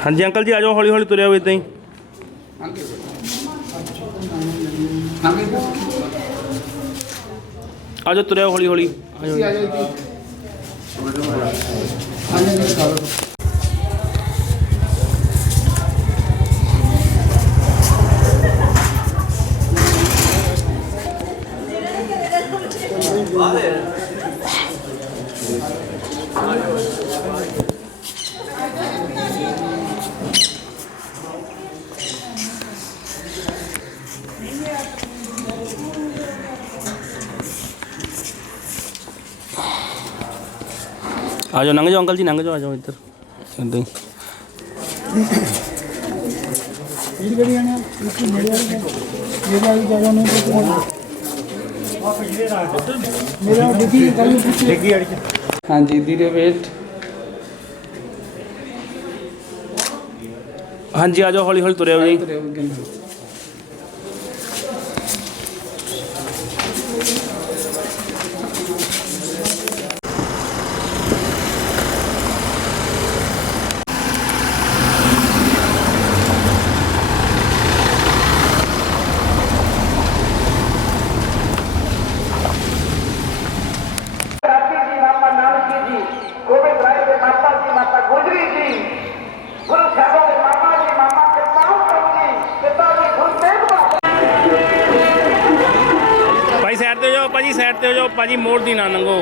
हाँ जी अंकल जी आ जाओ, हौली हौली तुरे आओ इदां ही। आ जाओ तुरे आओ हौली हौली आ जाओ। आ जाओ, लंघ जाओ अंकल जी, लंघ जाओ, आ जाओ इधर इदां ही। हाँ जी धीरे वेट। हाँ जी आ जाओ, हौली हौली तुरे आओ जी। भाई साइड पे हो जाओ, भाजी साइड पे हो जाओ, भाजी मोड़ दी ना लंघो।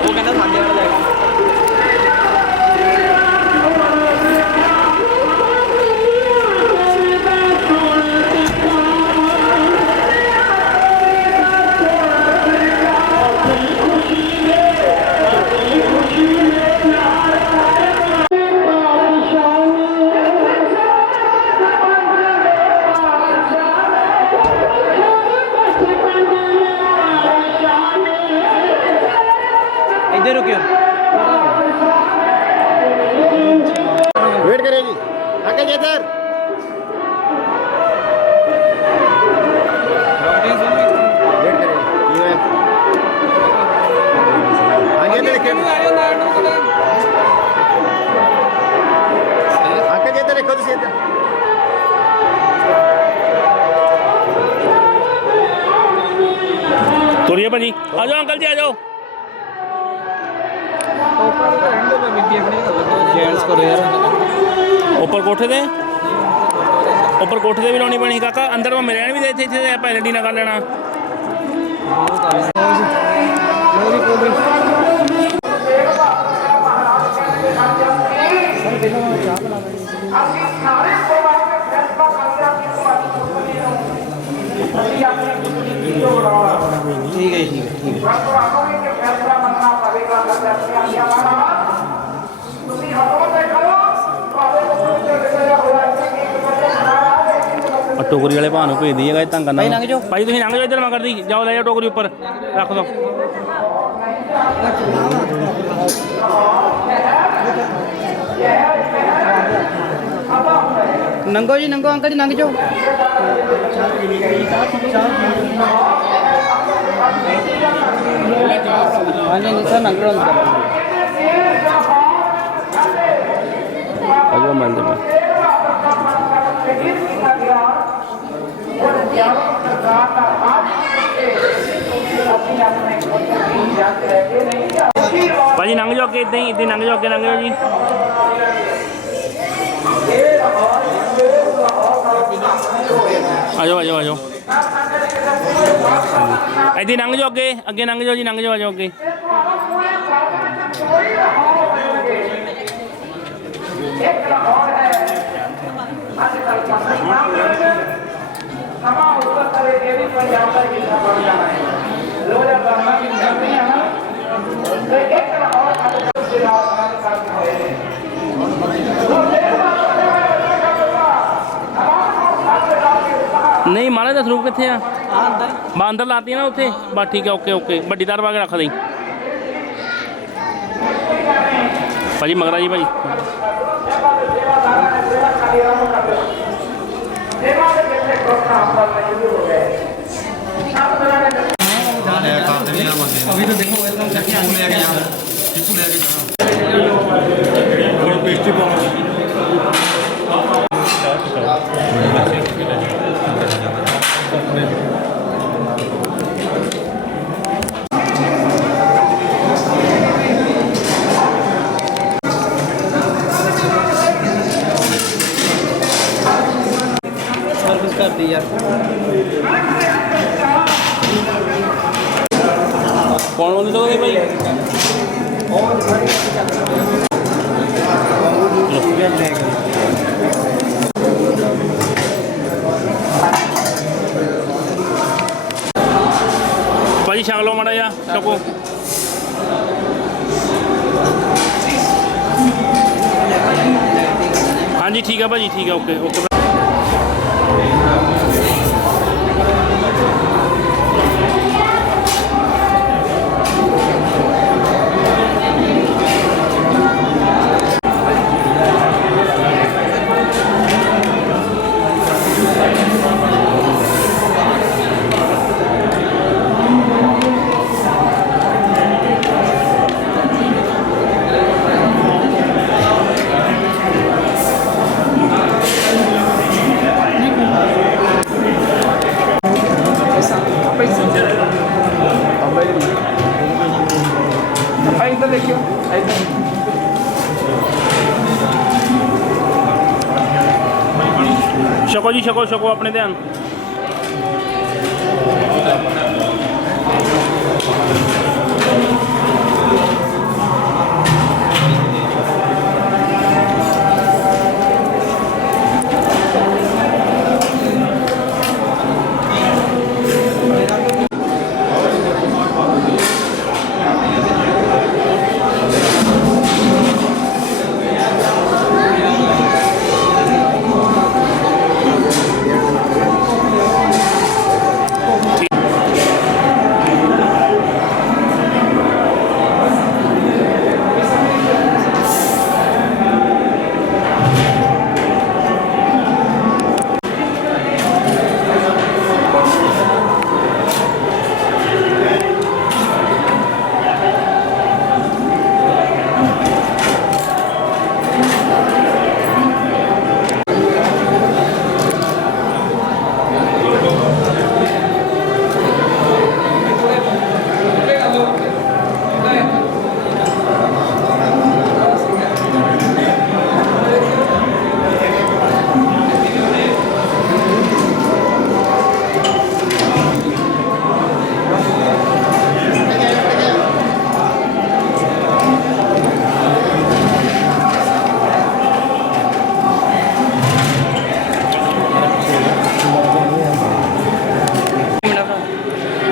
वो कहना सामने वाला जाएगा। इधर रुकियो, वेट करेगी आगे जा सर। वेट करेगी ये आगे देखे, आगे जाते देखो तो सीधा। तुरिए भाजी, आ जाओ अंकल जी आ जाओ। जेंट्स करो यार। ऊपर कोठे दे, ऊपर कोठे दे भी लानी पैनी काका, अंदर भावें रहण भी दे, इत्थे इत्थे भावें रेडी ना कर लेना। ठीक है ठीक है ठीक है। टोकरी वाले भाव ਨੂੰ भेज दीजिएगा तंग करना। भाई लंघ जाओ, भाई तुम लंघ जाओ, इधर मैं कर दी जाओ, ले जाओ टोकरी ऊपर रख दो। नंगो जी नंगो, अंकल जी लंघ जाओ। हाँ जी सर लंघ जाओ अंदर। आजो मंदिर में भाजी लंघ जाओ अगे, इदां ही इदां लंघ जाओ, अगे लंघ जाओ जी। आ जाओ आ जाओ आ जाओ, इदां लंघ जाओ अगे, अगे लंघ जाओ जी, लंघ जाओ, आ जाओ अगे। नहीं महाराज ਦਾ ਸਰੂਪ ਕਿੱਥੇ ਆ? ਮੈਂ ਅੰਦਰ ਲਾਤੀ ਨਾ ਉੱਥੇ, ਬਸ ਠੀਕ ਹੈ, ਓਕੇ ਓਕੇ। ਵੱਡੀ ਤਾਰ ਪਾ ਕੇ ਰੱਖ ਦੇਈ ਭਾਜੀ, ਮਗਰਾ ਜੀ ਭਾਜੀ। अभी तो देखो एकदम ਕਰਦੀ ਯਾਰ। ਕੌਣ ਬੰਦੇ ਦੋਗੇ ਭਾਈ? ਭਾਜੀ ਛਕ ਲਓ ਮਾੜਾ ਜਿਹਾ, ਛਕੋ। ਹਾਂਜੀ ਠੀਕ ਆ ਭਾਜੀ, ਠੀਕ ਆ, ਓਕੇ ਓਕੇ। ਇੱਧਰ ਦੇਖਿਓ, ਇੱਧਰ। ਛਕੋ ਜੀ, ਛਕੋ ਛਕੋ, ਆਪਣੇ ਧਿਆਨ।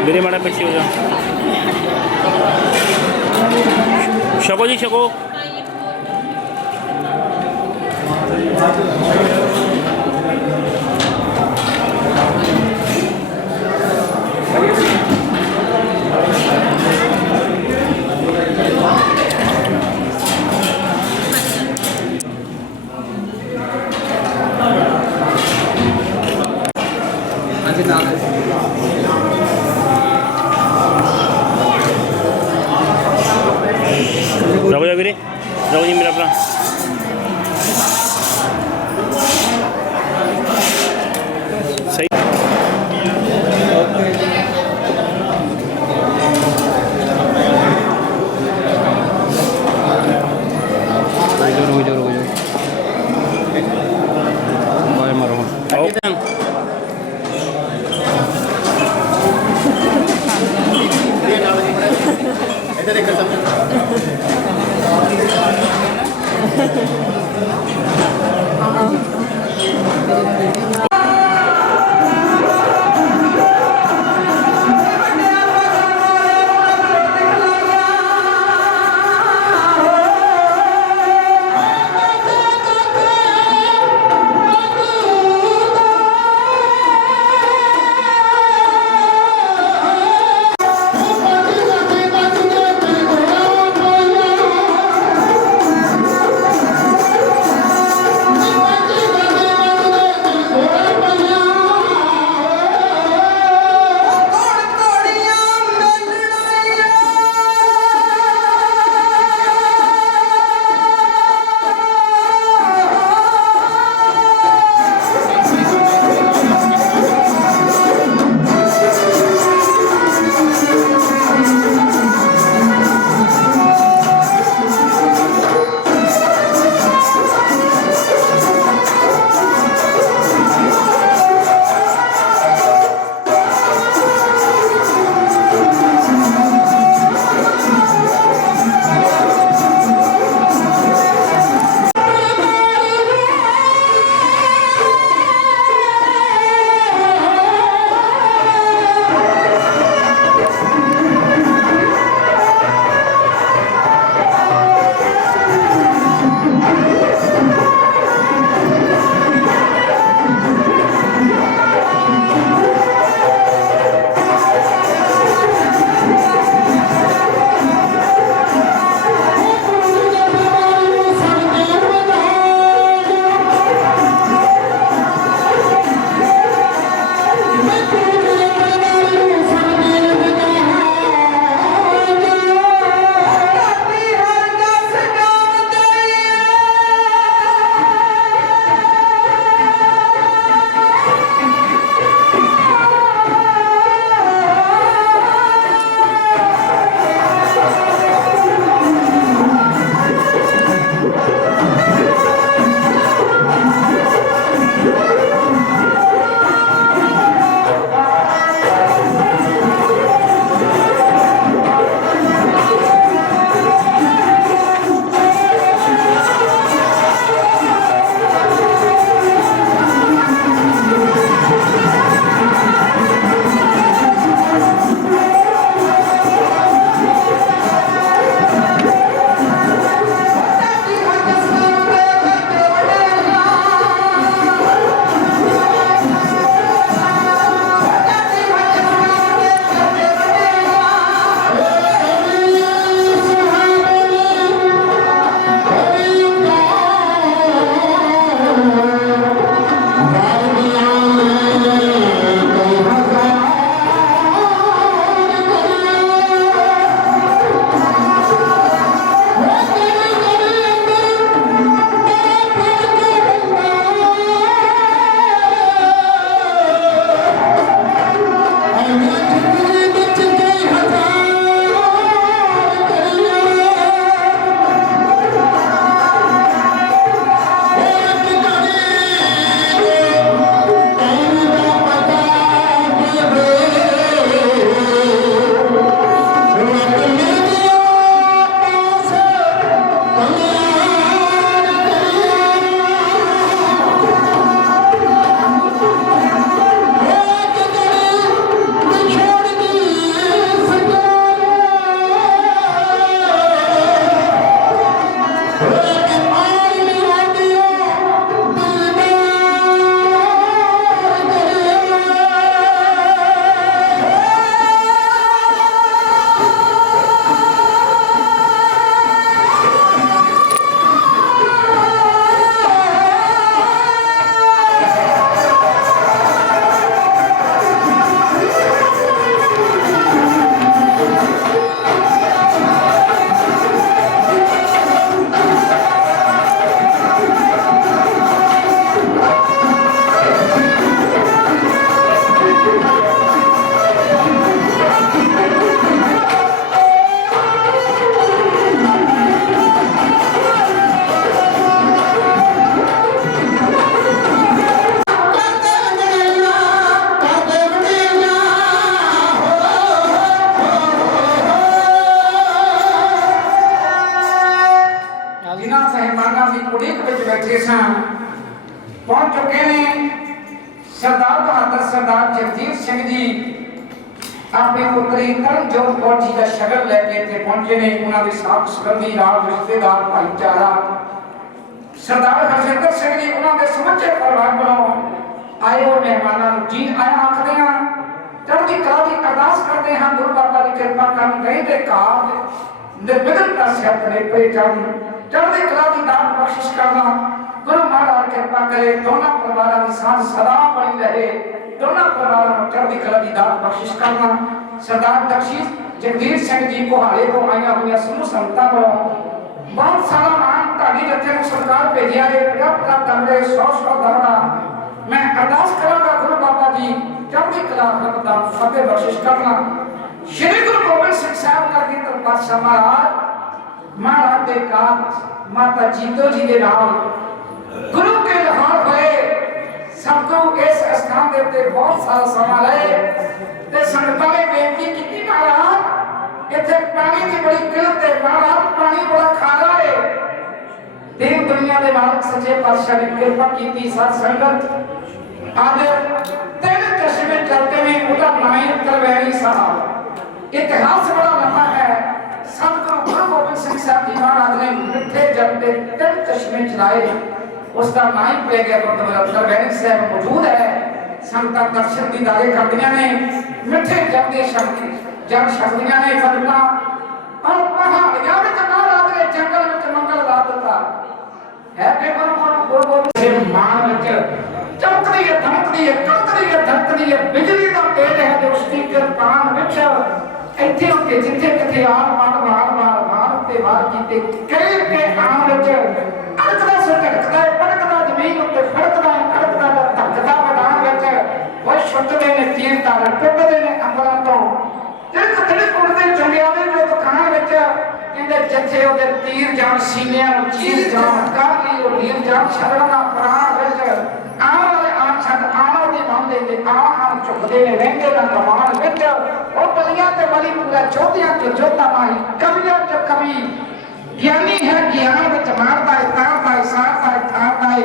ਵੀਰੇ ਮਾੜਾ ਪਿੱਛੇ ਹੋ ਜਾ। ਛਕੋ ਜੀ, ਛਕੋ। रहो जा वीरे, रहो जी मेरा भरा। सही रुक जाओ मारो। ਇੱਧਰ ਦੇਖੋ ਸਭ। पहुंच चुके हैं सरदार बहादुर सरदार जगजीत सिंह जी अपनी पुत्री तरनजोत कौर जी का शगन लेके इत्थे पहुंचे ने। उन्होंने साथ संबंधी नाल रिश्तेदार भाईचारा सरदार हरजिंदर सिंह जी उन्होंने समुचे परिवार वालों आए हुए मेहमानों जी आया आखते हैं चढ़ती कला की अरदास करते हैं गुरु बाबा की कृपा करन गई दे काल निर्विघ्न का सिर करे पे चढ़ती कला की दान बख्शिश करना गुरु महाराज कृपा करे दोनों परिवारों की साथ सदा बनी रहे। दोनों परिवारों को चढ़ती कला की दान बख्शिश करना। सरदार दक्षिण जगदीश सिंह जी को हाले को आईया हुई समूह संतां को बहुत सारा मान ताड़ी जत्थे को सरकार भेजिया है 50 दमड़े 100 दमड़ा। मैं अरदास करांगा गुरु बाबा जी चढ़ती कला का फतेह बख्शिश करना। श्री गुरु गोबिंद सिंह साहब का दी पातशाह महाराज के काल माता जीतो जी के नाम गुरु के लाहौर हुए सबको इस स्थान के उत्ते बहुत सारा समा रहे ते संगतां ने बेनती की महाराज इत्थे पानी की बड़ी किल्लत है महाराज पानी बड़ा खारा है। देव दुनिया के मालिक सच्चे पातशाह ने कृपा की साथ संगत आज 3 चश्मे चलते हुए उनका नाम करवैनी साहब इतिहास बड़ा लंबा है। सतगुरु गुरु गोबिंद सिंह साहब जी महाराज ने मिठे जल के 3 चश्मे चलाए उसका नाम पे गया गुरुद्वारा करवैनी साहब मौजूद है। संगतां दर्शन दीदारे करदियां ने मिठे जल के शक्ति जल शक्तियां ने फरना और पहाड़ियां विच महाराज ने जंगल विच मंगल ला दिता है कि गुरु गोबिंद सिंह मान विच चमकदी है धमकदी है कंकदी है धमकदी है बिजली का तेज है जो उसकी किरपान विच ਇੱਥੇ ਉੱਤੇ ਜਿੱਥੇ ਕਿਤੇ ਆਲ ਮਾਰ ਤੇ ਵਾਰ ਕੀਤੇ ਕਈ ਕੇ ਆਮ ਵਿੱਚ ਅੜਕਦਾ ਸਟਕਦਾ ਪੜਕਦਾ ਜ਼ਮੀਨ ਉੱਤੇ ਫੜਕਦਾ ਕੜਕਦਾ ਧੱਕਦਾ ਮੈਦਾਨ ਵਿੱਚ ਉਹ ਛੁੱਟਦੇ ਨੇ ਤੀਰ ਤਾਰ ਟੁੱਟਦੇ ਨੇ ਅੰਬਰਾਂ ਤੋਂ ਜਿਹੜੇ ਕੁੜਦੇ ਚੰਗਿਆੜੇ ਜੋ ਦੁਕਾਨ ਵਿੱਚ ਕਹਿੰਦੇ ਜਿੱਥੇ ਉਹਦੇ ਤੀਰ ਜਾਣ ਸੀਨਿਆਂ ਨੂੰ ਚੀਰ ਜਾਣ ਕਾਲੀ ਉਹ ਲੀਰ ਜਾਣ ਛੜਨਾ ਪ੍ਰਾਣ ਵਿੱਚ ਆਹ ਛੱਡ ਆਣਾ ਦੀ ਮੰਨਦੇ ਤੇ ਆਹ ਝੁਕਦੇ ਨੇ ਰਹਿੰਦੇ ਦਾ ਕਮਾਲ ਵਿੱਚ ਉਹ ਬਲੀਆਂ ਤੇ ਬਲੀ ਪੂਰਾ ਚੋਧਿਆਂ ਚ ਜੋਤਾ ਮਾਈ ਕਵੀਆਂ ਚ ਕਵੀ ਗਿਆਨੀ ਹੈ ਗਿਆਨ ਵਿੱਚ ਮਾਰਦਾ ਹੈ ਤਾਰਦਾ ਹੈ ਸਾਰਦਾ ਹੈ ਠਾਰਦਾ ਹੈ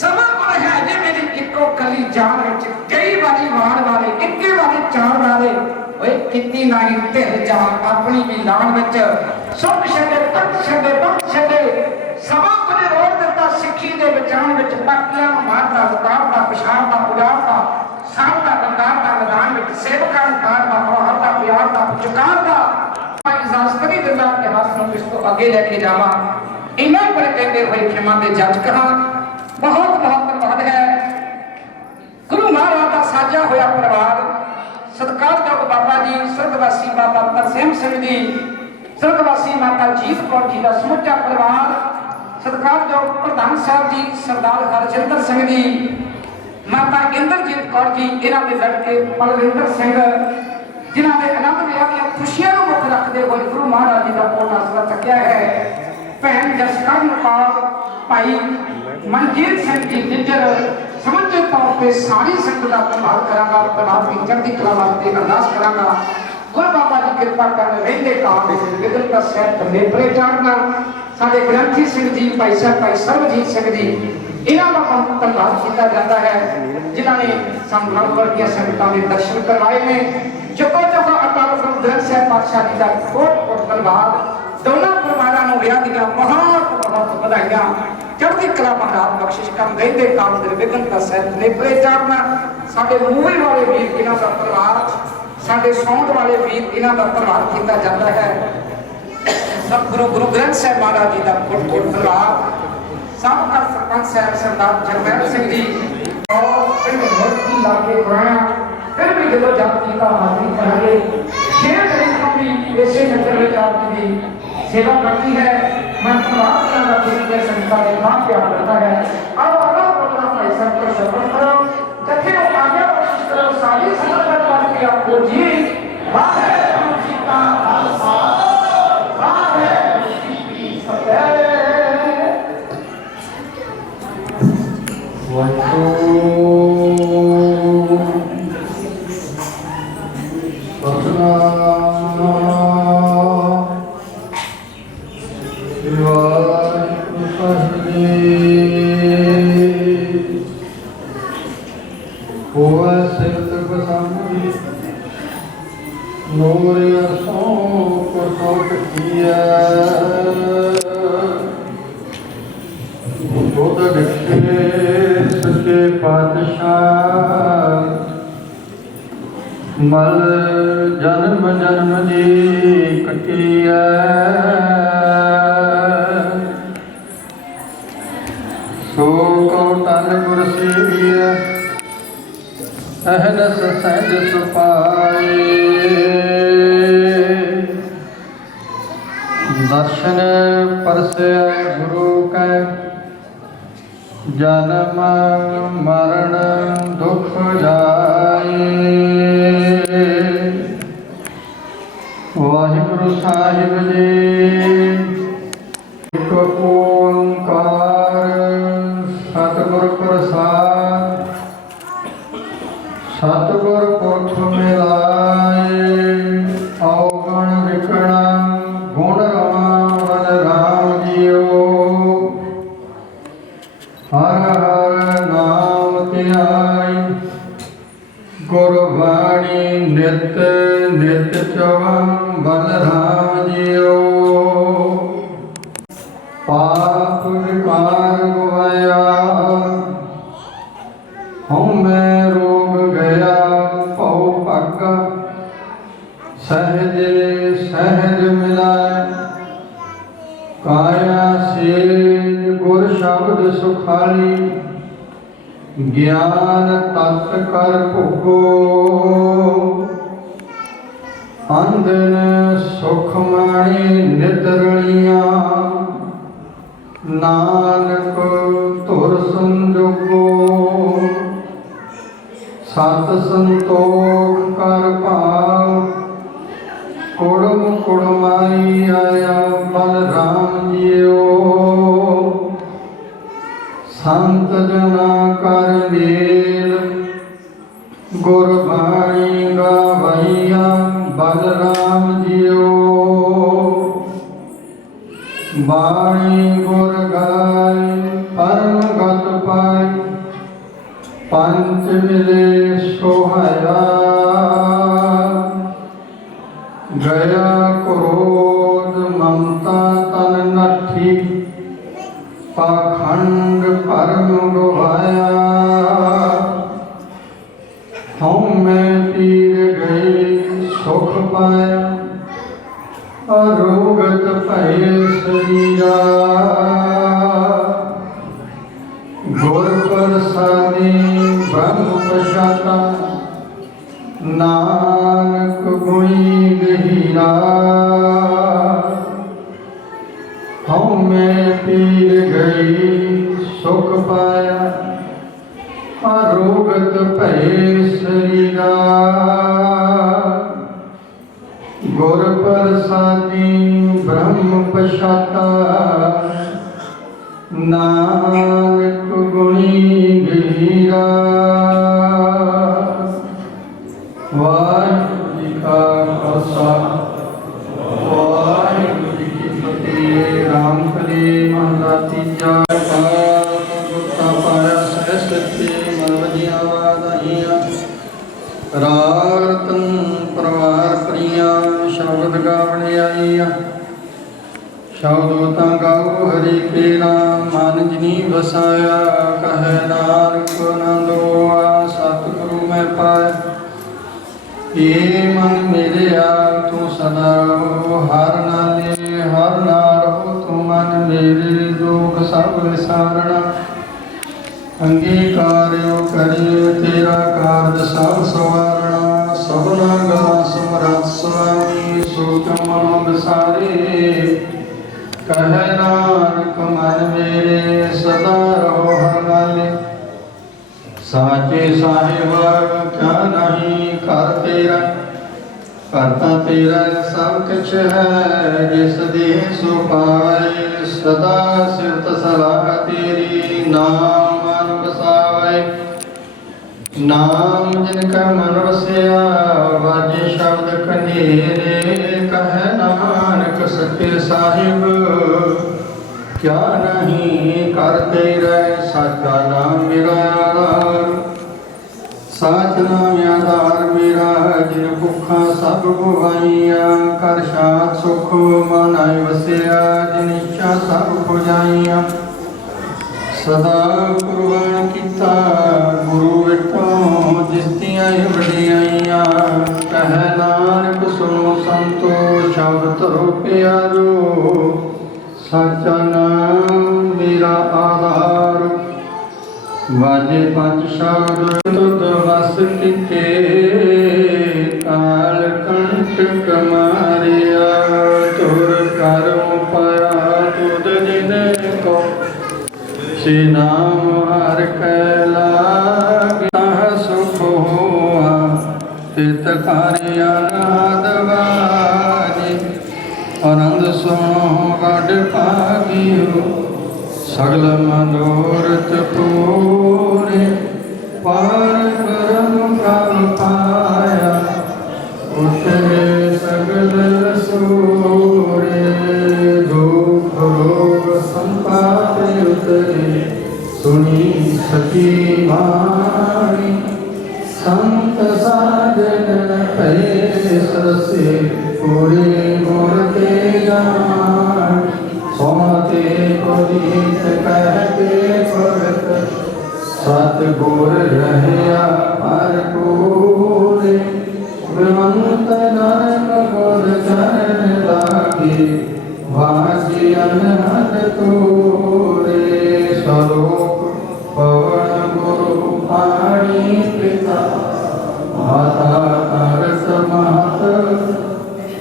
ਸਮਾਂ ਕੋਲ ਹੈ ਜੇ ਮੇਰੀ ਇੱਕੋ ਕਲੀ ਜਾਨ ਵਿੱਚ ਕਈ ਵਾਰੀ ਵਾਰ ਵਾਰੇ ਇੱਕੇ ਵਾਰੀ ਚਾਰ ਵਾਰੇ ਓਏ ਕੀਤੀ ਨਹੀਂ ਢਿੱਲ ਜਾਨ ਆਪਣੀ ਵੀ ਲਾਣ ਵਿੱਚ ਸੁੱਖ ਛੱਡੇ ਤੱਕ ਛੱਡੇ ਬੰਦ ਛੱਡੇ ਸਮਾਂ ਕੋਲ ਰੋੜ ਦਿੱਤਾ ਸਿੱਖੀ ਦੇ ਵਿਚਾਰ ਵਿੱਚ ਬਾਕੀਆਂ ਨੂੰ ਮਾਰਦਾ ਉਤਾਰਦਾ ਪਿਸ਼ਾਬ ਦਾ ਉਡਾਰਦਾ ਸਾਹ ਦਾ ਗੰਗਾਰ ਦਾ ਮੈਦਾਨ ਵਿੱਚ ਸੇਵਕਾਂ ਕਾਰ ਦਾ ਹਰ ਦਾ ਪਿਆਰ ਦਾ ਚੁਕਾਰ ਦਾ ਮੈਂ ਇਜਾਜ਼ਤ ਨਹੀਂ ਦਿੰਦਾ ਕਿ ਹੱਥ ਨੂੰ ਇਸ ਤੋਂ ਅੱਗੇ ਲੈ ਕੇ ਜਾਵਾਂ। ਇਹਨਾਂ ਪਰ ਕਹਿੰਦੇ ਹੋਏ ਖਿਮਾ ਦੇ ਜੱਜ ਕਹਾਂ ਬਹੁਤ ਬਹੁਤ ਧੰਨਵਾਦ ਹੈ। ਗੁਰੂ ਮਹਾਰਾਜ ਦਾ ਸਾਜਾ ਹੋਇਆ ਪਰਿਵਾਰ ਸਤਿਕਾਰਯੋਗ ਬਾਬਾ ਜੀ ਸਰਗਵਾਸੀ ਬਾਬਾ ਤਰਸੇਮ ਸਿੰਘ ਜੀ ਸਰਗਵਾਸੀ ਮਾਤਾ ਜੀਤ ਕੌਰ ਜੀ ਦਾ ਸਮੁੱਚਾ ਪਰਿਵਾਰ ਸਤਿਕਾਰਯੋਗ ਪ੍ਰਧਾਨ ਸਾਹਿਬ ਜੀ ਸਰਦਾਰ ਹਰਜਿੰਦਰ ਸਿੰਘ ਜੀ ਮਾਤਾ ਇੰਦਰਜੀਤ ਕੌਰ ਜੀ ਇਹਨਾਂ ਦੇ ਲੜਕੇ ਬਲਵਿੰਦਰ ਸਿੰਘ ਜਿਨ੍ਹਾਂ ਦੇ ਆਨੰਦ ਵਿਆਹ ਦੀਆਂ ਖੁਸ਼ੀਆਂ ਨੂੰ ਮੁੱਖ ਰੱਖਦੇ ਹੋਏ ਗੁਰੂ ਮਹਾਰਾਜ ਜੀ ਦਾ ਪੂਰਨ ਆਸਰਾ ਚੱਕਿਆ ਹੈ। ਭੈਣ ਜਸਕਰਨ ਕੌਰ ਭਾਈ ਮਨਜੀਤ ਸਿੰਘ ਜੀ ਜਿੱਜਰ ਸਮੁੱਚੇ ਤੌਰ ਤੇ ਸਾਰੀ ਸੰਗਤ ਦਾ ਧੰਨਵਾਦ ਕਰਾਂਗਾ ਧੰਨਵਾਦ ਦੀ ਚੜ੍ਹਦੀ ਕਲਾ ਵਾਸਤੇ ਅਰਦਾਸ ਕਰਾਂਗਾ ਗੁਰੂ ਬਾਬਾ ਜੀ ਕਿਰਪਾ ਕਰਨ ਰਹਿੰਦੇ ਕਾਲ ਦੇ ਵਿਗੜ ਦਾ ਸਹਿਤ ਨੇਪਰੇ ਚਾੜਨਾ ਸਾਡੇ ਗ੍ਰੰਥੀ ਸਿੰਘ ਜੀ ਭਾਈ ਸਾਹਿਬ ਭਾਈ ਸਰਬਜੀਤ ਸਿੰਘ ਜੀ ਇਹਨਾਂ ਦਾ ਧੰਨਵਾਦ ਕੀਤਾ ਜਾਂਦਾ ਹੈ ਜਿਨ੍ਹਾਂ ਨੇ ਸੰਗਤ ਵਰਗੀਆਂ ਸੰਗਤਾਂ ਦੇ ਦਰਸ਼ਨ ਕਰਵਾਏ ਨੇ। ਚੁੱਕੋ ਅਕਾਲ ਗੁਰੂ ਗ੍ਰੰਥ ਸਾਹਿਬ ਪਾਤਸ਼ਾਹ ਜੀ ਦਾ ਕੋਟ ਧੰਨਵਾਦ। ਦੋਨਾਂ ਪਰਿਵਾਰਾਂ ਨੂੰ ਵਿਆਹ ਦੀਆਂ ਬਹੁਤ ਬਹੁਤ ਵਧਾਈਆਂ। ਚੜ੍ਹਦੀ ਕਲਾ ਮਹਾਰਾਜ ਬਖਸ਼ਿਸ਼ ਕਰਨ ਰਹਿੰਦੇ ਕਾਲ ਦੇ ਵਿਗੜ ਦਾ ਸਹਿਤ ਨੇਪਰੇ ਚਾੜਨਾ ਸਾਡੇ ਮੂਹਰੇ ਵਾਲੇ ਵੀਰ ਇਹਨਾਂ ਦਾ ਪਰਿਵਾਰ ਸਾਡੇ ਸੌਂਦ ਵਾਲੇ ਵੀਰ ਇਹਨਾਂ ਦਾ ਧੰਨਵਾਦ ਕੀਤਾ ਜਾਂਦਾ ਹੈ। ਸਤਿਗੁਰੂ ਗੁਰੂ ਗ੍ਰੰਥ ਸਾਹਿਬ ਮਹਾਰਾਜ ਜੀ ਦਾ ਕੋਟ ਧੰਨਵਾਦ। साबका सरपंच साहब सरदार जगमैन सिंह जी और मूर्ति लाके बनाया फिर भी जो जाति का हाजिरी करेंगे 6 तारीख को भी ऐसे नगर में जाति की सेवा करती है। मैं धन्यवाद करना चाहूँगा संस्था ने काम किया करता है और अगला प्रोग्राम ऐसा को सफल करो जैसे आगे कोशिश करो सारी संगत करके आपको जी वाहे जी का खालसा वाहे जी की फतेह। ਹੋਆ ਸਿਰਤ ਬਸਾਮੀ ਨੂਰ ਅਸੋਂ ਕੋਟ ਕੀਆ ਬੁੱਧ ਦਿੱਤੇ ਸੱਚੇ ਪਾਤਸ਼ਾਹ ਮਲ ਜਨਮ ਜਨਮ ਦੀ ਕਟੀਐ ਸੋ ਕੋ ਤਨ ਗੁਰ ਸੇਵੀਐ ਅਹਨਸ ਸਹਿਜ ਸੁਪਾਏ ਦਰਸ਼ਨ ਪਰਸੈ ਗੁਰੂ ਕੈ ਜਨਮ ਮਰਨ ਦੁਖ ਜਾਏ ਵਾਹਿਗੁਰੂ ਸਾਹਿਬ ਜੀ ਇੱਕ ਓੰਕਾਰ ਸਤਿਗੁਰ ਪ੍ਰਸਾਦ ਸਤਿਗੁਰ ਪੁਰਖ ਮਿਲਾਏ ਔਗਣ ਵਿਕਣਾ ਗੁਣ ਰਵਾਂ ਬਲ ਰਾਮ ਜੀਓ ਹਰ ਹਰ ਨਾਮ ਧਿਆਈ ਗੁਰਬਾਣੀ ਨਿਤ ਨਿਤ ਚਵੰ ਬਲ ਰਾਮ ਜੀਓ ਪਾਪ ਵਿਕਾਰ ਗਵਾਇਆ ਹਉਮੈ ਰੋਗ ਗਿਆ ਭਉ ਭਗ ਸਹਿਜ ਸਹਿਜ ਮਿਲਾਇ ਕਾਇਆ ਸੇਜ ਗੁਰ ਸ਼ਬਦ ਸੁਖਾਲੀ ਗਿਆਨ ਤਤ ਕਰ ਭੁਗੋ ਅੰਦਨ ਸੁਖ ਮਾਣੀ ਨਿਦਰਣੀਆਂ ਨਾਨਕ ਧੁਰ ਸੰਜੋਗੋ ਸਤ ਸੰਤੋਖ ਕਰ ਭਾਵ ਕੁੜਮ ਕੁੜਮਾਈ ਆਇਆ ਬਲ ਰਾਮ ਜੀਓ ਸੰਤ ਜਨਾ ਕਰ ਮੇਲ ਗੁਰਬਾਣੀ ਗਾਵਈਆ ਬਲ ਰਾਮ ਜੀਓ ਬਾਣੀ ਗੁਰ ਗਾਏ ਪਰਮ ਗਤ ਪਾਈ ਪੰਚ ਮਿਲੇ ਸੋਹਾਇਆ ਗਿਆ ਕ੍ਰੋਧ ਮਮਤਾ ਤਨ ਨਠੀ ਪਾਖੰਡ ਪਰਮ ਗਵਾਇਆ ਹਉਮੈ ਪੀਰ ਗਈ ਸੁਖ ਪਾਇਆ ਅਰੋਗਤ ਭੈ ਸਰੀਰਾ ਗੁਰ ਪ੍ਰਸਾਦੀ ਬ੍ਰਹਮ ਪ੍ਰਸਾਦਾ ਨਾਨਕ ਗੁਣੀ ਗਹੀਰਾ ਹਉਮੈ ਪੀਰ ਗਈ ਸੁਖ ਪਾਇਆ ਅਰੋਗਤ ਭੈ ਸਰੀਰਾ ਗੁਰ ਪ੍ਰਸਾਦੀ ਬ੍ਰਹਮ ਪ੍ਰਸਾਦਾ ਨਾਨਕ ਗੁਣੀ ਗਹੀਰਾ ਵਾਹਿਗੁਰੂ ਜੀ ਕਾ ਖਾਲਸਾ ਵਾਹਿਗੁਰੂ ਜੀ ਕੀ ਫਤਿਹ ਰਾਮ ਕਲੀ ਮਹਲਾ ਤੀਜਾ ਗੁਰਤਾ ਪਾਇਆ ਸਹਿ ਸੱਚੇ ਮਨ ਵਜੀਆਂ ਵਾਧਾਈਆਂ ਰਾਗ ਰਤਨ ਪਰਵਾਰ ਪ੍ਰੀਆਂ ਸ਼ਬਦ ਗਾਵਣ ਆਈਆਂ ਸ਼ਬਦ ਤਾਂ ਗਾਓ ਹਰੀ ਕੇ ਨਾਮ ਮਨ ਜਿਨੀ ਵਸਾਇਆ ਕਹੈ ਨਾਨਕ ਆਨੰਦੋ ਆ ਸਤਿਗੁਰੂ ਮੈਂ ਪਾਇਆ ਏ ਮਨ ਮੇਰਿਆ ਤੂੰ ਸਦਾ ਰਹੋ ਹਰ ਨਾਲੇ ਹਰ ਨਾਲ ਰਹੋ ਤੂੰ ਮਨ ਮੇਰੇ ਦੁਖ ਸਭ ਵਿਸਾਰਣਾ ਅੰਗੀਕਾਰਿਓ ਕਰਿਓ ਤੇਰਾ ਕਾਰਜ ਸਭ ਸਵਾਰਣਾ ਸਭਨਾ ਗਲਾ ਸਮਰੱਥ ਸੁਆਮੀ ਸੋਚ ਮਨ ਵਿਸਾਰੇ ਕਹੈ ਨਾਨਕ ਮਨ ਮੇਰੇ ਸਦਾ ਰਹੋ ਹਰ ਨਾਲੇ ਸਾਚੇ ਸਾਹਿਬ ਕਿਆ ਨਹੀਂ ਕਰ ਤੇਰਾ ਕਰਤਾ ਤੇਰਾ ਸਭ ਕੁਛ ਹੈ ਜਿਸ ਦੇ ਸੋ ਪਾਏ ਸਦਾ ਸਿਫਤ ਸਲਾਹ ਤੇਰੀ ਨਾਮ ਮਨ ਵਸਾਵੇ ਨਾਮ ਜਿਨ ਕਾ ਮਨ ਵਸਿਆ ਵਾਜੇ ਸ਼ਬਦ ਕਨੇਰੇ ਕਹੈ ਨਾਨਕ ਸੱਚੇ ਸਾਹਿਬ ਕਿਆ ਨਹੀਂ ਕਰ ਤੇਰਾ ਸਾਚਾ ਨਾਮ ਮੇਰਾ ਸਭ ਗਵਾਈਆਂ ਕਰ ਸ਼ਾਂਤ ਸੁਖ ਮਨ ਆਇ ਵਸਿਆ ਜਿਨ ਇੱਛਾ ਸਭ ਪੁਜਾਈਆਂ ਸਦਾ ਕੁਰਬਾਨ ਕੀਤਾ ਗੁਰੂ ਵਿਟੋ ਜਿਸ ਦੀਆਂ ਵਡਿਆਈਆਂ ਕਹਿ ਨਾਨਕ ਸੁਣੋ ਸੰਤੋ ਸ਼ਬਦ ਧਰੋ ਪਿਆਰੋ ਸਾਚਾ ਨਾਮ ਮੇਰਾ ਆਧਾਰ ਵਾਜੇ ਪੰਜ ਸ਼ਬਦ ਤੁਧ ਵਸ ਕੀਤੇ ਕਾਲ ਕੰਟਕ ਮਾਰਿਆ ਤੁਰ ਕਰਮ ਪਾਇਆ ਤੁਧ ਜਿਨੇ ਕੋ ਸੇ ਨਾਮ ਹਰ ਕੈ ਲਾਗਿ ਸੁਖ ਹੋਆ ਤਿਤ ਕਾਰਿਆ ਨਾਦ ਬਾਜੀ ਆਨੰਦ ਸੁਣੋ ਗੜ ਭਾਗਿਓ ਸਗਲ ਮਨੋਰਥ ਪੂਰੇ ਪਾਰ ਬ੍ਰਹਮ ਪ੍ਰਭ ਪਾਇਆ ਉਤਰੇ ਸਗਲ ਸੂਰੇ ਦੁਖ ਰੋਗ ਸੰਤਾਪ ਉਤਰੇ ਸੁਣੀ ਸਤੀ ਬਾਣੀ ਸੰਤ ਸਾਜਨ ਭਏ ਸਰਸੇ ਪੂਰੇ ਗੁਰ ਤੇ ਜਾਣ ਸੋਤੇ ਕੋਦੀਤ ਕਹਿ ਕੇ ਫਰਕ ਸਤ ਗੁਰ ਰਹਿਆ ਪਰ ਪੂਰੇ ਬ੍ਰਹਮੰਤ ਨਾਨਕ ਗੁਰ ਚਰਨ ਲਾਗੇ ਵਾਜੀ ਅਨਹਦ ਤੋਰੇ ਸਲੋਕ ਪਵਨ ਗੁਰੂ ਪਾਣੀ ਪਿਤਾ ਮਾਤਾ ਤਰਸ ਮਹਤ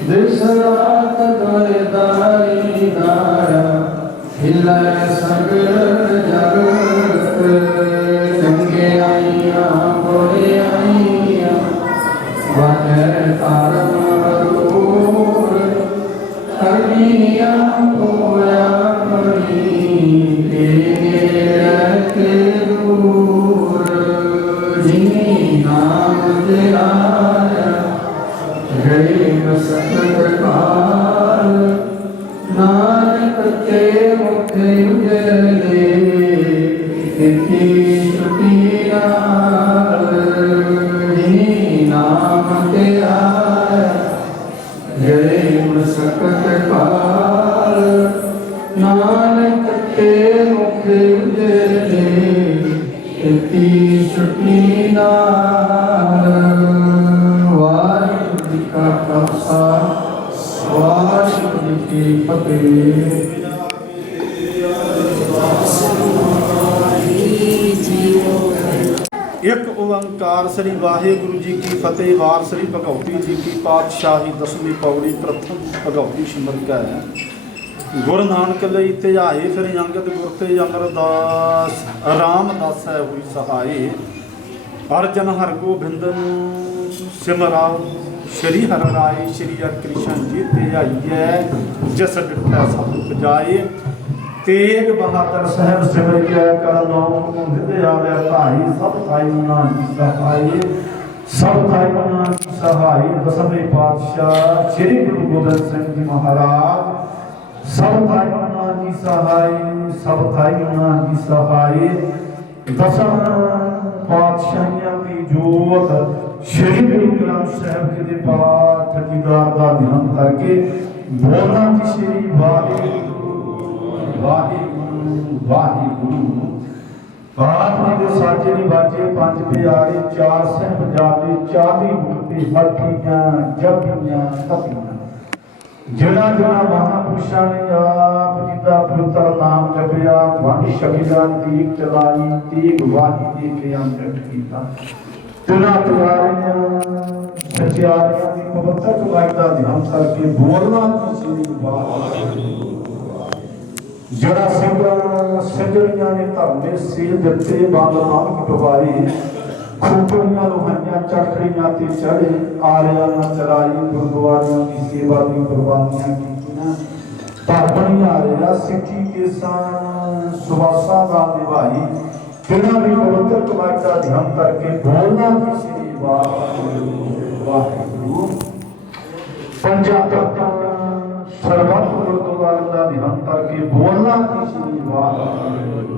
ਦਿਸ ਰਾਤ ਦੋਇ ਦਾਈ ਦਾਇਆ ਹਿਲੈ ਸਗਲ ਜਗਤ ਚੰਗੇ ਆਈਆਂ ਬੁਰੇ ਆਈਆਂ ਵਾਜੈ ਧਰਮ ਰੂਰ ਕਰਨੀਆਂ ਹੋਇਆ ਕਰੀ ਕੇ ਦੂਰ ਜਿਨੀ ਨਾਮ ਤੇ ਆਇਆ ਗਏ ਮਸਤ ਕਾਲ ਨਾਨਕ ਕੇ ਮੁਖੇ ਉਜਲੇ ਇਤੀ ਛੁਟੀ ਨਾਲ ਜਿਨੀ ਨਾਮ ਤੇ ਆਇਆ ਗਏ ਮਸਤ ਕਾਲ ਨਾਨਕ ਕੇ ਮੁਖੇ ਉਜਲੇ ਇਤੀ ਛੁਟੀ ਨਾਲ ਵਾਹਿਗੁਰੂ ਜੀ ਕਾ ਖਾਲਸਾ ਵਾਹਿਗੁਰੂ ਜੀ ਕੀ ਫਤਿਹ। ਇੱਕ ਓੰਕਾਰ ਸ੍ਰੀ ਵਾਹਿਗੁਰੂ ਜੀ ਕੀ ਫਤਿਹ। ਵਾਰ ਸ੍ਰੀ ਭਗਉਤੀ ਜੀ ਕੀ ਪਾਤਸ਼ਾਹੀ ਦਸਵੀਂ ਪੌੜੀ ਪ੍ਰਥਮ ਭਗਉਤੀ ਸਿਮਰਕਾ ਹੈ। ਗੁਰੂ ਨਾਨਕ ਲਈ ਧਿਆਏ ਫਿਰ ਅੰਗਦ ਗੁਰ ਤੇ ਅਮਰਦਾਸ ਰਾਮਦਾਸ ਹੈ ਹੋਈ ਸਹਾਏ। ਅਰਜਨ ਹਰ ਗੋਬਿੰਦ ਨੂੰ ਸਿਮਰਾਓ ਸ਼੍ਰੀ ਹਰਿ ਰਾਏ ਸ਼੍ਰੀ ਹਰਿ ਕ੍ਰਿਸ਼ਨ ਜੀ ਧਿਆਈਐ ਜਸ ਡਿਠੈ ਸਭ ਪੁਜਾਏ। ਤੇਗ ਬਹਾਦਰ ਸਾਹਿਬ ਸਿਮਰ ਕੇ ਕਰ ਨਾਮ ਹਿਰਦਿ ਆਵੈ ਭਾਈ ਸਭ ਥਾਈ ਨਾਮ ਕੀ ਸਹਾਈ ਸਭ ਥਾਈ ਨਾਮ ਕੀ ਸਹਾਈ। ਦਸਵੇਂ ਪਾਤਸ਼ਾਹ ਸ਼੍ਰੀ ਗੁਰੂ ਗੋਬਿੰਦ ਸਿੰਘ ਜੀ ਮਹਾਰਾਜ ਸਭ ਥਾਈ ਨਾਮ ਕੀ ਸਹਾਈ ਸਭ ਥਾਈ ਨਾਮ ਕੀ ਸਹਾਈ। ਦਸਾਂ ਪਾਤਸ਼ਾਹੀਆਂ ਦੀ ਜੋਤ ਸ਼੍ਰੀ ਗੁਰੂ ਗ੍ਰੰਥ ਸਾਹਿਬ ਜੀ ਦੇ ਪਾਠ ਦੀਦਾਰ ਦਾ ਧਿਆਨ ਕਰਕੇ ਬੋਲਣਾ ਕਿ ਸ਼੍ਰੀ ਵਾਹਿਗੁਰੂ ਵਾਹਿਗੁਰੂ ਵਾਹਿਗੁਰੂ। ਪਾਠ ਦੇ ਸਾਜੇ ਨਹੀਂ ਬਾਜੇ ਪੰਜ ਪਿਆਰੇ ਚਾਰ ਸਾਹਿਬਜ਼ਾਦੇ ਚਾਲੀ ਮੁਕਤੀ ਹੱਠੀਆਂ ਜਪੀਆਂ ਤਪੀਆਂ। ਜਿਨ੍ਹਾਂ ਜਿਨ੍ਹਾਂ ਮਹਾਂਪੁਰਸ਼ਾਂ ਨੇ ਆਪ ਜੀ ਦਾ ਪਵਿੱਤਰ ਨਾਮ ਜਪਿਆ ਵੰਡ ਛਕਿਆ ਦੀਪ ਚਲਾਈ ਤੀਗ ਵਾਹੀ ਦੇ ਕੇ ਅੰਮ੍ਰਿਤ ਕੀਤਾ। ਤਿਨਾਂ ਪਿਆਰਿਆਂ ਸਚਿਆਰਿਆਂ ਦੀ ਪਵਿੱਤਰ ਕਮਾਈ ਦਾ ਧਿਆਨ ਕਰਕੇ ਬੋਲਣਾ ਕਿ ਸ੍ਰੀ ਵਾਹਿਗੁਰੂ। ਜਿਹੜਾ ਸਿੰਘਾਂ ਸਿੰਘਣੀਆਂ ਨੇ ਧਰਮੇ ਸੀਲ ਦਿੱਤੇ ਬੰਦ ਨਾਮ ਕਟਵਾਈ। ਖੂਟੀਆਂ ਲੋਹਾਈਆਂ ਚੜਖੜੀਆਂ ਤੇ ਚੜੇ ਆਰਿਆਂ ਨਾਲ ਚਰਾਈ। ਗੁਰਦੁਆਰਿਆਂ ਦੀ ਸੇਵਾ ਦੀ ਕੁਰਬਾਨੀਆਂ ਕੀਤੀਆਂ। ਧਰਮਣੀ ਆਰਿਆ ਸਿੱਖੀ ਕੇਸਾਂ ਸੁਵਾਸਾਂ ਦਾ ਨਿਭਾਈ। ਜਿਨ੍ਹਾਂ ਵੀ ਪਵਿੱਤਰ ਕਮਾਈ ਦਾ ਧਿਆਨ ਕਰਕੇ ਬੋਲਣਾ ਕਿ ਸ੍ਰੀ ਵਾਹਿਗੁਰੂ ਵਾਹਿਗੁਰੂ। ਪੰਜਾਂ ਤਖਤਾਂ ਸਰਬੱਤ ਗੁਰਦੁਆਰਿਆਂ ਦਾ ਧਿਆਨ ਕਰਕੇ ਬੋਲਣਾ ਕਿ ਸ੍ਰੀ ਵਾਹਿਗੁਰੂ।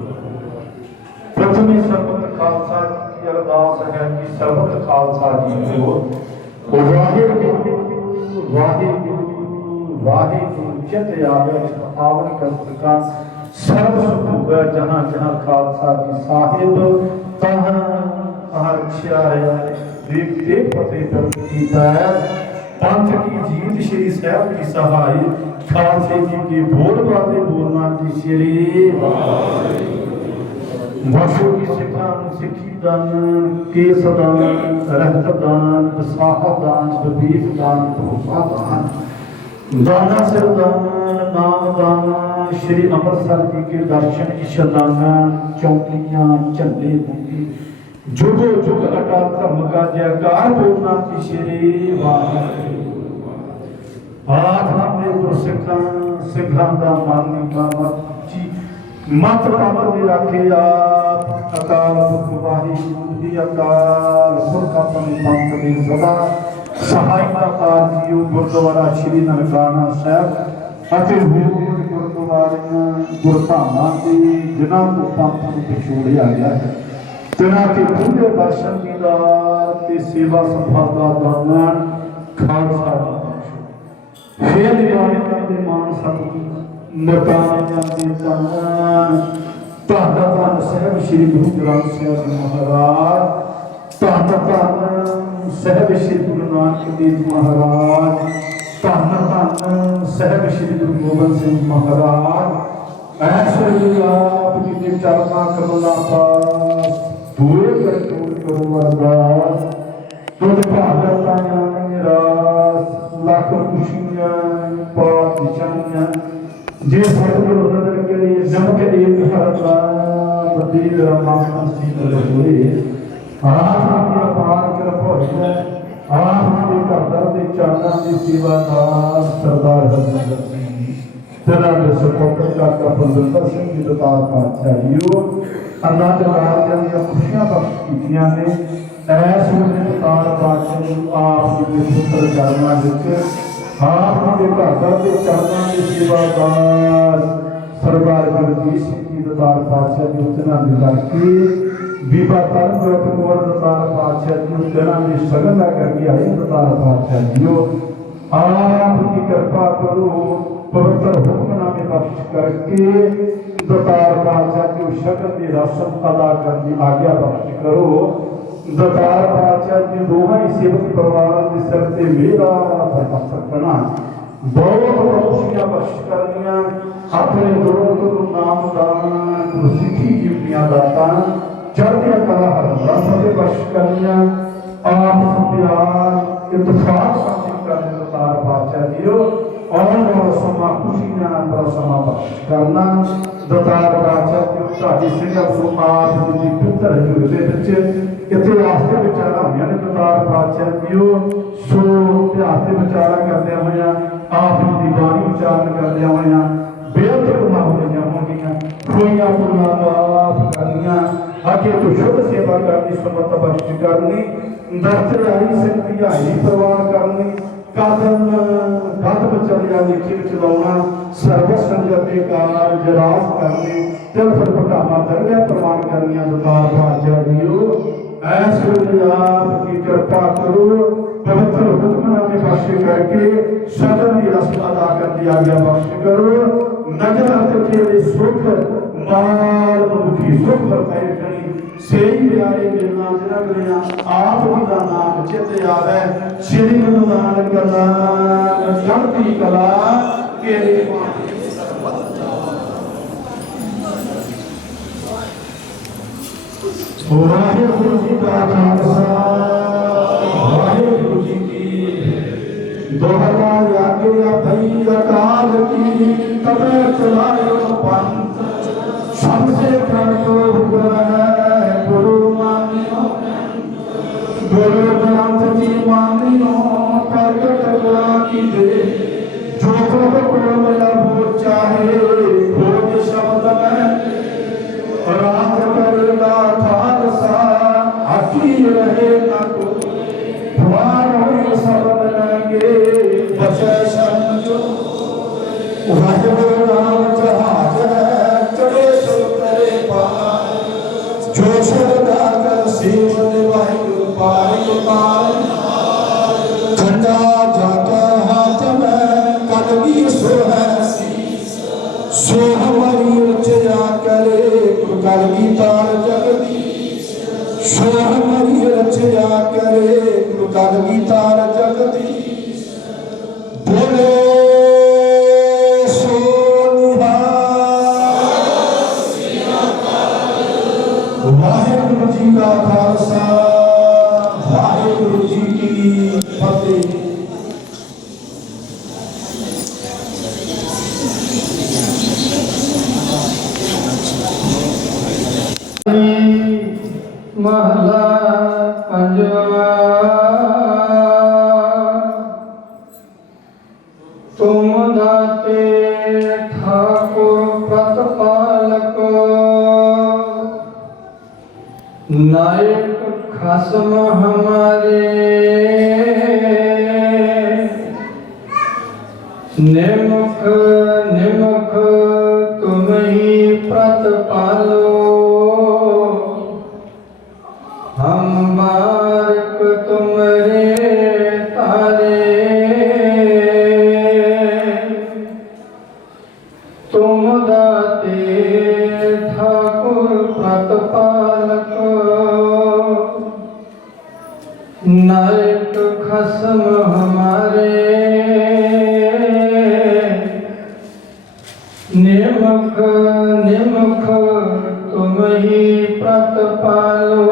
ਪ੍ਰਥਮੇ ਸਰਬੱਤ ਖਾਲਸਾ ਜੀ ਦੀ ਅਰਦਾਸ ਹੈ ਕਿ ਸਰਬੱਤ ਖਾਲਸਾ ਜੀ ਕੋ ਵਾਹਿਗੁਰੂ ਵਾਹਿਗੁਰੂ ਵਾਹਿਗੁਰੂ ਚਿਤ ਆਵੇ ਆਵਨ ਕਰਤ ਕਾ ਸਰਬ ਸੁਖ ਹੋਵੇ ਜਹਾਂ ਜਹਾਂ ਖਾਲਸਾ ਜੀ ਸਾਹਿਬ ਤਹਾਂ ਹਰਖਿਆ ਦੇਖਤੇ ਫਤਿਹ ਕਰ ਕੀਤਾ पंथ की जीत श्री साहब की सहाय खालसे जी की बोल बातें बोलना की श्री वासु की सिखा सिखी दान केस दान रहत दान विसाह दान विवेक दान भरोसा दान दाना सिर दान नाम दान श्री अमृतसर जी के दर्शन इशदाना चौकियां झंडे बूटी जुगो जुग अटल धर्म का जयकार बोलना की श्री आत्मा दे गुरसिखां सिखां दा मानी बाबा जी मत पाप दे रखे आप अकाल पुरख वाहिगुरू जी अकाल पुरख अपने पंथ दे सदा सहायता कारजियो गुरुद्वारा श्री ननकाना साहब ਅਤੇ ਹੋਰ ਗੁਰਦੁਆਰਿਆਂ ਗੁਰਧਾਮਾਂ ਦੇ ਜਿਨ੍ਹਾਂ ਤੋਂ ਪੰਥ ਨੂੰ ਵਿਛੋੜਿਆ ਗਿਆ ਹੈ तेना के पूरे दर्शन दीदार ते सेवा संभाल का दान खालसा फेर दीवार दे मान सत नकाना दे दान धन धन साहब श्री गुरु ग्रंथ साहब महाराज धन धन साहब श्री गुरु नानक देव महाराज धन धन साहब श्री गुरु गोबिंद सिंह महाराज ऐश्वर्य आप जी चरणा कमला पास पूरे कर करो अरदास तुझ भागतां निरास लाख खुशियां पाप निशानियां जे सतगुरु नदर करे जम के एक हरता बदील रमान सील होए आप ने पार कर पहुंचे आप ने करदर दे चरणा दी सेवादार सरदार हरजिंदर सिंह तेरा दे सपोर्ट का बलविंदर सिंह जी दतार पातशाहियो आनंद कारजां दी खुशियां बख्श कीतियां ने ऐस ਵੇਲੇ ਦਤਾਰ ਪਾਤਸ਼ਾਹ ਨੂੰ ਆਪ ਜੀ ਦੇ ਪੁੱਤਰ ਚਰਨਾਂ ਵਿੱਚ ਆਪ ਜੀ ਦੇ ਘਰ ਦੇ ਚਰਨਾਂ ਦੀ ਸੇਵਾਦਾਰ ਸਰਦਾਰ ਜਗਦੀਸ਼ ਸਿੰਘ ਜੀ ਦਤਾਰ ਪਾਤਸ਼ਾਹ ਦੀ ਉਤਨਾ ਦੀ ਕਰਕੇ ਬੀਬਾ ਤਰਨਜੋਤ ਕੌਰ ਦਤਾਰ ਪਾਤਸ਼ਾਹ ਜੀ ਉਤਨਾ ਦੀ ਸਗਨ ਲਾ ਕਰਕੇ ਆਏ ਦਤਾਰ ਪਾਤਸ਼ਾਹ ਜੀਓ आप की कृपा करो पवित्र हुक्मनामे बख्श करके दतार पातशाह की शक्ल की रस्म अदा करने की आज्ञा बख्श करो दतार पातशाह की दोहा ही सेवक परिवार के सिर से मेरा हथ रखना बहुत खुशियां बख्श करनिया अपने गुरु नाम दान सिद्धि कीतियां दाता चढ़ती कला हर रब बख्श करनिया आप प्यार इत्तेफाक करने दतार पातशाह जीओ और बड़ा समा खुशी नाल बड़ा समा बख्श करना दतार पातशाह जी ਤੁਹਾਡੀ ਸਿੰਘਾਂ ਨੂੰ ਆਪ ਦੀ ਪੁੱਤਰ ਹਜ਼ੂਰ ਦੇ ਵਿੱਚ ਇਤਿਹਾਸ ਦੇ ਵਿਚਾਰਾਂ ਹੋਈਆਂ ਨੇ ਦਤਾਰ ਪਾਤਸ਼ਾਹ ਜੀਓ ਸੋ ਇਤਿਹਾਸ ਦੇ ਵਿਚਾਰਾਂ ਕਰਦਿਆਂ ਹੋਇਆਂ ਆਪ ਦੀ ਬਾਣੀ ਉਚਾਰਨ ਕਰਦਿਆਂ ਹੋਇਆਂ ਬੇਅੰਤ ਗੁਨਾਹ ਹੋਈਆਂ ਹੋਣਗੀਆਂ ਹੋਈਆਂ ਗੁਨਾਹ ਮਾਫ ਕਰਨੀਆਂ ਆਕੇ ਤੋਂ ਸ਼ੁੱਧ ਸੇਵਾ ਕਰਨੀ ਸਮਤ ਬਖਸ਼ ਕਰਨੀ ਦਰਦ ਆਈ ਸੰਗਤੀ ਆਈ ਪ੍ਰਵਾਨ ਕਰਨੀ ਕਦਮ ਚਲਿਆ ਲਿਖੀ ਚਲਾਉਣਾ ਸਰਵ ਸੰਗਤ ਦੇ ਕਾਰਜ ਰਾਸ ਕਰਨੇ ਤਿਲ ਫਿਰ ਪਟਾਵਾ ਦਰਗਾਹ ਪ੍ਰਵਾਨ ਕਰਨੀਆਂ ਦਤਾਰ ਪਾਤਸ਼ਾਹ ਜੀਓ ऐस आप की कृपा करो पवित्र हुक्मनामे बख्श करके सदन की रस्म अदा कर दिया गया बख्श करो नजर के सुख माल मुखी सुख खैर करी सही प्यारे मिलना जिन्हें मिलना आप जी का नाम चित आवे श्री गुरु नानक नाम चढ़ती कला के वाहिगुरू जी का खालसा वाहिगुरू जी की दोहरा आज्ञा भई अकाल की तबे चलायो पंथ सबसे करो गुरु मानियो गुरु ग्रंथ जी मानियो प्रगट करा की दे जो को मिला वो चाहे खोज शब्द में रात करेगा खालसा हकी रहे ना को भगवान सब मिलेंगे बचे समझो वाहिगुरू नाम जहाज चढ़े सो करे पार जो सदा कर सेवन वाहिगुरू पार खंडा जाकर हरि रचया करे गुरु कल गीता जगदीश बोले सो निहाल। वाहिगुरु जी का खालसा वाहिगुरु जी की फतेह। महला पंजवा। तुम दाते ठाकुर प्रतिपालक नायक खसम हमारे निमुख निमुख तुम ही प्रतिपालो हम बारक तुमरे तारे तुम दाते ठाकुर प्रतिपालक नायक खसम हमारे निमुख निमुख तुम ही प्रतिपालो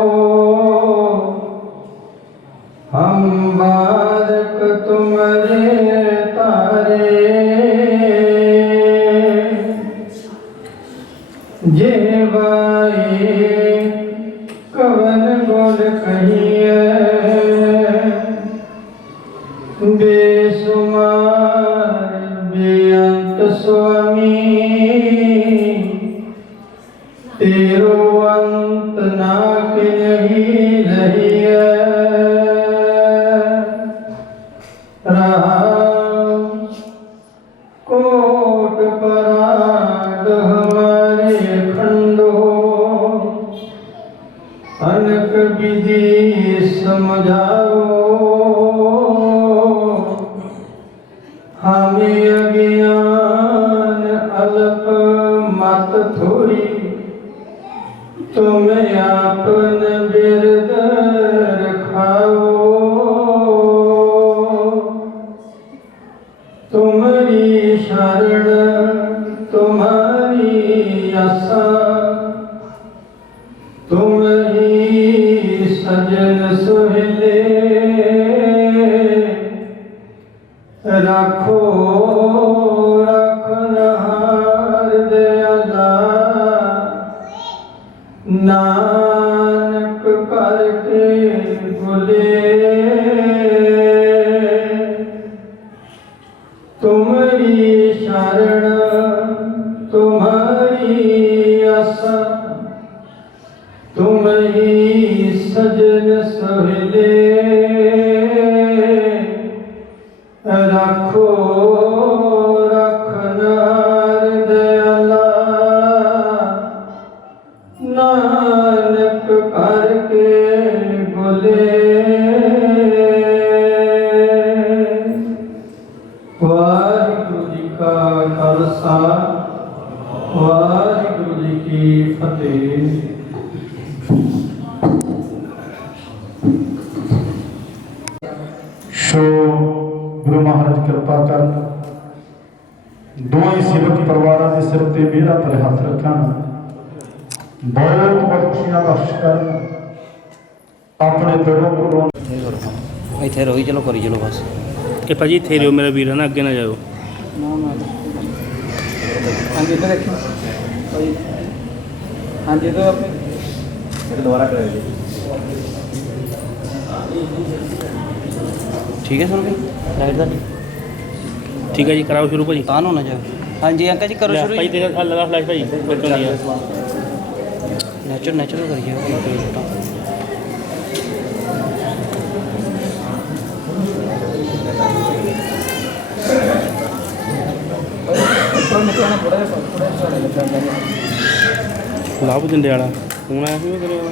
हम बारक तुमरे तारे जेवाए कवन गुण कहिए बेसुमार बेअंत स्वामी तेरो अंत ना के नहीं रहिए कोट पराग हमारे खंडो अनक विधि समझाओ हमें अज्ञान अल्प मत थोड़ी तुम्हें आपन बिरद रखाओ तुम्हारी शरण तुम्हारी आशा तुम ही सजन सुहले रखो रखनहार दयाला नानक करके बोले तुम्हारी शरण तुम्हारी आशा तुम ही सजन सहेले रखो रखनार दयाला नानक करके बोले वाहिगुरु जी का खालसा वाहिगुरु जी की फतेह। सो गुरु महाराज कृपा कर दोई सेवक परिवारों के सिर ते मेरा पर हाथ रखन बहुत बख्शियां बख्श कर अपने दिलों कोलों ਇੱਥੇ ਰੋਈ ਚਲੋ ਕਰੀ ਚਲੋ ਬਸ ਇਹ ਭਾਜੀ ਇੱਥੇ ਰਿਓ ਮੇਰਾ ਵੀਰ ਹੈ ਨਾ, ਅੱਗੇ ਨਾ ਜਾਓ। हाँ जी इधर देखिए हाँ जी इधर अपने ਦੁਬਾਰਾ ਕਰਾਇਆ ਜੀ ਠੀਕ ਹੈ ਸੁਣ ਵੀ ਲਾਈਟ ਦਾ ਠੀਕ ਹੈ ਜੀ, ਕਰਾਓ ਸ਼ੁਰੂ ਭਾਜੀ। ਤਾਂ ਹੋਣਾ ਜਾ ਹਾਂਜੀ ਅੰਕਲ ਜੀ ਕਰੋ ਸ਼ੁਰੂ ਭਾਈ ਤੇਰਾ ਲਗਾ ਫਲੈਸ਼ ਭਾਈ ਬੱਚੋਂ ਦੀ ਆ। ਨੈਚੁਰਲ ਕਰੀਏ ਲਾਭ ਦਿੰਦੇ ਵਾਲਾ ਫੋਨ ਆਇਆ ਸੀ ਉਹ ਤੇਰੇ ਵਾਲਾ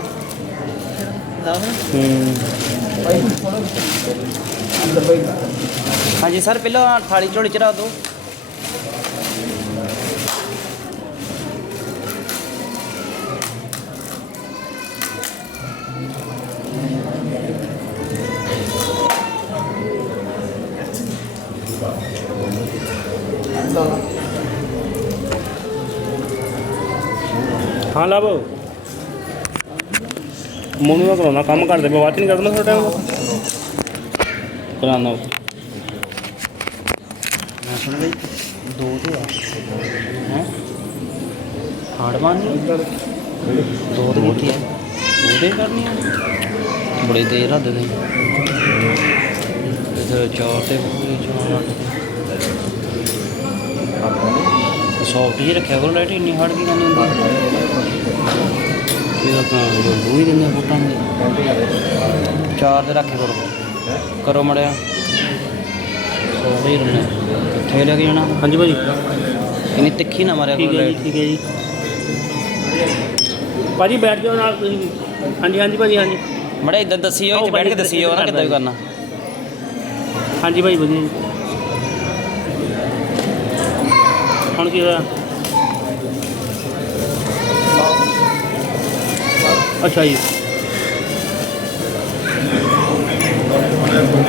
हाँ जी सर पहले थाली झोली च रख दो ਹਾਂ ਲਵ ਮੋਨੂ ਦਾ ਕਰਾਉਣਾ ਕੰਮ ਕਰਦੇ ਮੈਂ ਬਾਅਦ 'ਚ ਨਹੀਂ ਕਰਦਾ ਥੋੜਾ ਟਾਈਮ ਕਰਾਉਣਾ ਮੈਂ ਸੁਣ ਬਈ 2 ਤੇ ਆ ਹੈ ਹਾਰਡਵਾਨ ਨਹੀਂ 2 ਤੇ ਕੀਤੀ ਹੈ 2 ਤੇ ਕਰਨੀ ਹੈ ਬੜੇ ਦੇਰ ਹੱਦ ਦੇ ਤੇ 4 ਤੇ ਪੂਰੀ 4 ਸੌਫਟ ਹੀ ਰੱਖਿਆ ਕਰੋ ਲਾਈਟ ਇੰਨੀ ਹਾਰਡ ਕੀ ਕਰਨੀ ਹੁੰਦੀ ਇਹ ਆਪਣਾ ਜੋ ਹੀ ਦਿੰਦੇ ਫੋਟਾਂ ਦੇ 4 ਤੇ ਰੱਖੇ ਕਰੋ ਮੜਿਆ ਸਹੀ ਰਹਿਣਾ ਕਿੱਥੇ ਲੈ ਕੇ ਜਾਣਾ ਹਾਂਜੀ ਭਾਜੀ ਇੰਨੀ ਤਿੱਖੀ ਨਾ ਮਾਰਿਆ ਕਰੋ ਲਾਈਟ ਠੀਕ ਹੈ ਜੀ ਭਾਜੀ ਬੈਠ ਜਾਓ ਨਾਲ ਤੁਸੀਂ ਵੀ। ਹਾਂਜੀ ਹਾਂਜੀ ਭਾਜੀ ਹਾਂਜੀ ਮੜਾ ਇਦਾਂ ਦੱਸਿਓ ਇੱਥੇ ਬੈਠ ਕੇ ਦੱਸਿਓ ਨਾ ਕਿੱਦਾਂ ਵੀ ਕਰਨਾ ਹਾਂਜੀ ਭਾਈ ਵਧੀਆ ਜੀ ਹੁਣ ਕੀ ਹੋਇਆ ਅੱਛਾ ਜੀ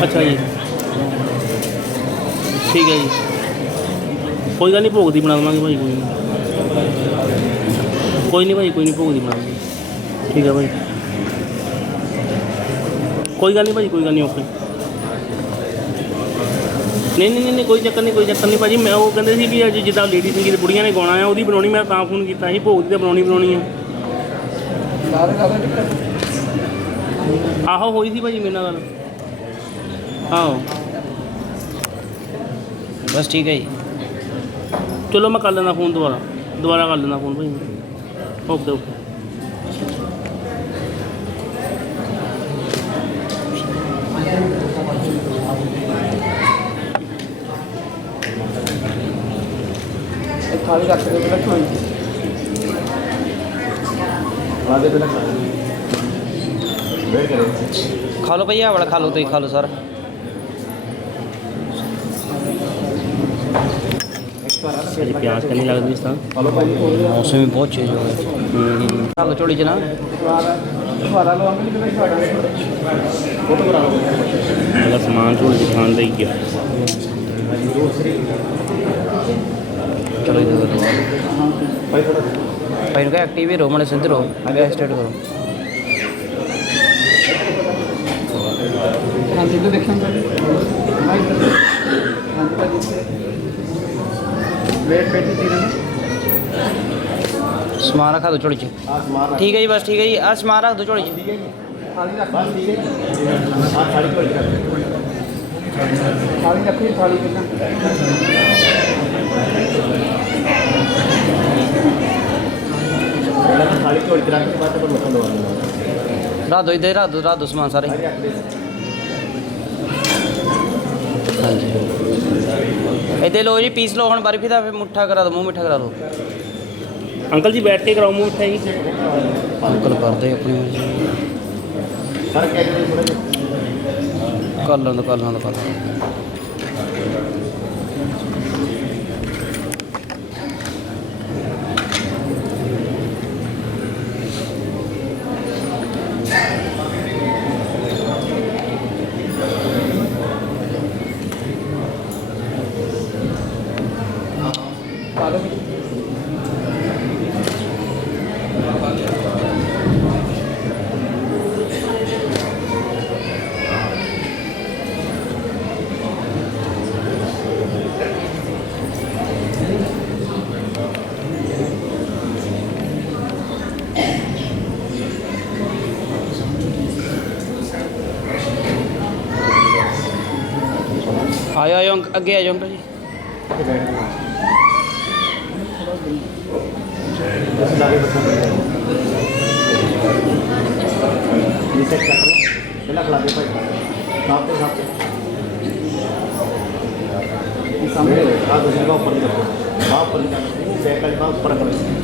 ਅੱਛਾ ਜੀ ਠੀਕ ਹੈ ਜੀ ਕੋਈ ਗੱਲ ਨਹੀਂ ਭੋਗ ਦੀ ਬਣਾ ਦੇਵਾਂਗੇ ਭਾਈ ਕੋਈ ਨਹੀਂ ਭਾਈ ਕੋਈ ਨਹੀਂ ਭੋਗ ਦੀ ਬਣਾ ਦੇਵਾਂਗੇ ਠੀਕ ਹੈ ਭਾਈ ਕੋਈ ਗੱਲ ਨਹੀਂ ਭਾਜੀ ਕੋਈ ਗੱਲ ਨਹੀਂ ਓਕੇ ਨਹੀਂ ਕੋਈ ਚੱਕਰ ਨਹੀਂ ਭਾਜੀ ਮੈਂ ਉਹ ਕਹਿੰਦੇ ਸੀ ਵੀ ਅੱਜ ਜਿੱਦਾਂ ਲੇਡੀ ਸੰਗੀਤ ਬੁੜੀਆਂ ਨੇ ਗਾਉਣਾ ਆ ਉਹਦੀ ਬਣਾਉਣੀ ਮੈਂ ਤਾਂ ਫੋਨ ਕੀਤਾ ਸੀ ਭੋਗ ਦੀ ਤਾਂ ਬਣਾਉਣੀ ਆ ਆਹੋ ਹੋਈ ਸੀ ਭਾਜੀ ਮੇਰੇ ਨਾਲ ਗੱਲ ਆਹੋ ਬਸ ਠੀਕ ਹੈ ਜੀ ਚਲੋ ਮੈਂ ਕਰ ਲੈਂਦਾ ਫੋਨ ਦੁਬਾਰਾ ਕਰ ਲੈਂਦਾ ਫੋਨ ਭਾਈ ਓਕੇ थाली रख दो बेटा खा लो भैया बड़ा खा लो तो ही खा लो सर प्याज करनी लगती इस तरह मौसम भी बहुत चेंज हो गया खा लो चोड़ी जना मेरा समान थोड़ा दिखान दे गया चलो इधर भाई का एक्टिव ही रहो मैंने सिद्ध रहो आगे स्टार्ट करो हाँ जी तो देखिए हाँ जी वेट पेटी तीन समान रखा दो चोड़ी च ठीक है जी बस ठीक है जी आ समान रख दो चोड़ी च थाली रख थाली रखिए थाली रख दो समान सारे हाँ जी इधर लो जी पीस लो हम बर्फी का फिर मुठा करा दो मुँह मिठा करा दो अंकल जी बैठ के कराओ मुँह मिठा जी अंकल कर दे अपनी कर लो आयो अगे आ जाओ अंकल जी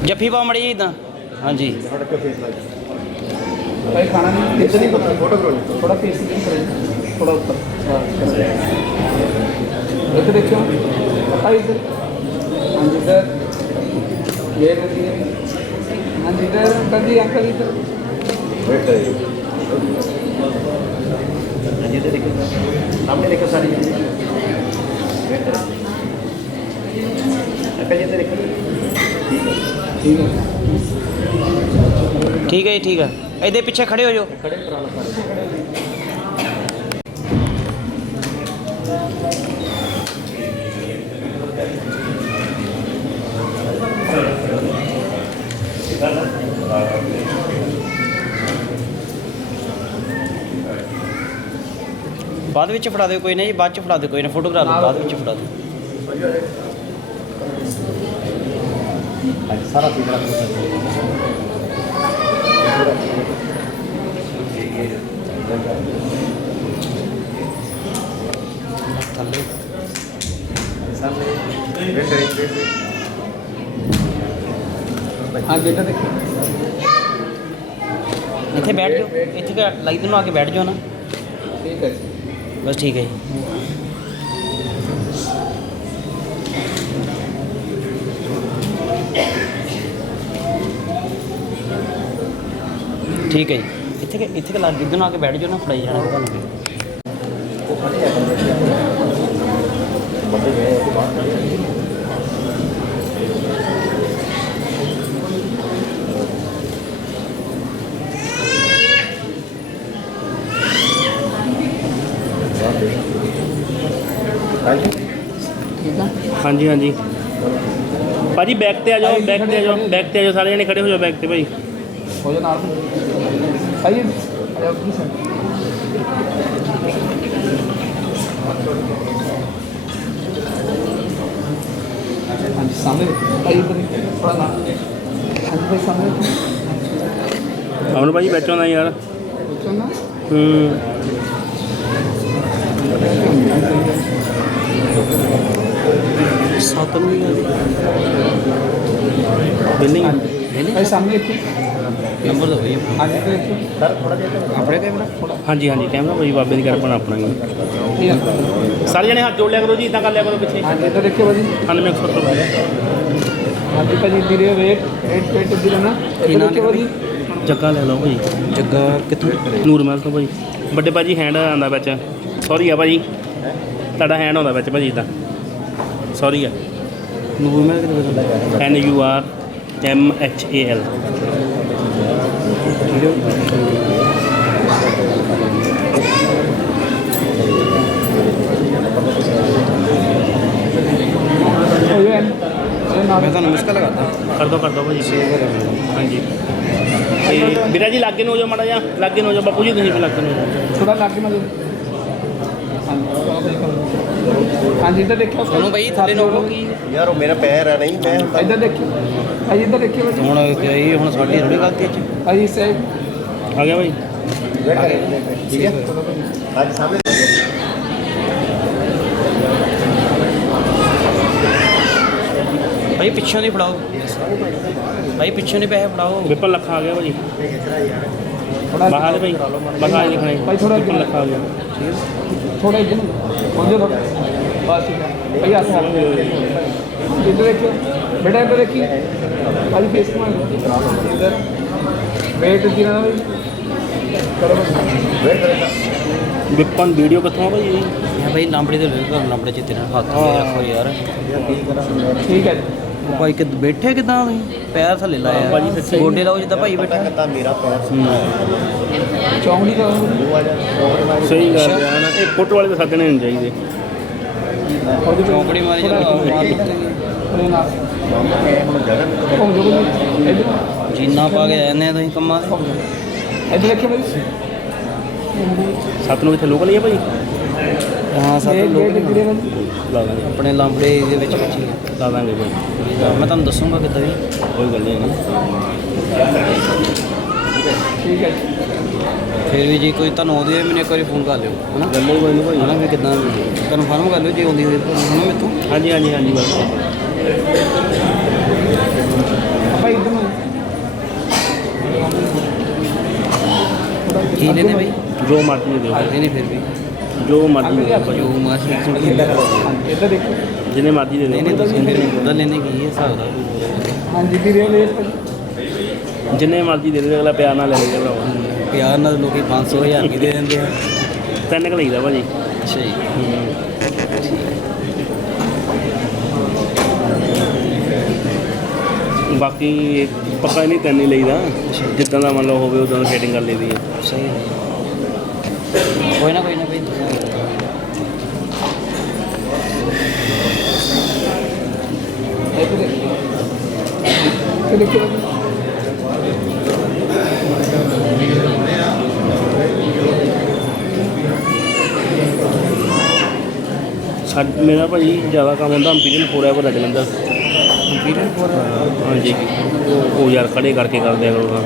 जफ्फी पाओ मड़ी इदा हाँ जी भाई खाना नहीं थोड़ा फेस थोड़ा ऊपर इधर देखियो पता इधर हाँ जी इधर ये देखिए हाँ जी इधर कर दी अंकल इधर सामने देखो सारी अंकल जी देखो ठीक है जी ठीक है। ਇਹਦੇ ਪਿੱਛੇ ਖੜੇ ਹੋ ਜਾਓ। ਬਾਅਦ ਵਿੱਚ ਫੜਾ ਦਿਓ ਕੋਈ ਨਾ ਜੀ, ਬਾਅਦ ਚ ਫੜਾ ਦਿਓ ਕੋਈ ਨਾ, ਫੋਟੋ ਕਰਾ ਲਓ ਬਾਅਦ ਵਿੱਚ ਫੜਾ ਦਿਓ। ਸਾਰਾ ਫਿਕਰ ਥੱਲੇ हाँ बेटा देखो ਇੱਥੇ ਬੈਠ ਜਾਓ, ਇੱਥੇ ਲਾਈਟ ਨੂੰ ਆ ਕੇ ਬੈਠ ਜਾਓ ਨਾ। ठीक है ਬਸ ਠੀਕ ਹੈ ਜੀ। ਠੀਕ ਹੈ ਜੀ। ਇੱਥੇ ਲਾਈਟ ਨੂੰ ਆ ਕੇ ਬੈਠ ਜਾਓ ਨਾ, ਫੜਾਈ ਜਾਣਾ ਤੁਹਾਨੂੰ। ਹਾਂਜੀ ਹਾਂਜੀ ਭਾਜੀ ਬੈਕ ਤੇ ਆ ਜਾਓ, ਬੈਕ ਤੇ ਆ ਜਾਓ, ਬੈਕ ਤੇ ਆ ਜਾਓ, ਸਾਰੇ ਜਣੇ ਖੜੇ ਹੋ ਜਾਓ ਬੈਕ ਤੇ ਭਾਈ। हो जाओ नाल आइए हाँ जी सामने आइए इधर थोड़ा ना हाँ जी भाई सामने ਅਮਨ ਭਾਜੀ ਬੈਠੋ ਨਾ ਯਾਰ। पूछो ना ਸੱਤ ਨੂੰ ਹੀ ਬਿਲਿੰਗ भाई सामने देखिए ਨੰਬਰ ਦੋ ਭਾਈ हाँ जी देखिए ਆਪਣੇ ਕੈਮਰਾ। ਹਾਂਜੀ ਹਾਂਜੀ ਕੈਮਰਾ ਭਾਜੀ ਬਾਬੇ ਦੀ ਕਿਰਪਾ ਨਾਲ ਆਪਣਾ ਹੀ। ये ਸਾਰੇ ਜਣੇ ਹੱਥ ਜੋੜ ਲਿਆ ਕਰੋ ਜੀ, ਇਦਾਂ ਕਰ ਲਿਆ ਕਰੋ ਪਿੱਛੇ। हाँ जी इधर देखिए भाई 9170 हाँ जी भाई धीरे वेट वेट वेट धीरे ना इधर देखिए भाई ਜੱਗਾ ਲੈ ਲਓ ਭਾਜੀ। ਜੱਗਾ ਕਿੱਥੋਂ? ਨੂਰ ਮਹਿਲ ਤੋਂ ਭਾਜੀ। ਵੱਡੇ ਭਾਜੀ ਹੈਂਡ ਆਉਂਦਾ ਵਿੱਚ, ਸੌਰੀ ਆ ਭਾਜੀ, ਤੁਹਾਡਾ ਹੈਂਡ ਆਉਂਦਾ ਵਿੱਚ ਭਾਜੀ ਇਦਾਂ, ਸੌਰੀ ਆ। ਨੂਰ ਮਹਿਲ ਕਿੱਥੇ? NURMHAL। ये नाम ਮੈਂ ਤੁਹਾਨੂੰ ਮੁਸ਼ਕਲ ਲਗਾਤਾ। ਕਰ ਦੋ ਭਾਜੀ। ਹਾਂਜੀ ਤੇ ਵੀਰਾ ਜੀ ਲਾਗੇ ਨੂੰ ਹੋ ਜਾਓ, ਮਾੜਾ ਜਿਹਾ ਲਾਗੇ ਨੂੰ ਹੋ ਜਾਓ, ਬਾਪੂ ਜੀ ਤੁਸੀਂ ਵੀ ਲਾਗੇ ਨੂੰ ਹੋ ਜਾਓ। थोड़ा लाके मतलब हाँ जी इधर देखिए ਸੁਣੋ ਭਾਈ ਥੱਲੇ ਨੂੰ ਆਓ। ਯਾਰ ਉਹ ਮੇਰਾ ਪੈਰ ਆ ਨਹੀਂ ਮੈਂ इधर देखिए भाई इधर देखिए भाई ਹੁਣ ਇਹ ਹੁਣ ਸਾਡੀ ਥੋੜੀ ਗਲਤੀ ਹੈ। भाई से ਆ ਗਿਆ ਭਾਈ। ਠੀਕ ਹੈ ਅੱਜ ਸਾਹਮਣੇ ਭਾਈ ਪਿੱਛੋਂ ਦੀ ਫੜਾਓ, ਭਾਈ ਪਿੱਛੋਂ ਦੀ ਪੈਸੇ ਫੜਾਓ। ਵਿਪਨ ਲੱਖਾ ਆ ਗਿਆ ਭਾਜੀ। थोड़ा ਬਾਹਰ ਭਾਈ ਬਸ ਆ ਲਿਖਣਾ भाई थोड़ा ਵਿਪਨ ਲੱਖਾ ਆ ਗਿਆ। थोड़ा इधर हो जाओ थोड़ा बस ठीक है भाई आते हैं इधर देखिए बेटा इधर देखिए भाई फेस में इधर वेट गिरा ना भाई करो ਵਿਪਨ ਵੀਡੀਓ ਕਿੱਥੋਂ ਆ ਭਾਜੀ? ਮੈਂ ਭਾਈ ਲਾਂਬੜੇ ਦੇ ਤੁਹਾਨੂੰ ਲਾਂਬੜੇ ਚ ਤੇਰਾ ਹੱਥ ਤੇ ਰੱਖੋ ਯਾਰ। ठीक है ਭਾਈ ਕਿ ਬੈਠੇ ਕਿਦਾਂ ਤੁਸੀਂ? ਪੈਰ ਥੱਲੇ ਲਾਇਆ ਭਾਜੀ ਸੱਚੀ। ਗੋਡੇ ਲਾਓ ਜਿੱਦਾਂ ਭਾਈ ਬੈਠਾ। ਤਾਂ ਮੇਰਾ ਪੈਰ चौंगड़ी का ਸਹੀ ਗੱਲ ਹੈ ਨਾ, ਇਹ ਫੁੱਟ ਵਾਲੇ ਤਾਂ ਸਾਧਣੇ ਨਹੀਂ ਚਾਹੀਦੇ। ਚੌਂਕੜੀ ਮਾਰੀ ਜਦੋਂ ਮਾਰ ਦਿੱਤੇ ਜੀਨਾ ਪਾ ਕੇ ਜਾਂਦੇ ਆ ਤੁਸੀਂ ਕੰਮਾਂ ਦੇ। इधर देखिए भाई ਸੱਤ ਨੂੰ ਕਿੱਥੇ ਲੋਕਲ ਹੀ ਆ ਭਾਜੀ? ਹਾਂ ਸਭ वेट ਲੋਕ वेट गिरे भाई ਲਾ ਦਾਂਗੇ ਆਪਣੇ ਲਾਂਬੜੇ ਦੇ ਵਿੱਚ ਵਿੱਚ ਹੀ ਆ। ਲਾ ਦਾਂਗੇ ਭਾਈ, ਮੈਂ ਤੁਹਾਨੂੰ ਦੱਸੂਗਾ ਕਿੱਦਾਂ ਵੀ। ਕੋਈ ਗੱਲ ਨਹੀਂ। ठीक है ਫਿਰ ਵੀ ਜੇ ਕੋਈ ਤੁਹਾਨੂੰ ਆਉਂਦੀ ਹੋਵੇ ਮੈਨੂੰ ਇੱਕ ਵਾਰੀ ਫੋਨ ਕਰ ਲਿਓ ਹਨਾ। ਗੱਲ ਹੀ ਕੋਈ ਨਹੀਂ ਭਾਈ। ਹਨਾ ਵੀ ਕਿੱਦਾਂ ਕਨਫਰਮ ਕਰ ਲਿਓ ਜੇ ਆਉਂਦੀ ਹੋਵੇ ਹਨਾ ਮੈਥੋਂ। ਹਾਂਜੀ ਹਾਂਜੀ ਹਾਂਜੀ ਬਸ भाई इधर ਕੀ ਲੈਂਦੇ ਭਾਈ? ਜੋ ਮਰਜ਼ੀ ਦੇ ਦਿਓ, ਨਹੀਂ ਨਹੀਂ ਫਿਰ ਵੀ ਜੋ ਮਰਜ਼ੀ ਦੇ ਦਿਓ ਭਾਜੀ, ਜੋ ਮਾਸੀ इधर देखिए ਜਿੰਨੇ ਮਰਜ਼ੀ ਦੇ ਨਹੀਂ ਦਿਓ ਨਹੀਂ ਤੁਸੀਂ ਫਿਰ ਉਹਦਾ ਲੈਣੇ ਕੀ ਹੈ ਹਿਸਾਬ ਦਾ? हाँ जी गिरे वेट ਜਿੰਨੇ ਮਰਜ਼ੀ ਦੇ ਦਿਓ, ਅਗਲਾ ਪਿਆਰ ਨਾਲ ਲੈ ਲਏਗਾ ਭਰਾਵਾ। ਪਿਆਰ ਨਾਲ ਲੋਕੀ 500 1000 ਵੀ ਦੇ ਦਿੰਦੇ ਆ। ਤਿੰਨ ਕੁ ਲਈਦਾ ਭਾਜੀ। ਅੱਛਾ ਜੀ। ਬਾਕੀ ਪੱਕਾ ਨਹੀਂ ਤੈਨੂੰ ਹੀ ਲਈਦਾ, ਜਿੱਦਾਂ ਦਾ ਮਤਲਬ ਹੋਵੇ ਉਦਾਂ ਦਾ ਸੈਟਿੰਗ ਕਰ ਲਈਦੀ ਹੈ। ਸਹੀ ਹੈ। ਕੋਈ ਨਾ ਭਾਈ ਮੇਰਾ ਭਾਜੀ ਜ਼ਿਆਦਾ ਕੰਮ ਹੁੰਦਾ ਇੰਪੀਰੀਅਲ 4 ਐਵਰ ਦਾ ਜਲੰਧਰ। ਹਾਂਜੀ, ਉਹ ਯਾਰ ਖੜੇ ਕਰਕੇ ਕਰਦੇ ਆ ਕਰੋ।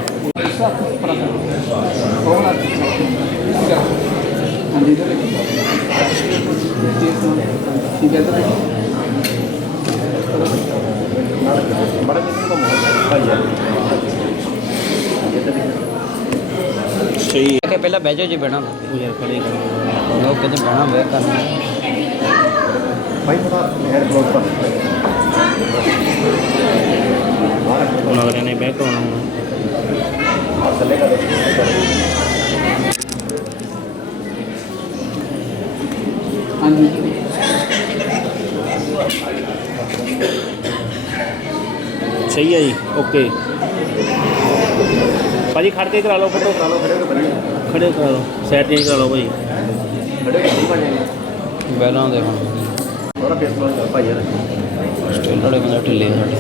ਸਹੀ ਕਿ ਪਹਿਲਾਂ ਬਹਿ ਜਾਓ ਜੀ ਬਹਿਣਾ ਉਹ ਯਾਰ ਖੜੇ ਕਰਦੇ ਲੋਕ ਕਹਿੰਦੇ ਬਹਿਣਾ ਬਹਿ ਕਰਨਾ भाई थोड़ा हेयर क्लोज पर ਹੁਣ ਅਗਲੇ ਨੇ ਬੈਕ ਕਰਾਉਣਾ ਹੁਣ। चलेगा। ਸਹੀ ਹੈ ਜੀ, ਓਕੇ ਭਾਜੀ ਖੜ ਕੇ ਕਰਾ ਲਓ ਫੋਟੋ, ਕਰਾ ਲਓ ਖੜੇ ਕਰਾ ਲਓ, ਸਾਈਡ ਚੇਂਜ ਕਰਾ ਲਓ ਭਾਈ। ਬਹਿਲਾਂ ਦੇ ਹੁਣ थोड़ा फेस क्लोज कर भाई यार। ਸਟੇਲ ਵਾਲੇ ਬੰਦੇ ਢਿੱਲੇ ਆ ਸਾਡੇ।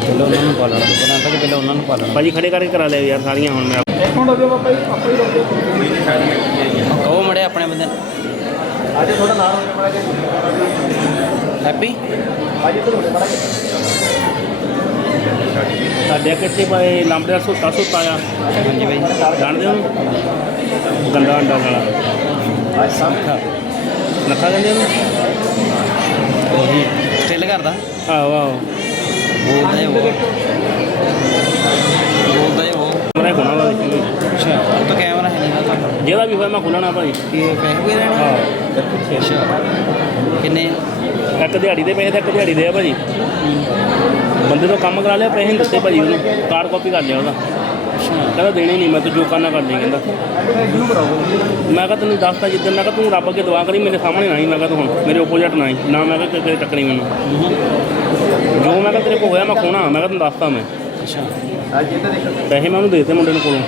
ਪਹਿਲਾਂ ਉਹਨਾਂ ਨੂੰ ਪਾ ਲੈਣਾ ਪਹਿਲਾਂ ਅੰਕਲ ਜੀ, ਪਹਿਲਾਂ ਉਹਨਾਂ ਨੂੰ ਪਾ ਲੈਣਾ। ਭਾਜੀ ਖੜੇ ਕਰਕੇ ਕਰਾ ਲਿਓ ਯਾਰ ਸਾਰੀਆਂ ਹੁਣ ਮੈਂ ਉਹ ਮੜੇ ਆਪਣੇ ਬੰਦੇ आज थोड़ा नाम होने पड़ा ਹੈਪੀ आज तो होने पड़ा ਸਾਡੇ ਕਿੱਥੇ ਭਾਈ ਲੰਬੜੇ ਦਾ ਸੁੱਤਾ ਆ ਹਾਂਜੀ ਬਾਈ ਜਾਣਦੇ ਹੋ ਗੰਦਾ ਅੰਡਾ ਵਾਲਾ आज शाम था। ਨੱਖਾ ਕਹਿੰਦੇ ਉਹਨੂੰ। ਉਹੀ ਸਟਿਲ ਕਰਦਾ ਆਹੋ ਆਹੋ ਬੋਲਦਾ ਹੈ ਉਹ ਮੇਰਾ ਗੁਣਾ ਵਾ ਵਿੱਚ ਅੱਛਾ ਉਹ ਤਾਂ ਕੈਮਰਾ ਹੈ ਨਹੀਂ ਤਾਂ ਜਿਹਦਾ ਵੀ ਹੋਇਆ ਮੈਂ ਖੋਲਣਾ ਭਾਈ। ਕਿ ਪੈਸੇ ਵੀ ਲੈਣੇ ਹਾਂ ਅੱਛਾ ਕਿੰਨੇ ਇੱਕ ਦਿਹਾੜੀ ਦੇ ਪੈਸੇ ਤੇ ਇੱਕ ਦਿਹਾੜੀ ਦੇ ਆ ਭਾਜੀ। ਬੰਦੇ ਤੋਂ ਕੰਮ ਕਰਾ ਲਿਆ, ਪੈਸੇ ਨਹੀਂ ਦਿੱਤੇ ਭਾਜੀ ਉਹਨੂੰ, ਕਾਰਡ ਕਾਪੀ ਕਰ ਲਿਆ ਉਹਦਾ। ਕਹਿੰਦਾ ਦੇਣੇ ਨਹੀਂ, ਮੈਂ ਤੂੰ ਜੋ ਕਰਨਾ ਕਰ ਲਈ ਕਹਿੰਦਾ। ਮੈਂ ਕਿਹਾ ਤੈਨੂੰ ਦੱਸਤਾ ਜਿੱਦਣ, ਮੈਂ ਕਿਹਾ ਤੂੰ ਰੱਬ ਅੱਗੇ ਦੁਆ ਕਰੀ ਮੇਰੇ ਸਾਹਮਣੇ ਨਾ ਹੀ, ਮੈਂ ਕਿਹਾ ਤੂੰ ਹੁਣ ਮੇਰੇ ਓਪੋਜਿਟ ਨਾ ਹੀ ਨਾ, ਮੈਂ ਕਿਹਾ ਕਿਤੇ ਟੱਕਰੀ ਮੈਨੂੰ ਜੋ ਮੈਂ ਕਿਹਾ ਤੇਰੇ ਕੋਲ ਹੋਇਆ ਮੈਂ ਖੋਣਾ, ਮੈਂ ਕਿਹਾ ਤੈਨੂੰ ਦੱਸਤਾ ਮੈਂ। ਅੱਛਾ आज ये तो देखो ਪੈਸੇ ਮੈਂ ਉਹਨੂੰ ਦੇ ਦਿੱਤੇ ਮੁੰਡੇ ਨੂੰ ਕੋਲੋਂ,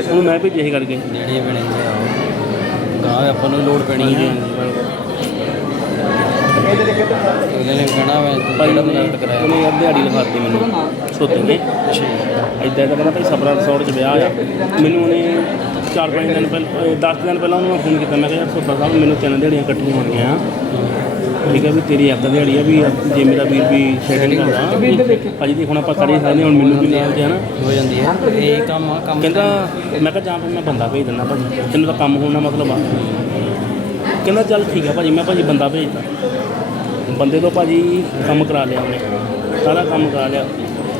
ਉਹਨੂੰ ਮੈਂ ਭੇਜੇ ਸੀ ਕਰਕੇ। ਜਿਹੜੇ ਬਣੇ ਗਾਂ ਆਪਾਂ ਨੂੰ ਲੋੜ ਪੈਣੀ ਹੈ ਇਹਨੇ ਨੇ ਕਹਿਣਾ ਮੈਂ ਭਾਈ ਜਿਹੜਾ ਉਹਨੇ ਮਦਦ ਕਰਾਇਆ ਉਹਨੇ ਯਾਰ ਦਿਹਾੜੀ ਲਿਖਾਤੀ ਮੈਨੂੰ ਸੋਤੀ ਨੇ। ਇੱਦਾਂ ਇੱਦਾਂ ਕਹਿੰਦਾ ਭਾਈ ਸਬਰਾ ਰਿਸੋਰਟ 'ਚ ਵਿਆਹ ਆ। ਮੈਨੂੰ ਉਹਨੇ 4-5 ਦਿਨ ਪਹਿਲਾਂ 10 ਦਿਨ ਪਹਿਲਾਂ ਉਹਨੂੰ ਮੈਂ ਫੋਨ ਕੀਤਾ, ਮੈਂ ਕਿਹਾ ਯਾਰ ਸੋਤਾ ਸਾਹਿਬ ਮੈਨੂੰ 3 ਦਿਹਾੜੀਆਂ ਇਕੱਠੀਆਂ ਹੋਣੀਆਂ ਆ, ਠੀਕ ਹੈ ਵੀ ਤੇਰੀ ਇੱਕ ਦਿਹਾੜੀ ਆ ਵੀ ਜੇ ਮੇਰਾ ਵੀਰ ਵੀ ਸੈਟਿੰਗ ਕਰਦਾ ਭਾਜੀ ਦੀ ਹੁਣ ਆਪਾਂ ਕਰ ਹੀ ਸਕਦੇ ਹੁਣ ਮੈਨੂੰ ਵੀ ਨਾਲ ਤੇ ਹਨਾ ਹੋ ਜਾਂਦੀ ਹੈ ਇਹ ਕੰਮ ਆ ਕੰਮ ਕਹਿੰਦਾ। ਮੈਂ ਕਿਹਾ ਜਾਂ ਫਿਰ ਮੈਂ ਬੰਦਾ ਭੇਜ ਦਿੰਦਾ ਭਾਜੀ, ਤੈਨੂੰ ਤਾਂ ਕੰਮ ਹੋਣਾ ਮਤਲਬ ਆ। ਕਹਿੰਦਾ ਚੱਲ ਠੀਕ ਹੈ ਭਾਜੀ। ਮੈਂ ਭਾਜੀ ਬੰਦਾ ਭੇਜਦਾ, ਬੰਦੇ ਤੋਂ ਭਾਜੀ ਕੰਮ ਕਰਾ ਲਿਆ ਉਹਨੇ, ਸਾਰਾ ਕੰਮ ਕਰਾ ਲਿਆ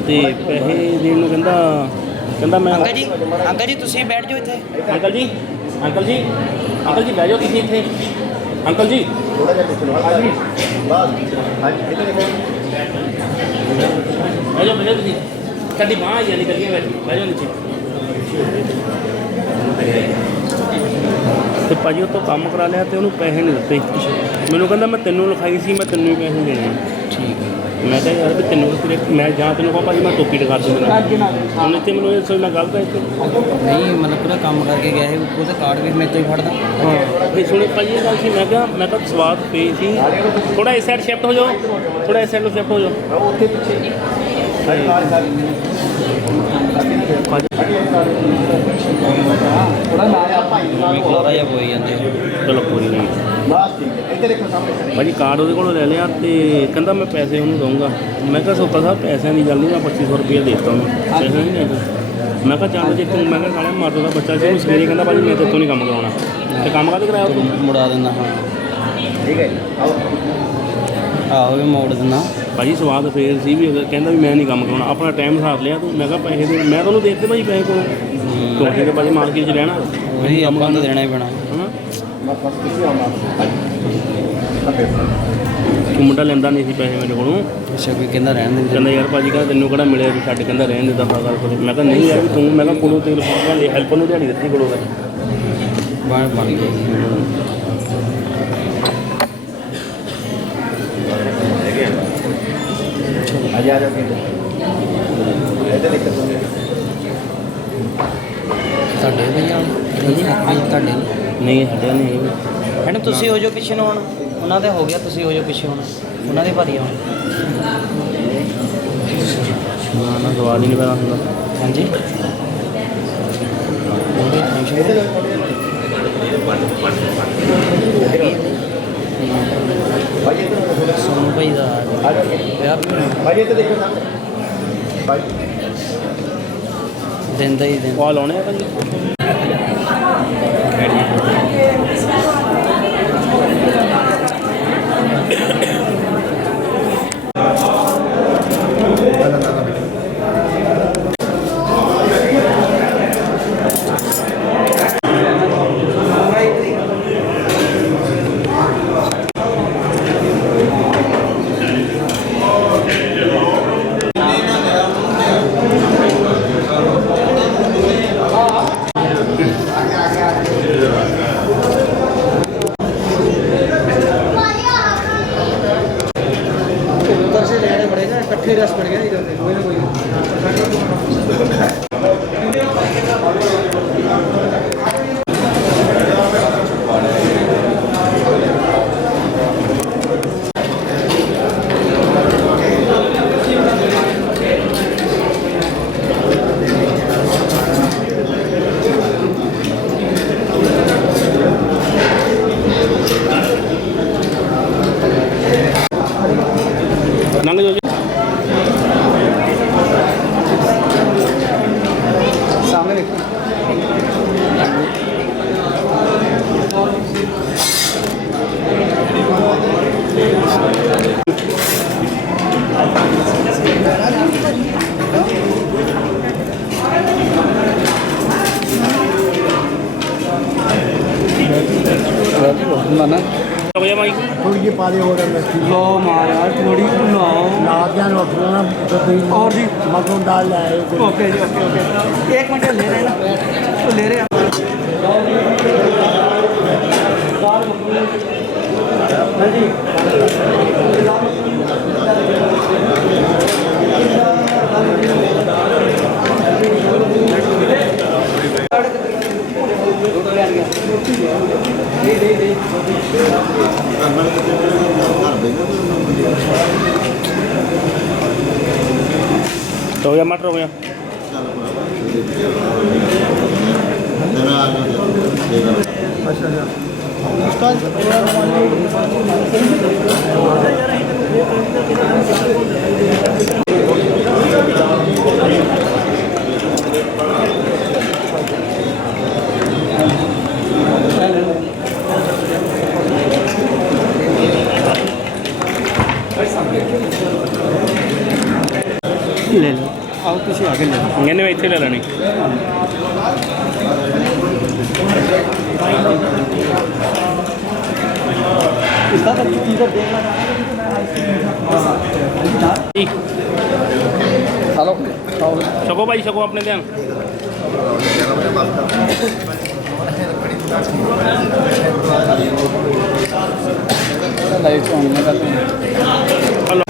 ਤੇ ਪੈਸੇ ਦੇਣ ਨੂੰ ਕਹਿੰਦਾ ਮੈਂ ਅੰਕਲ ਜੀ ਤੁਸੀਂ ਬੈਠ ਜਾਓ ਇੱਥੇ। ਅੰਕਲ ਜੀ ਬਹਿ ਜਾਓ ਤੁਸੀਂ ਇੱਥੇ। ਅੰਕਲ ਜੀ थोड़ा जा चलो आज बस आज ये तो देखो ਬਹਿ ਜਾਓ ਤੁਸੀਂ, ਸਾਡੀ ਬਾਂਹ ਆਈ ਜਾਂਦੀ ਕਰੀਏ ਬਹਿ ਜਾਓ ਨੀਚੇ। ਤੇ ਭਾਜੀ ਉਹ ਤੋਂ ਕੰਮ ਕਰਾ ਲਿਆ ਤੇ ਉਹਨੂੰ ਪੈਸੇ ਨਹੀਂ ਦਿੱਤੇ। ਮੈਨੂੰ ਕਹਿੰਦਾ ਮੈਂ ਤੈਨੂੰ ਲਿਖਾਈ ਸੀ, ਮੈਂ ਤੈਨੂੰ ਹੀ ਪੈਸੇ ਦੇਣੇ। ਠੀਕ ਹੈ। ਮੈਂ ਕਿਹਾ ਯਾਰ ਵੀ ਤੈਨੂੰ ਮੈਂ ਜਾਂ ਤੈਨੂੰ ਕਹਾਂ ਭਾਜੀ ਮੈਂ ਟੋਪੀ ਦਿਖਾ ਦੂੰਗਾ, ਹੁਣ ਇੱਥੇ ਮੈਨੂੰ ਇਹ ਸੋਚਣਾ ਗਲਤ ਹੈ ਇੱਥੇ। ਨਹੀਂ ਮਤਲਬ ਪੂਰਾ ਕੰਮ ਕਰਕੇ ਗਿਆ ਸੀ, ਉਹਦਾ ਕਾਰਡ ਵੀ ਮੇਰੇ ਤੋਂ ਹੀ ਫੜਦਾ। ਹਾਂ ਫਿਰ ਸੁਣੇ ਭਾਜੀ ਇਹ ਗੱਲ ਸੀ। ਮੈਂ ਕਿਹਾ ਸਵਾਦ ਪਈ ਸੀ, ਥੋੜਾ ਇਸ ਸਾਈਡ ਸ਼ਿਫਟ ਹੋ ਜਾਓ, ਥੋੜਾ ਇਸ ਸਾਈਡ ਨੂੰ ਸ਼ਿਫਟ ਹੋ ਜਾਓ। ਉੱਥੇ ਪਿੱਛੇ थोड़ा लाया भाई ਵੀ ਖਲਾਰਾ ਜਿਹਾ ਹੋਈ ਜਾਂਦੇ ਚਲੋ ਕੋਈ ਨਹੀਂ बस ठीक है इधर देखो सामने ਭਾਜੀ ਕਾਰਡ ਉਹਦੇ ਕੋਲੋਂ ਲੈ ਲਿਆ ਤੇ ਕਹਿੰਦਾ ਮੈਂ ਪੈਸੇ ਉਹਨੂੰ ਦਊਂਗਾ। ਮੈਂ ਕਿਹਾ ਸੋਤਾ ਸਾਹਿਬ ਪੈਸਿਆਂ ਦੀ ਗੱਲ ਨਹੀਂ, ਮੈਂ 2500 ਰੁਪਏ ਦੇ ਦਿੱਤਾ ਉਹਨੂੰ, ਪੈਸੇ ਨਹੀਂ ਦੇਣਾ। ਮੈਂ ਕਿਹਾ ਚੱਲ ਜੇ ਤੂੰ, ਮੈਂ ਕਿਹਾ ਸਾਲਿਆ ਮਾਤਾ ਦਾ ਬੱਚਾ ਸੀ, ਉਹਨੂੰ ਸਵੇਰੇ ਕਹਿੰਦਾ ਭਾਜੀ ਮੈਂ ਤੇਤੋਂ ਨਹੀਂ ਕੰਮ ਕਰਾਉਣਾ, ਤੇ ਕੰਮ ਕਾਹਦੇ ਕਰਾਇਆ ਤੂੰ? ਮੁੜਾ ਦਿੰਦਾ ਹਾਂ ठीक है आओ ਆਹੋ ਵੀ ਮੋੜ ਦਿੰਦਾ। ਭਾਜੀ ਸਵਾਦ ਫੇਰ ਸੀ ਵੀ ਕਹਿੰਦਾ ਵੀ ਮੈਂ ਨਹੀਂ ਕੰਮ ਕਰਾਉਣਾ, ਆਪਣਾ ਟਾਈਮ ਸਾਰ ਲਿਆ ਤੂੰ। ਮੈਂ ਕਿਹਾ ਪੈਸੇ ਦੇ, ਮੈਂ ਤੁਹਾਨੂੰ ਦੇ ਦਿੱਤੇ ਭਾਜੀ ਪੈਸੇ ਕੋਲੋਂ, ਕਿਉਂਕਿ ਤੇ ਭਾਜੀ ਮਾਰਕੀਟ 'ਚ ਰਹਿਣਾ ਉਹੀ ਆਪਾਂ ਨੂੰ ਦੇਣਾ ਹੀ ਪੈਣਾ। ਹਨਾ। बस बस किसी और ਤੂੰ ਮੁੰਡਾ ਲੈਂਦਾ ਨਹੀਂ ਸੀ ਪੈਸੇ ਮੇਰੇ ਕੋਲੋਂ। ਅੱਛਾ ਵੀ ਕਹਿੰਦਾ ਰਹਿਣ ਦੇ ਕਹਿੰਦਾ ਯਾਰ ਭਾਜੀ ਕਹਿੰਦਾ ਤੈਨੂੰ ਕਿਹੜਾ ਮਿਲਿਆ ਵੀ ਛੱਡ, ਕਹਿੰਦਾ ਰਹਿਣ ਦੇ ਦਫਾ ਕਰ ਕੋਲ। ਮੈਂ ਕਿਹਾ ਨਹੀਂ ਯਾਰ ਵੀ ਤੂੰ, ਮੈਂ ਕਿਹਾ ਕੋਲੋਂ ਤੇਲ ਫੋਨ ਹੈਲਪਰ ਨੂੰ ਦਿਹਾੜੀ ਦਿੱਤੀ ਕੋਲੋਂ ਬਣ ਗਈ। आ जाओ इधर देखो ਤੁਹਾਡੇ ਵੀ ਆ ਤੁਹਾਡੇ ਨਹੀਂ ਸਾਡੇ ਨਹੀਂ ਹੈਗੇ। ਮੈਡਮ ਤੁਸੀਂ ਹੋ ਜਾਓ ਪਿੱਛੇ ਨੂੰ ਹੁਣ ਉਹਨਾਂ ਦੇ ਹੋ ਗਿਆ ਤੁਸੀਂ ਹੋ ਜਾਓ ਪਿੱਛੇ ਹੁਣ ਉਹਨਾਂ ਦੇ ਭਾਰੀ ਹੁਣ ਨਾ ਸਵਾਲ ਹੀ ਨਹੀਂ ਪੈਦਾ ਹੁੰਦਾ। ਹਾਂਜੀ ਉਹਦੇ ਫੰਕਸ਼ਨ भाई इधर ਸੋਨੂੰ ਭਾਈ ਦਾ आ जाओ ਯਾਰ भाई इधर देखो सामने भाई ਦਿੰਦਾ ਹੀ ਦਿੰਦਾ ਆ ਲਾਉਣੇ ਆ ਭਾਜੀ। ऊपर से लेने पड़ेगा इकट्ठे रस पड़ गया इधर से कोई ना कोई ਲੰਘ ਜਾਓ ਜੀ। सामने देखो ना ਹੋ ਗਿਆ ਮਾਈ। थोड़ी जी पाले हो रहा है लो मार यार थोड़ी सुनाओ नादियां रखो ना तो और जी मगरों डाल लाए ओके जी ओके एक मिनट ले रहे हैं ना तो ले रहे हैं हाँ जी ਹੋ ਗਿਆ ਮਟਰ ਹੋ ਗਿਆ। ले लो आओ किसी आगे ले लो ਇਹਨੇ ਵੀ ਇੱਥੇ ਲੈ ਲੈਣੀ। इसका तो इधर देखना ਜੀ हेलो ਛਕੋ ਭਾਈ ਛਕੋ ਆਪਣੇ ਧਿਆਨ। लाइट ऑन करते हैं ਹਲੋ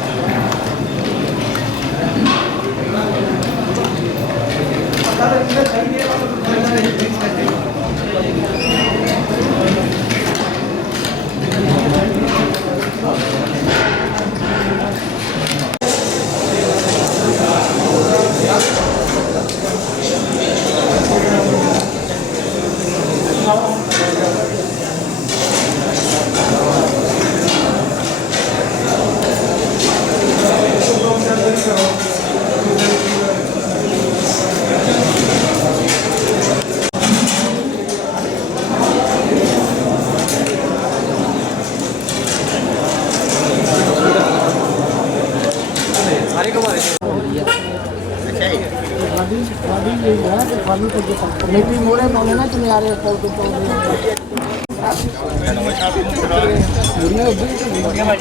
कमेटी मोरे पाने ना तुम्हें आ रहे हो तो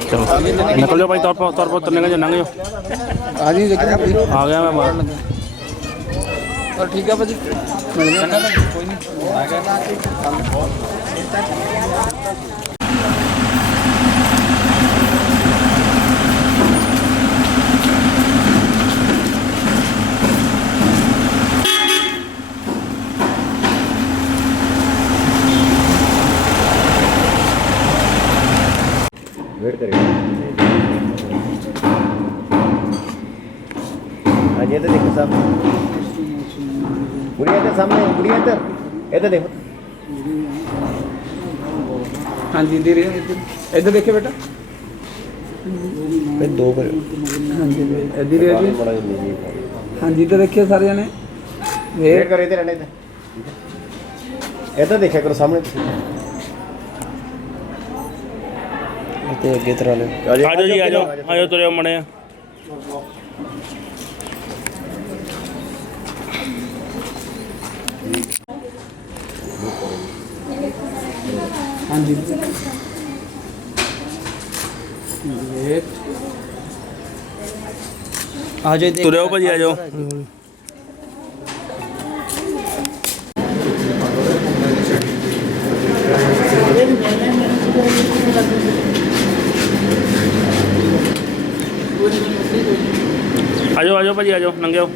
ਚਲੋ ਨਿਕਲ ਜਾਓ ਭਾਈ ਤੌਰ ਪਰ ਉਤਰਨੇ का जो लंघ जाओ। आ जाइए देखिए आ गया मैं बाहर। और ठीक है भाजी कोई नहीं आ गया गुड़िया इधर सामने, गुड़िया इधर इधर देखो। हाँ जी दे रहे हैं इधर देखिए बेटा। फिर दो कर हाँ जी इधर है जी। बड़ा नहीं हाँ जी इधर देखिए सारे जने। वेट करो इधर रहने इधर इधर देखा करो सामने ते अगे तरह ले आ जाओ जी, आ जाओ तुरे मड़े। हाँ जी वेट आ जाओ तुरे हो भाजी, आ जाओ। आ जाओ भाजी, आ जाओ, लंघे आओ।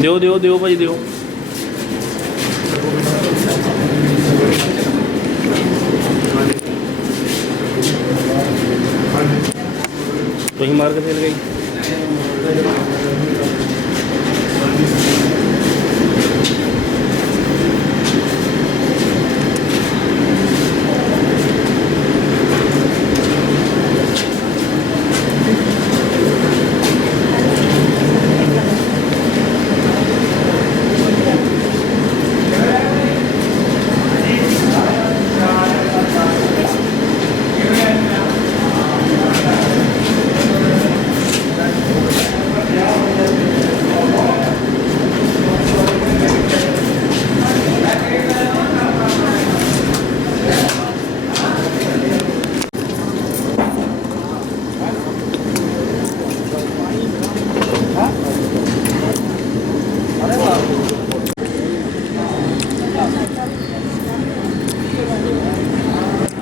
दियो भाजी दियो। तो ही मार के फैल गई।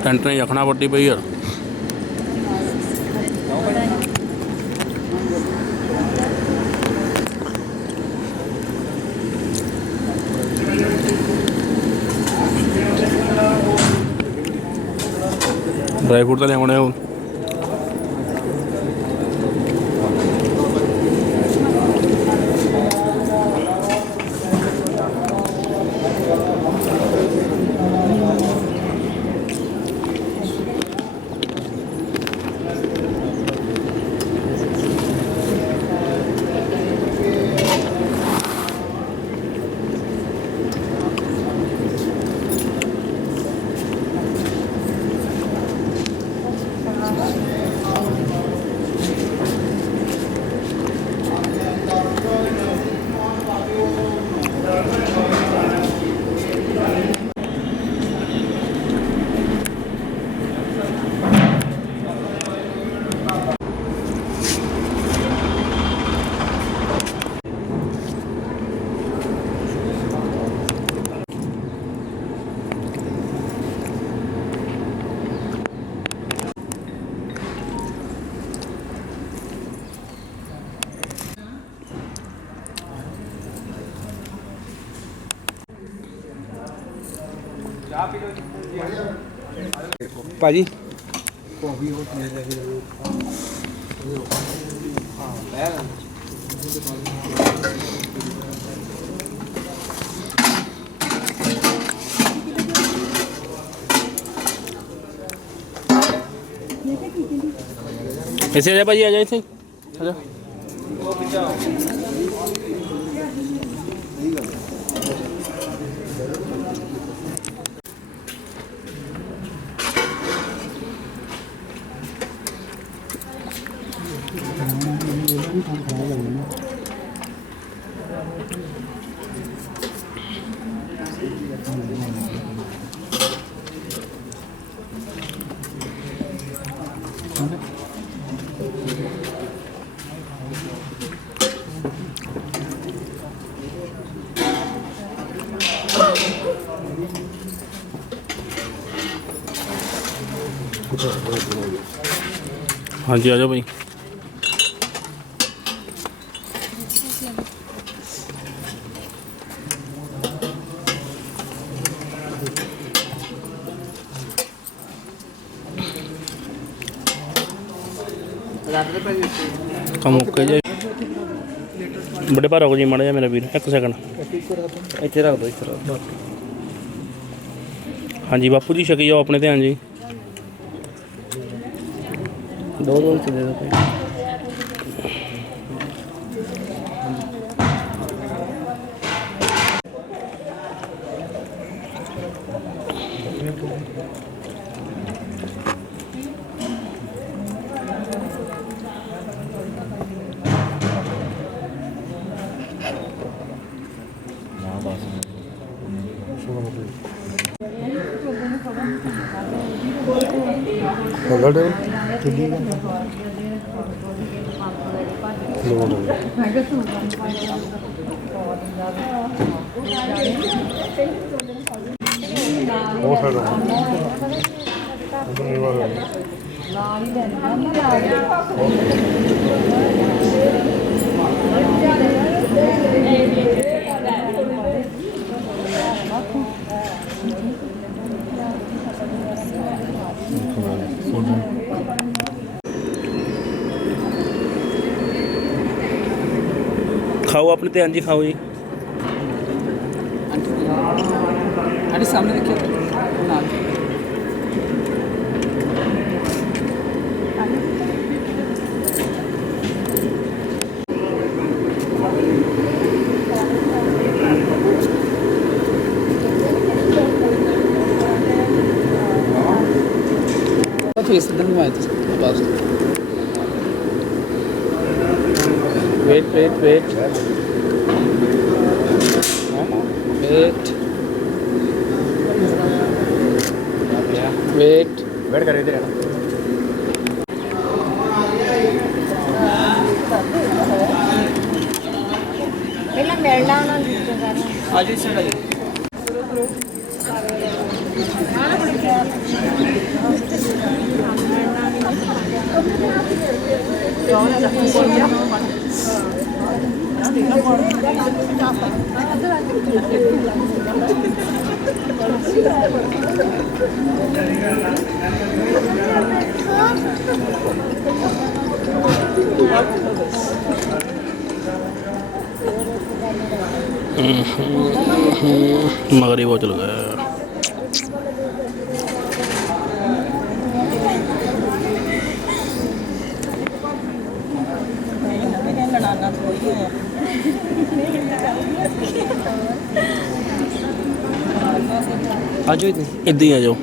टेंट ने यखना पट्टी पई यार। ड्राई फ्रूट तो लिया हो। ਭਾਜੀ ऐसे आ जा भाजी, आ जा इसे, आ जा। हाँ जी, आ जाओ भाई। ਕੰਮ ਮੁੱਕ ਗਿਆ। बड़े भारा को जी माड़ा जा मेरा वीर, एक सेकंड। ਇੱਥੇ ਰੱਖ ਦੋ ਇੱਥੇ ਰੱਖ ਦਿਓ। हाँ जी बापू जी छकी जाओ अपने ध्यान जी। ਦੋ ਦੋ ਇੱਥੇ ਦੇ ਦਿਓ ਭਾਈ। खाओ अपने ध्यान जी, खाओ जी। अरे सामने देखिए ना फेस एकदम आया था बस wait wait wait wait wait wait कर इधर रहना। ਪਹਿਲਾਂ ਮਿਲਣਾ ਉਹਨਾਂ ਨੂੰ ਕਰਨਾ आज इस साइड आइए मगर ही बहुत चल गया। आ जाओ इधर। इधर ही आ जाओ।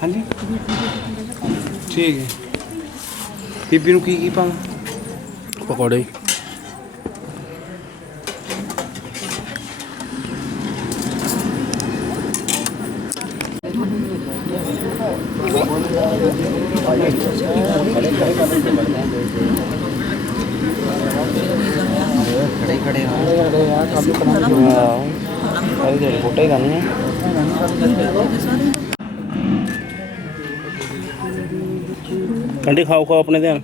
हाँ जी ठीक है। बीबी ਨੂੰ ਕੀ ਪਾਵਾਂ? पकौड़े खड़े खड़े यार काफी अरे तेरे फोटो ही करनी है। कंडी खाओ खाओ अपने ध्यान।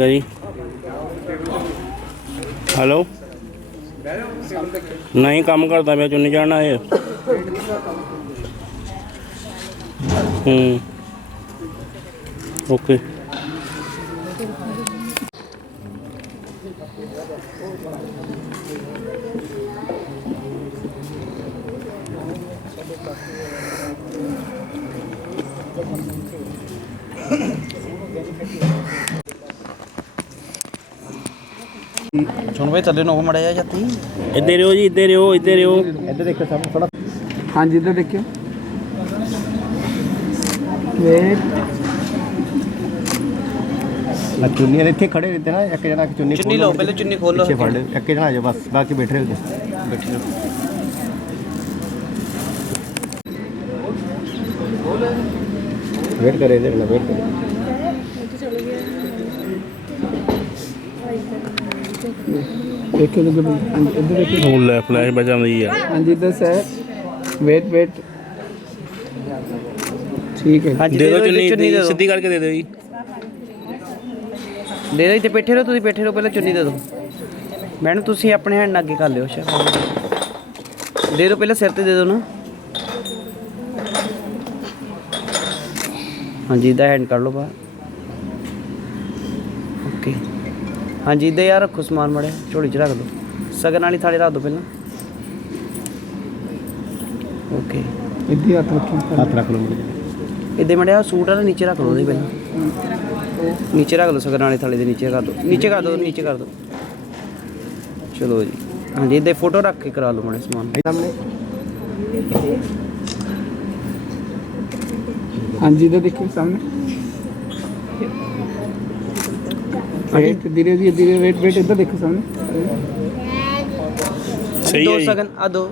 जी हेलो नहीं काम करता मैं चुनी जाना है। ओके सुन भाई थले नो मड़ा जा जाती। इधर रहो जी, इधर रहो, इधर रहो। ਇੱਧਰ ਦੇਖੋ ਸਾਹਮਣੇ ਥੋੜਾ हाँ जी इधर देखियो वेट ਚੁੰਨੀਆਂ ਦੇ ਇੱਥੇ ਖੜੇ ਰਹਿੰਦੇ ਨਾ ਇੱਕ ਜਣਾ ਚੁੰਨੀ चुन्नी लो पहले चुन्नी खोल लो। ਪਿੱਛੇ ਫੜ ਇੱਕ ਜਣਾ ਆ ਜਾ ਬਸ ਬਾਕੀ ਬੈਠੇ ਰਹੋ बैठी रहो। वेट करे इधर ना वेट करे देखो देखो हाँ जी इधर देखो ਉਹ ਲੈ ਫਲੈਸ਼ ਬਚਾਉਂਦੀ ਆ हाँ जी इधर से वेट वेट ठीक है ਹਾਂਜੀ ਦੇ ਦਿਓ ਚੁੰਨੀ ਚੁੰਨੀ ਦੇ ਦਿਓ ਸਿੱਧੀ ਕਰਕੇ ਦੇ ਦਿਓ ਜੀ ਦੇ ਦਿਓ ਇੱਥੇ ਬੈਠੇ ਰਹੋ ਤੁਸੀਂ ਬੈਠੇ ਰਹੋ ਪਹਿਲਾਂ ਚੁੰਨੀ ਦੇ ਦਿਓ ਮੈਡਮ ਤੁਸੀਂ ਆਪਣੇ ਹੈਂਡ ਨਾਲ ਅੱਗੇ ਕਰ ਲਿਓ ਸ਼ਾਇਦ ਦੇ ਦਿਓ ਪਹਿਲਾਂ ਸਿਰ ਤੇ ਦੇ ਦਿਓ ਨਾ ਹਾਂਜੀ ਇਹਦਾ ਹੈਂਡ ਕਰ ਲਓ ਬਾਹਰ ਓਕੇ ਹਾਂਜੀ ਇਹਦੇ ਯਾਰ ਰੱਖੋ ਸਮਾਨ ਮੜਿਆ ਝੋਲੀ 'ਚ ਰੱਖ ਦਿਓ ਸਗਨ ਵਾਲੀ ਥਾਲੀ ਰੱਖ ਦਿਓ ਪਹਿਲਾਂ ਓਕੇ इधर हाथ रखो ਹੱਥ ਰੱਖ ਲਓ ਇਹਦੇ ਮੜਿਆ ਸੂਟ ਆ ਨੀਚੇ ਰੱਖ ਲਓ ਉਹਦੇ ਪਹਿਲਾਂ ਨੀਚੇ ਰੱਖ ਲਓ ਸਗਨ ਵਾਲੀ ਥਾਲੀ ਦੇ ਨੀਚੇ ਕਰ ਦਿਓ ਨੀਚੇ ਕਰ ਦਿਓ ਨੀਚੇ ਕਰ ਦਿਓ ਚਲੋ ਜੀ ਹਾਂਜੀ ਇਹਦੇ ਫੋਟੋ ਰੱਖ ਕੇ ਕਰਾ ਲਓ ਮੜੇ ਸਮਾਨ ਸਾਹਮਣੇ हाँ जी इधर देखो सामने वेट धीरे धीरे धीरे वेट वेट इधर देखो सामने ਸਹੀ ਦੋ ਹੈ ਜੀ ਸਗਨ ਆ ਦੋ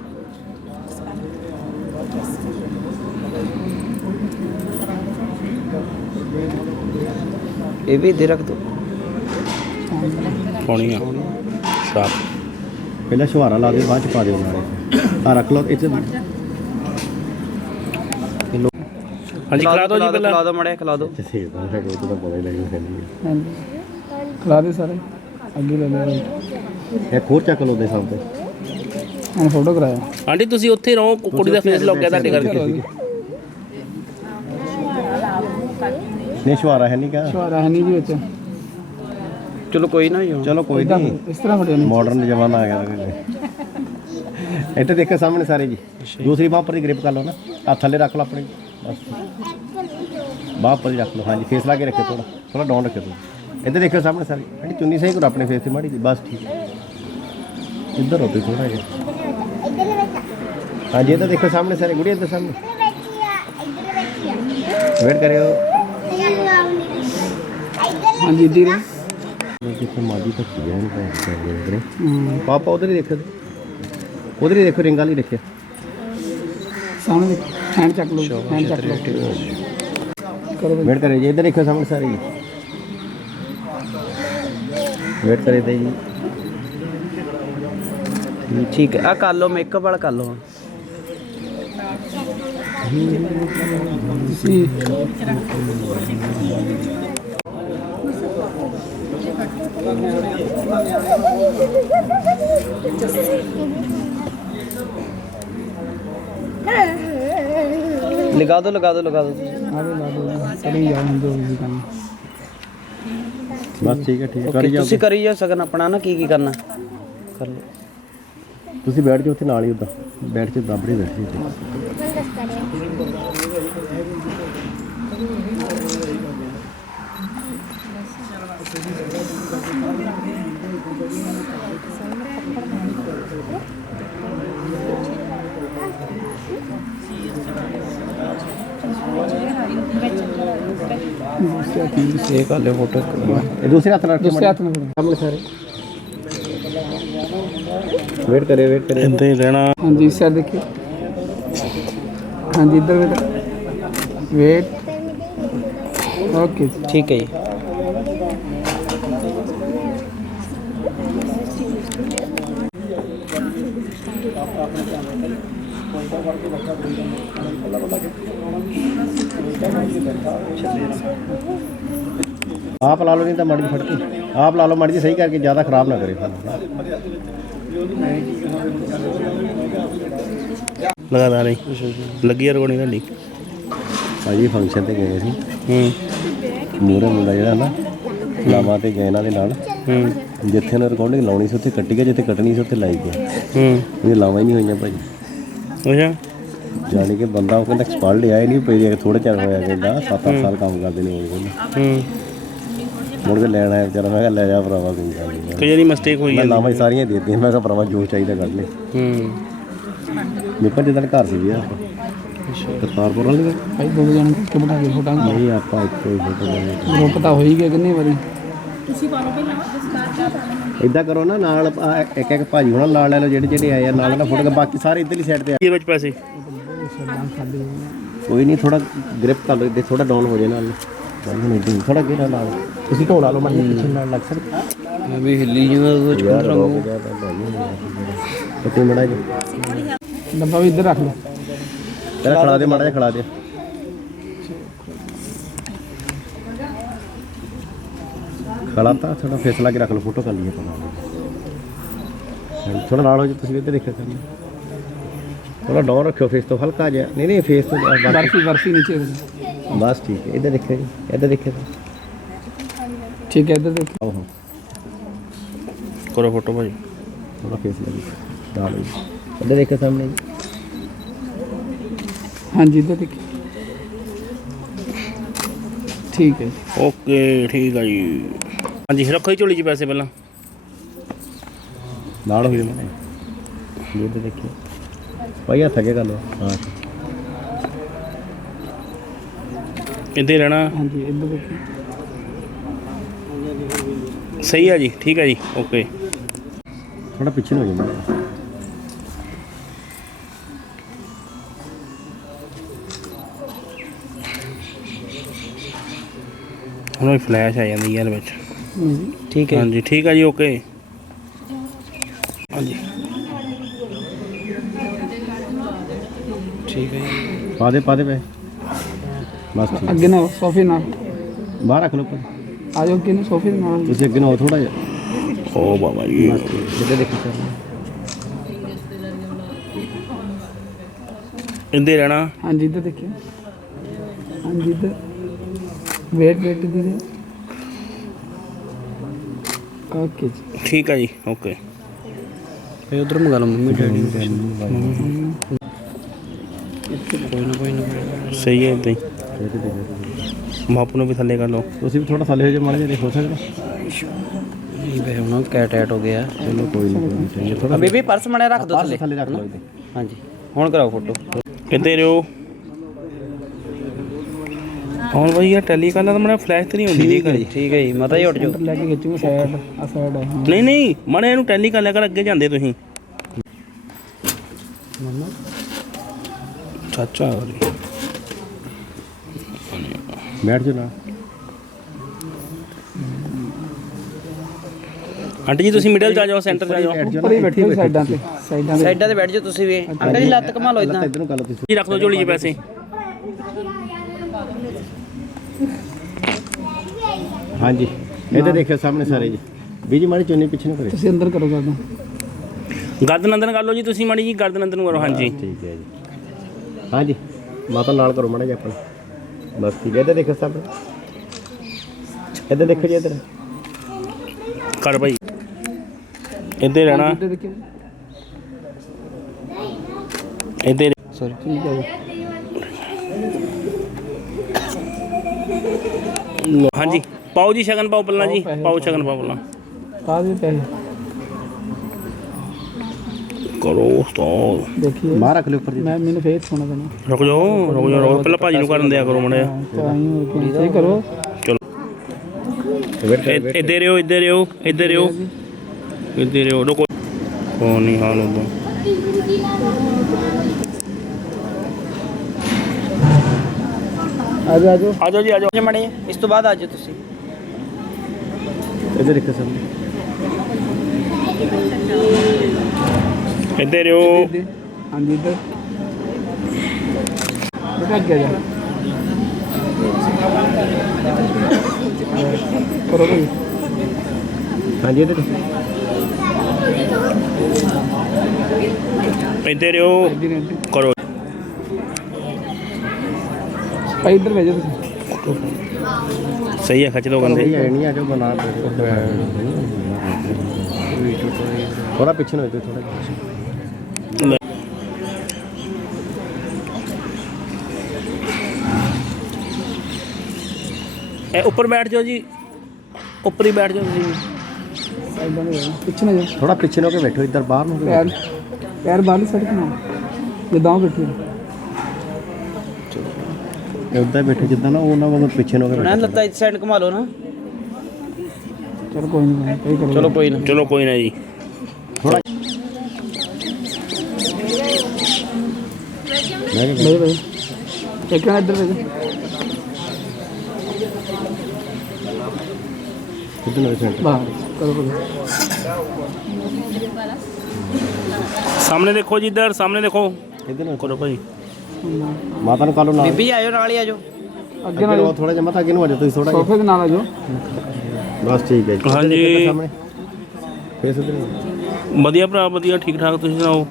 ਇਹ ਵੀ ਦੇ ਰੱਖ ਦੋ ਪਾਉਣੀ ਆ ਸ਼ਾਪ ਪਹਿਲਾਂ ਸ਼ੁਹਾਰਾ ਲਾ ਦਿਓ ਬਾਅਦ ਚ ਪਾ ਦਿਓ ਨਾਲੇ ਆ ਰੱਖ ਲਓ ਇੱਥੇ ਹਾਂਜੀ ਖਿਲਾ ਦਿਓ ਜੀ ਖਿਲਾ ਪਹਿਲਾਂ ਦਿਓ ਮੜਿਆ ਖਿਲਾ ਦਿਓ ਸੇਵ ਦਾ ਹੈ ਉਹ ਤਾਂ ਪਤਾ ਹੀ ਲੱਗਦਾ हाँ जी खिला दे सारे आगे ले ले ਇੱਕ ਹੋਰ ਚੱਕ ਲਓ ਦੇ ਸਾਹਮਣੇ हम फोटो कराया ਆਂਟੀ ਤੁਸੀਂ ਉੱਥੇ ਰਹੋ ਕੁੜੀ ਦਾ ਫੇਸ ਲੱਗ ਗਿਆ ਤੁਹਾਡੇ ਕਰਕੇ ਨੇ ਸ਼ੁਹਾਰਾ ਹੈ ਨਹੀਂ ਕਾ शोरा है नहीं जी बच्चा ਚਲੋ ਕੋਈ ਨਾ ਜੀ ਚਲੋ ਕੋਈ ਨਹੀਂ इस तरह फटे नहीं ਮਾਡਰਨ ਜ਼ਮਾਨਾ ਆ ਗਿਆ ਇੱਥੇ ਦੇਖੋ ਸਾਹਮਣੇ ਸਾਰੇ ਜੀ ਦੂਸਰੀ ਬਾਹ ਪਰ ਦੀ ਗ੍ਰਿਪ ਕਰ ਲਓ ਨਾ ਹੱਥ ਥੱਲੇ ਰੱਖ ਲਓ ਆਪਣੇ ਬਸ ਬਾਹ ਪਰ ਹੀ ਰੱਖ ਲਓ ਹਾਂਜੀ ਫੇਸ ਲਾ ਕੇ ਰੱਖਿਓ ਥੋੜਾ ਡਾਊਨ ਰੱਖਿਓ ਤੁਸੀਂ ਇੱਧਰ ਦੇਖੋ ਸਾਹਮਣੇ ਸਾਰੇ ਹਾਂਜੀ ਚੁੰਨੀ ਸਹੀ ਕਰੋ ਆਪਣੇ ਫੇਸ ਤੇ ਮਾੜੀ ਜੀ ਬਸ ਠੀਕ ਹੈ ਇੱਧਰ ਹੋ ਤੁਸੀਂ ਥੋੜਾ ਜਿਹਾ ਹਾਂਜੀ ਇੱਧਰ ਦੇਖੋ ਸਾਹਮਣੇ ਸਾਰੇ ਗੁੜੀ ਇੱਧਰ ਸਾਹਮਣੇ ਵੇਟ ਕਰਿਓ हाँ जी धीरे ਦੇਖੋ ਮਾਦੀ ਧੱਕੀ ਹੈ ਇਹਨੂੰ ਕਹਿੰਦੇ ਪਾਪਾ ਉਧਰ ਹੀ ਦੇਖੋ ਉਧਰ ਹੀ ਦੇਖੋ ਰਿੰਗ ਵਾਲੀ ਦੇਖਿਓ सामने देखो हैंड चक लो हैंड चक लो करो ਵੇਟ ਕਰਿਓ ਜੀ ਇੱਧਰ ਦੇਖੋ ਸਾਹਮਣੇ ਸਾਰੇ ਜੀ ਵੇਟ ਕਰੇ ਤੇ ਜੀ ਠੀਕ ਹੈ ਆ ਕਰ ਲਓ ਮੇਕਅਪ ਵਾਲਾ ਕਰ ਲਓ सी ਲਗਾ ਦਿਓ ਲਗਾ ਦਿਓ ਲਗਾ ਦਿਓ आगे ला दो करी जाओ हम जो भी करना ਬਸ ਠੀਕ ਹੈ ਕਰੀ ਜਾਓ ਤੁਸੀਂ ਕਰੀ ਜਾਓ ਸਗਨ ਆਪਣਾ ਨਾ ਕੀ ਕਰਨਾ ਕਰ ਲਓ ਤੁਸੀਂ ਬੈਠ ਜਾਓ ਉੱਥੇ ਨਾਲ ਹੀ ਉੱਦਾਂ ਬੈਠ ਕੇ ਬਰਾਬਰ ਹੀ ਬੈਠੀ ਉੱਥੇ ਇਹ ਕਰ ਲਿਓ ਫੋਟੋ ਇਹ ਦੂਸਰੇ ਹੱਥ ਨਾਲ ਰੱਖ ਕੇ दूसरे हाथ में करो। ਸਾਹਮਣੇ ਸਾਰੇ ਵੇਟ ਕਰਿਓ ਇੱਦਾਂ ਹੀ ਰਹਿਣਾ हाँ जी सर देखिए हाँ जी इधर बेटा वेट ओके ਠੀਕ ਹੈ ਜੀ ਆਪ ਲਾ ਲਓ ਨਹੀਂ ਤਾਂ ਮਾੜੀ ਜਿਹੀ ਫੜ ਕੇ ਆਪ ਲਾ ਲਓ ਮਾੜੀ ਜਿਹੀ ਸਹੀ ਕਰਕੇ ਜ਼ਿਆਦਾ ਖਰਾਬ ਨਾ ਕਰੇ ਲਗਾਤਾਰ ਨਹੀਂ ਲੱਗੀ ਰਗੋਣੀ ਤੁਹਾਡੀ ਭਾਜੀ ਫੰਕਸ਼ਨ ਤੇ ਗਏ ਸੀ ਹੂੰ ਮੂਹਰੇ ਮੁੰਡਾ ਜਿਹੜਾ ਨਾ ਲਾਵਾਂ ਤੇ ਗਏ ਇਹਨਾਂ ਦੇ ਨਾਲ ਹੂੰ ਜਿੱਥੇ ਉਹਨੇ ਰਿਕਾਰਡਿੰਗ ਲਾਉਣੀ ਸੀ ਉੱਥੇ ਕੱਟੀ ਗਿਆ ਜਿੱਥੇ ਕੱਟਣੀ ਸੀ ਉੱਥੇ ਲਾਈ ਗਿਆ ਹੂੰ ਇਹ ਲਾਵਾਂ ਹੀ ਨਹੀਂ ਹੋਈਆਂ ਭਾਜੀ ਅੱਛਾ ਜਾਣੀ ਕਿ ਬੰਦਾ ਉਹ ਕਹਿੰਦਾ ਐਕਸਪਰਟ ਲਿਆ ਹੀ ਨਹੀਂ ਪਈ ਥੋੜਾ ਚਿਰ ਹੋਇਆ ਕਹਿੰਦਾ 7-8 ਸਾਲ ਕੰਮ ਕਰਦੇ ਨੇ ਉਹ ਕਹਿੰਦਾ ਹੂੰ ਮੁੜ ਕੇ ਲੈਣ ਆਇਆ ਵਿਚਾਰਾ ਮੈਂ ਕਿਹਾ ਲੈ ਜਾ ਭਰਾਵਾ ਕੋਈ ਗੱਲ ਨਹੀਂ ਕਈ ਵਾਰੀ ਮਿਸਟੇਕ ਹੋਈ ਮੈਂ ਜਾਂਦੀ ਲਾਵਾਂ ਹੀ ਸਾਰੀਆਂ ਦੇ ਦਿੱਤੀਆਂ ਮੈਂ ਕਿਹਾ ਭਰਾਵਾ ਜੋ ਚਾਹੀਦਾ ਕਰ ਲੈ ਹੂੰ ਨਿੱਪਾ ਜਿੱਦਣ ਘਰ ਸੀ ਵੀ ਆਪਾਂ ਕਰਤਾਰਪੁਰ ਵਾਲੀ ਗੱਲ? भाई दो जन के बना के फोटो ਨਹੀਂ ਆਪਾਂ ਇੱਕੋ ਹੀ ਫੋਟੋ ग्रुप तो हो ही गया कितनी बारी ਇਦਾਂ ਕਰੋ ਨਾ ਨਾਲ ਇੱਕ ਇੱਕ ਭਾਜੀ ਹੋਣਾ ਨਾਲ ਲੈ ਲਓ ਜਿਹੜੇ ਆਏ ਆ ਨਾਲ ਨਾ ਫੋਟੋ ਬਾਕੀ ਸਾਰੇ ਇੱਧਰਲੀ ਸਾਈਡ ਤੇ ਆ। ਇਹ ਵਿੱਚ ਪੈਸੇ ਕੋਈ ਨਹੀਂ ਥੋੜਾ ਗ੍ਰਿਪ ਕਰ ਲਓ ਥੋੜਾ ਡਾਊਨ ਹੋ ਜਾਏ ਨਾਲ ਮੈਨੂੰ ਨਹੀਂ ਥੋੜਾ ਗੇਰਾ ਲਾ ਲਓ ਤੁਸੀਂ ਢੋਲਾ ਲਓ ਮੈਂ ਪਿੱਛੇ ਨਾਲ ਲੱਗ ਸਕਦਾ ਮੈਂ ਵੀ ਹਿੱਲੀ ਜਾਂਦਾ ਉਹ ਯਾਰ ਰੋਕ ਜਾ ਤਾਂ ਭਾਈ ਤੇ ਮੜਾ ਜੀ ਡੱਬਾ ਵੀ ਇੱਧਰ ਰੱਖ ਲਓ ਤੇਰਾ ਖੜਾ ਦੇ ਮੜਾ ਜਿਹਾ ਖੜਾ ਦੇ ਖੜਾ ਤਾਂ ਥੋੜਾ ਫੇਸ ਲਾ ਕੇ ਰੱਖ ਲਓ ਫੋਟੋ ਕਰ ਲਈਏ ਥੋੜਾ ਨਾਲ ਹੋ ਜੀ ਤੁਸੀਂ ਇੱਧਰ ਦੇਖਿਓ ਸਾਹਮਣੇ थोड़ा डाउन रखो फेस तो हल्का आ जाए नहीं फेस तो बर्फी नीचे बस ठीक है इधर देखिए जी इधर देखिए ठीक है इधर देखिए करो फोटो भाई थोड़ा फेस लगी डालो जी इधर देखिए सामने जी हाँ जी इधर देखिए ठीक है ओके ठीक है जी हाँ जी रखो जी झोली जी पैसे पहला नाल हुई मैंने इधर देखिए भाई हथ अगे कर लो हाँ इधर रहना हाँ जी इधर देखिए सही है जी ठीक है जी ओके थोड़ा पीछे हो जाए ਹੁਣ ਫਲੈਸ਼ ਆ ਜਾਂਦੀ ਹੈ ਇਹਦੇ ਵਿੱਚ ਠੀਕ ਹੈ ਹਾਂਜੀ ਠੀਕ ਹੈ ਜੀ ਓਕੇ ਹਾਂਜੀ ਠੀਕ ਹੈ ਜੀ पा दे पे बस ठीक अगे ना सोफे ना बाहर रख लो पर आ जाओ कि सोफे ना तुझे अगे ना हो थोड़ा जा ओ बाबा जी बस ठीक इधर देखो सर इधर रहना हाँ जी इधर देखिए हाँ जी इधर वेट दीजिए ओके जी ठीक है जी ओके भाई उधर मंगा लो मम्मी डैडी कोई ना सही है इतना ही बापू ने भी थले कर लो ਤੁਸੀਂ ਵੀ ਥੋੜਾ ਥੱਲੇ ਹੋ ਜਾ ਮਾੜਾ ਜਿਹਾ ਦੇਖੋ ਸਕਦਾ नहीं भाई उन्होंने क्या टैट हो गया ਚਲੋ ਕੋਈ ਨਹੀਂ ਥੋੜਾ अभी भी पर्स मने रख दो थले ਥੱਲੇ ਰੱਖ ਲਓ ਇਹਦੇ हाँ जी हुण कराओ फोटो कितने रहो और भाई यार टेली का तो मैंने फ्लैश तो नहीं होती ठीक है जी मता ही उठ जाओ लेके खिंचूंगा साइड आ साइड है नहीं नहीं मैंने इन्हू टेली कर लेकर अगे जाते तुम चाचा ਬੈਠ ਜਾ ਨਾ आंटी जी तुम मिडल जा जाओ सेंटर जा जाओ ऊपर ही बैठे साइडां पे साइडा ते बैठ जाओ तुसी भी अंकल जी लत्त घुमा लो इदां ਇਧਰ ਨੂੰ ਕਰ ਲਓ ਤੁਸੀਂ जी रख दो झोली जी पैसे ਹਾਂਜੀ ਇੱਧਰ ਦੇਖਿਓ ਸਾਹਮਣੇ ਸਾਰੇ ਜੀ ਬੀਜੀ ਮਾੜੀ ਚੁੰਨੀ ਪਿੱਛੇ ਨੂੰ ਕਰੇ ਤੁਸੀਂ ਅੰਦਰ ਕਰੋ ਕਰਦਾ गर्दन अंदर कर लो जी तुम माड़ी जी गर्दन अंदर करो हाँ जी ਠੀਕ ਹੈ ਜੀ ਹਾਂਜੀ ਮਾਤਾ ਨਾਲ ਕਰੋ ਮਾੜਾ ਜਿਹਾ ਆਪਣਾ ਬਸ ਠੀਕ ਹੈ ਇੱਧਰ ਦੇਖੋ ਸਾਹਮਣੇ ਇੱਧਰ ਦੇਖੋ ਜੀ ਇੱਧਰ कर भाई इधर रहना इधर देखिए इधर सॉरी ठीक है हाँ जी पाओ जी शगन पाओ पलना जी पाओ शगन पाओ पलना बाद में पैसे करो तो देखिए ਬਾਹਰ ਰੱਖ ਲਿਓ ਉੱਪਰ ਜੀ मैं मैंने फेस होना देना रुक जाओ पहले भाजी नु करन दिया करो मड़े तो आई हूं सही करो चलो ਵੇਟ इधर रहो इधर रहो इधर रहो इधर रहो रुको कौन नहीं हाल होगा आ जाओ आ जाओ जी आ जाओ मड़े इस तो बाद आ जाओ तुसी ਇੱਧਰ ਦੇਖੋ ਸਾਹਮਣੇ इधर रहो हाँ जी इधर बेटा क्या जा करो भाई ਹਾਂਜੀ ਇੱਧਰ इधर रहो करो भाई इधर भेजो तुम सही है खच दो बंदे ਨਹੀਂ ਆ ਜਾਓ ਬਣਾ ਥੋੜਾ ਪਿੱਛੇ ਨੂੰ ਹੋ ਜਾਓ ਥੋੜਾ ऊपर बैठ जाओ जी ऊपर ही बैठ जाओ जी साइड में जाओ पीछे ना जाओ ਥੋੜਾ ਪਿੱਛੇ ਨੂੰ ਹੋ ਕੇ ਬੈਠੋ ਇੱਧਰ ਬਾਹਰ ਨੂੰ ਹੋ ਕੇ पैर पैर बाहर सड़क ना ये दांव बैठी है ਉੱਦਾਂ ਬੈਠੋ ਜਿੱਦਾਂ ਨਾ ਉਹਨਾਂ ਵਾਂਗ ਪਿੱਛੇ ਨੂੰ ਹੋ ਕੇ ना लत्ता इस साइड घुमा लो ना चलो कोई नहीं कोई करो चलो कोई ना चलो कोई ना जी ਥੋੜਾ भाई भाई एक ना इधर भेजो ਕਿੱਧਰ ਨੂੰ ਸੈਂਟਰ ਬਾਹਰ ਕਰੋ ਕਰੋ ਸਾਹਮਣੇ ਦੇਖੋ ਜੀ, ਇੱਧਰ ਸਾਹਮਣੇ ਦੇਖੋ। ਕਿੱਧਰ ਨੂੰ ਕਰੋ ਭਾਜੀ। ਮਾਤਾ ਨੂੰ ਕਾਲੋ ਨਾਲ ਬੀਬੀ ਆਜੋ ਨਾਲ ਹੀ ਆਜੋ। ਅੱਗੇ ਨਾਲ ਥੋੜਾ ਜਿਹਾ ਮਤਾ ਅੱਗੇ ਨੂੰ ਆ ਜਾਓ ਤੁਸੀਂ ਥੋੜਾ ਸੋਫੇ ਦੇ ਨਾਲ ਆ ਜਾਓ। ਬਸ ਠੀਕ ਹੈ ਜੀ। ਹਾਂਜੀ। ਸਾਹਮਣੇ ਫੇਸ ਉਧਰ ਵਧੀਆ ਭਰਾ, ਵਧੀਆ ਠੀਕ ਠਾਕ। ਤੁਸੀਂ ਸੁਣਾਓ?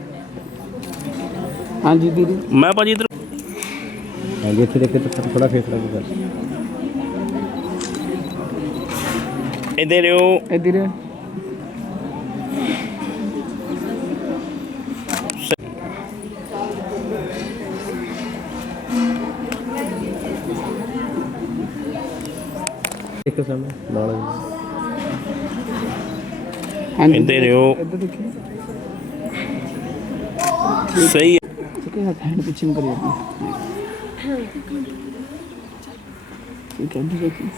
ਹਾਂਜੀ ਦੀਦੀ ਮੈਂ ਭਾਜੀ ਇੱਧਰ ਹਾਂਜੀ ਇੱਥੇ ਦੇਖੇ ਤਾਂ ਥੋੜਾ ਫੇਸ ਲੱਗ ਗਿਆ। ਇੱਧਰ ਰਿਓ। ਇੱਧਰ ਇੱਕ ਸਾਹਮਣੇ ਨਾਲ ਹਾਂਜੀ ਇੱਧਰ ਰਿਓ। ਇੱਧਰ ਦੇਖੀ ਸਹੀ ਹੈ। ਠੀਕ ਹੈ ਹੈਂਡ ਪਿੱਛੇ ਨੂੰ ਕਰਿਓ ਆਪਣੀ। ਠੀਕ ਹੈ ਇੱਧਰ ਦੇਖੀ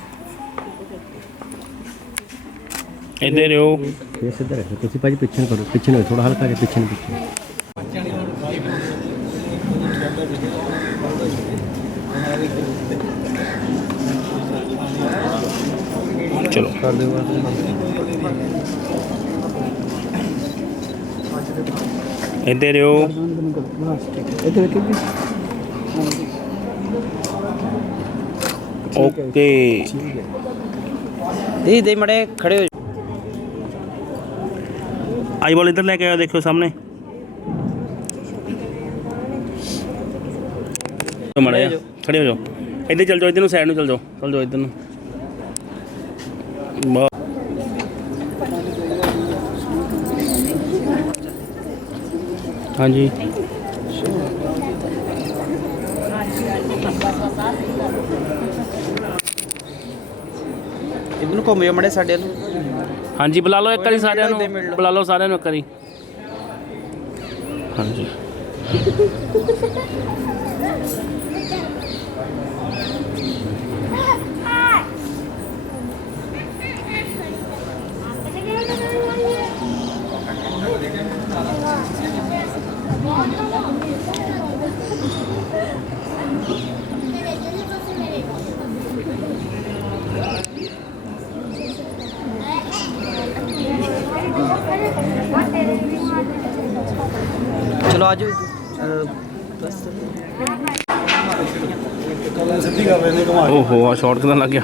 ਇੱਧਰ ਰਿਓ। ਫੇਸ ਇੱਧਰ ਰੱਖੋ ਤੁਸੀਂ ਭਾਜੀ, ਪਿੱਛੇ ਨੂੰ ਕਰੋ, ਪਿੱਛੇ ਨੂੰ ਥੋੜਾ ਹਲਕਾ ਜਿਹਾ ਪਿੱਛੇ ਨੂੰ ਚਲੋ ਕਰ ਦਿਓ ਇੱਧਰ ਰਿਓ। ਬਸ ਠੀਕ ਹੈ ਇੱਧਰ ਦੇਖੀ ਵੀ ਓਕੇ। ਦੀਦੀ ਦੇ ਮੜੇ ਖੜੇ ਹੋ ਆਈ ਬੋਲ ਇੱਧਰ ਲੈ ਕੇ ਆਓ, ਦੇਖਿਓ ਸਾਹਮਣੇ ਮੜਾ ਖੜੇ ਹੋ ਜਾਓ। ਇੱਧਰ ਚੱਲ ਜਾਓ, ਇੱਧਰ ਨੂੰ ਸਾਈਡ ਨੂੰ ਚੱਲ ਜਾਓ, ਚੱਲ ਜਾਓ ਇੱਧਰ ਨੂੰ। ਹਾਂਜੀ ਇੱਧਰ ਨੂੰ ਘੁੰਮ ਜਾਓ ਮੜੇ ਸਾਡੇ ਨੂੰ। ਹਾਂਜੀ, ਬੁਲਾ ਲਓ ਇੱਕ ਵਾਰੀ ਸਾਰਿਆਂ ਨੂੰ, ਮਿਲ ਲਓ। ਬੁਲਾ ਲਓ ਸਾਰਿਆਂ ਨੂੰ ਇੱਕ ਵਾਰੀ। ਹਾਂਜੀ ਚਲੋ ਆਜੋ। ਬਸ ਓਹੋ, ਆ ਸ਼ਾਰਟ ਕਿਦਾਂ ਲੱਗ ਗਿਆ।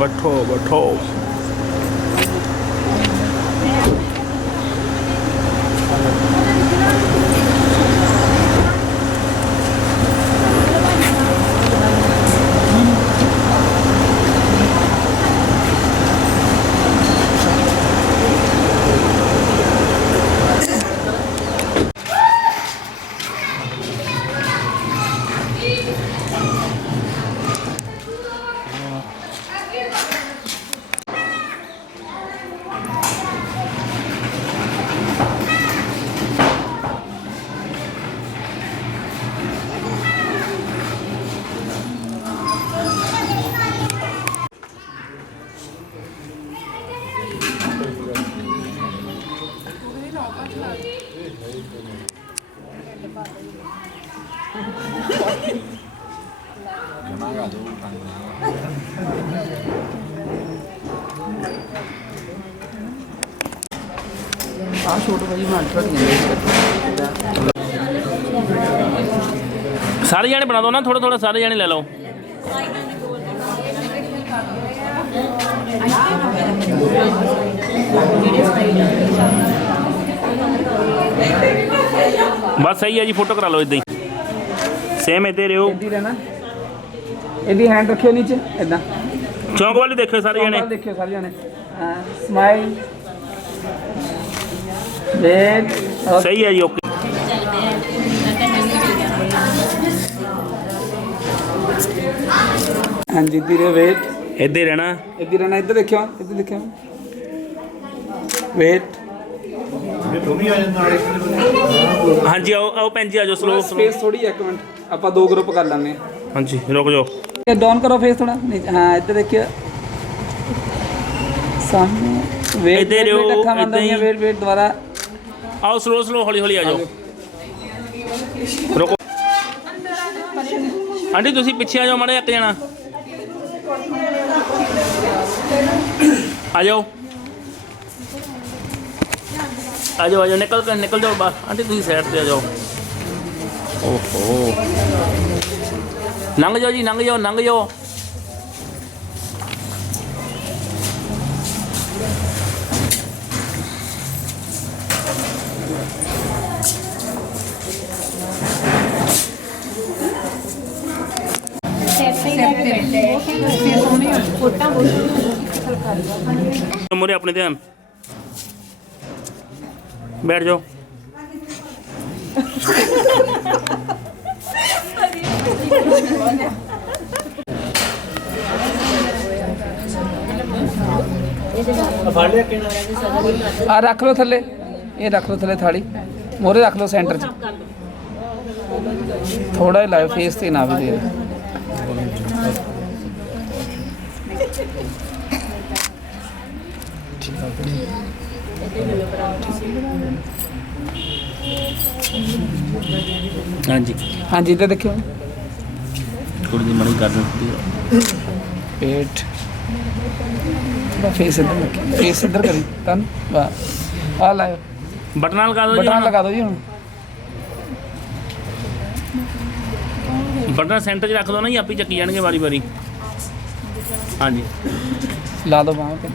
बैठो बैठो। ਆ ਛੋਟੇ ਭਾਜੀ ਮੈਂ ਅਲਟਰਾ ਨਹੀਂ सारे जाने बना दो ना, थोड़ा थोड़ा सारे जाने ले लो। बस सही है जी, फोटो करा लो इदा ही सेम इधर रहो। ਇੱਧਰ ਹੈ ਨਾ ਇਹਦੀ ਹੈਂਡ ਰੱਖਿਓ ਨੀਚੇ ਇਦਾਂ चौंक वाले देखो सारे जाने। ਦੇਖਿਓ ਸਾਰੇ ਜਾਣੇ ਸਮਾਈਲ ਵੇਟ सही है जी, ओके। ਹਾਂਜੀ ਧੀਰੇ ਵੇਟ ਇੱਧੇ ਰਹਿਣਾ। ਇੱਧਰ ਰਹਿਣਾ, ਇੱਧਰ ਦੇਖਿਓ, ਇੱਧਰ ਦੇਖਿਓ। ਵੇਟ ਹਾਂਜੀ ਆਓ ਆਓ ਭੈਣ ਜੀ ਆ ਜਾਓ ਸਲੋ ਸਪੇਸ ਥੋੜੀ, ਇੱਕ ਮਿੰਟ ਆਪਾਂ 2 ਗਰੁੱਪ ਕਰ ਲੈਂਦੇ ਹਾਂ। ਹਾਂਜੀ ਰੁਕ ਜਾਓ। ਇਹ ਡਾਊਨ ਕਰੋ ਫੇਸ ਥੋੜਾ। ਹਾਂ ਇੱਧਰ ਦੇਖਿਓ ਸਾਹਮਣੇ। ਵੇਟ ਇੱਧਰ ਰਹੋ, ਅੱਖਾਂ ਬੰਦ ਇੱਦਾਂ ਹੀ। ਹੋਈਆਂ। ਵੇਟ ਦੁਬਾਰਾ ਆਓ ਸਲੋ ਹੌਲੀ ਹੌਲੀ ਆ ਜਾਓ। ਰੁਕੋ ਆਂਟੀ ਤੁਸੀਂ ਪਿੱਛੇ ਆ ਜਾਓ ਮਾੜਾ ਜਿਹਾ, ਇੱਕ ਜਣਾ ਆ ਜਾਓ ਆ ਜਾਓ ਨਿਕਲ ਜਾਓ ਬਾਹਰ। ਆਂਟੀ ਤੁਸੀਂ ਸਾਈਡ ਤੇ ਆ ਜਾਓ। ਓਹੋ ਲੰਘ ਜਾਓ ਜੀ, ਲੰਘ ਜਾਓ। मोरे अपने ध्यान बैठ जाओ। ਆ ਰੱਖ ਲਓ ਥੱਲੇ, ਇਹ ਰੱਖ ਲਓ ਥੱਲੇ ਥਾਲੀ, ਮੋਰੇ ਰੱਖ ਲਓ ਸੈਂਟਰ 'ਚ। ਥੋੜਾ ਜਿਹਾ ਲਾਇਓ ਫੇਸ ਤੇ ਨਾ ਵੀ ਦੇ। हाँ जी हाँ जी, इधर देखियो। थोड़ी सी मड़ी कर सकती पेट फेस इधर रखिए, फेस इधर करी तन वाह। आ लाओ बटना लगा दो जी, बटन लगा दो जी। हम बटना सेंटर च रख दो ना जी, आप ही चक्की जाएंगे बारी बारी। हाँ जी ला दो बाहों पे।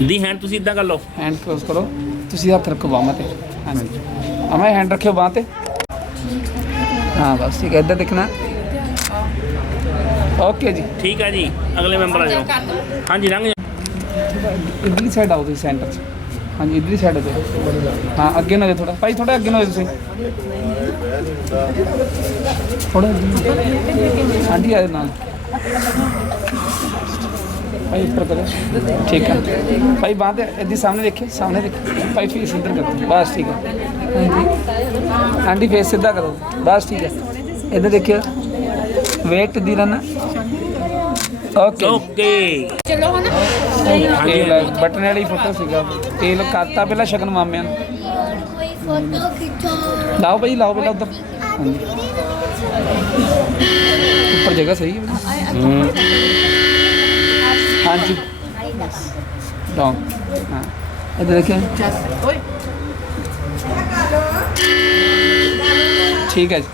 दी हैंड तुसी इदा कर लो, हैंड क्लोज करो। तुसी हाथ रखो बाहों पे। हाँ जी हमें हैंड रखियो बाह पे। हाँ बस ठीक है, इधर देखना। ओके जी ठीक है जी। अगले मेंबर आ जाओ। हाँ जी लंघ इधरली साइड आओ तुम सेंटर च। हाँ जी इधरली साइड पे। हाँ अगे ना हो थोड़ा भाई, थोड़ा अगे ना हो तुम थोड़ा। हाँ जी आए नाल भाई ऊपर करो। ठीक है भाई, बांह इधर सामने देखिए, सामने देखिए भाई। फेस इधर करो बस ठीक है। हाँ जी हाँ जी फेस सीधा करो बस ठीक है। इधर देखिए, वेट दी रहना। ओके ओके बटन वाली फोटो सीगा। तेल करता पहला शगन मामिया लाओ भाई, लाओ पहला उधर। ऊपर जगह सही है। हाँ जी डाउन। हाँ इधर देखिए। ठीक है जी।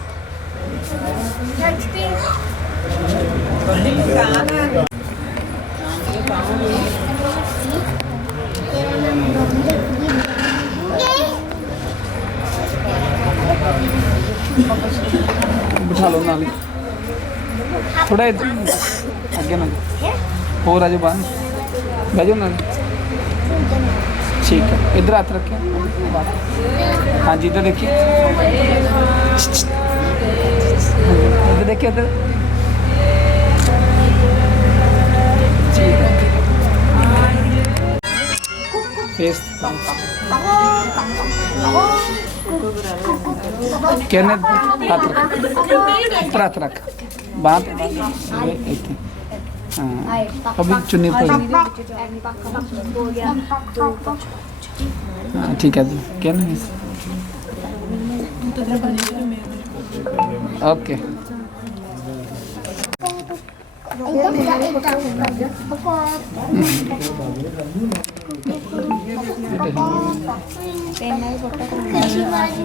बिठा लो नाली थोड़ा इधर अगे ना और आज बाहर बह जाओ नाली। ठीक है इधर हाथ रखें। हाँ जी इधर देखिए, इधर देखिए, इधर। ठीक है फेस कहने हाथ रख, हाथ रख बात। हाँ अभी चुन्नी पर। हाँ ठीक है कहने। ओके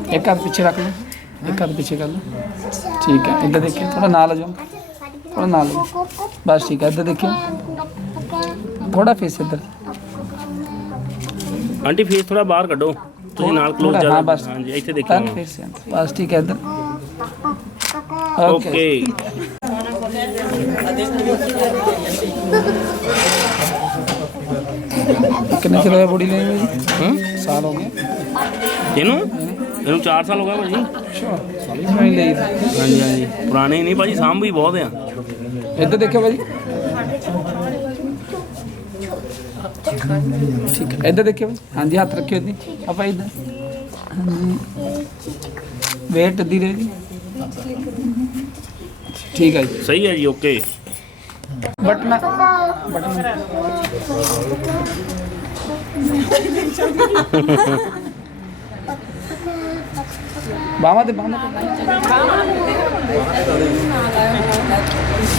एक हाथ पीछे रख लो, एक हाथ पीछे कर लो। ठीक है इधर देखिए, थोड़ा नाल आ जाओ, थोड़ा नाल आ जाओ बस ठीक है। इधर देखिए, थोड़ा फेस इधर। आंटी फेस थोड़ा बाहर कड्डो, तुसी नाल क्लोज थोड़ा, ज्यादा। हाँ बस हाँ जी इथे देखियो। टर्न फेस बस ठीक है इधर। ओके कितने चलो बॉडी लेंगे जी साल हो गए ਇਹਨੂੰ 4 ਸਾਲ ਹੋ ਗਏ ਭਾਜੀ। अच्छा नहीं ले ਹਾਂਜੀ ਹਾਂਜੀ ਪੁਰਾਣੇ ਨਹੀਂ ਭਾਜੀ, ਸਾਂਭ ਵੀ ਬਹੁਤ ਆ। इधर देखो भाजी ठीक है इधर देखिए भाई हाँ जी हाथ रखियो दी आप इधर वेट धीरे जी ठीक है जी ਸਹੀ ਹੈ ਜੀ, ਓਕੇ। बटना बामा दे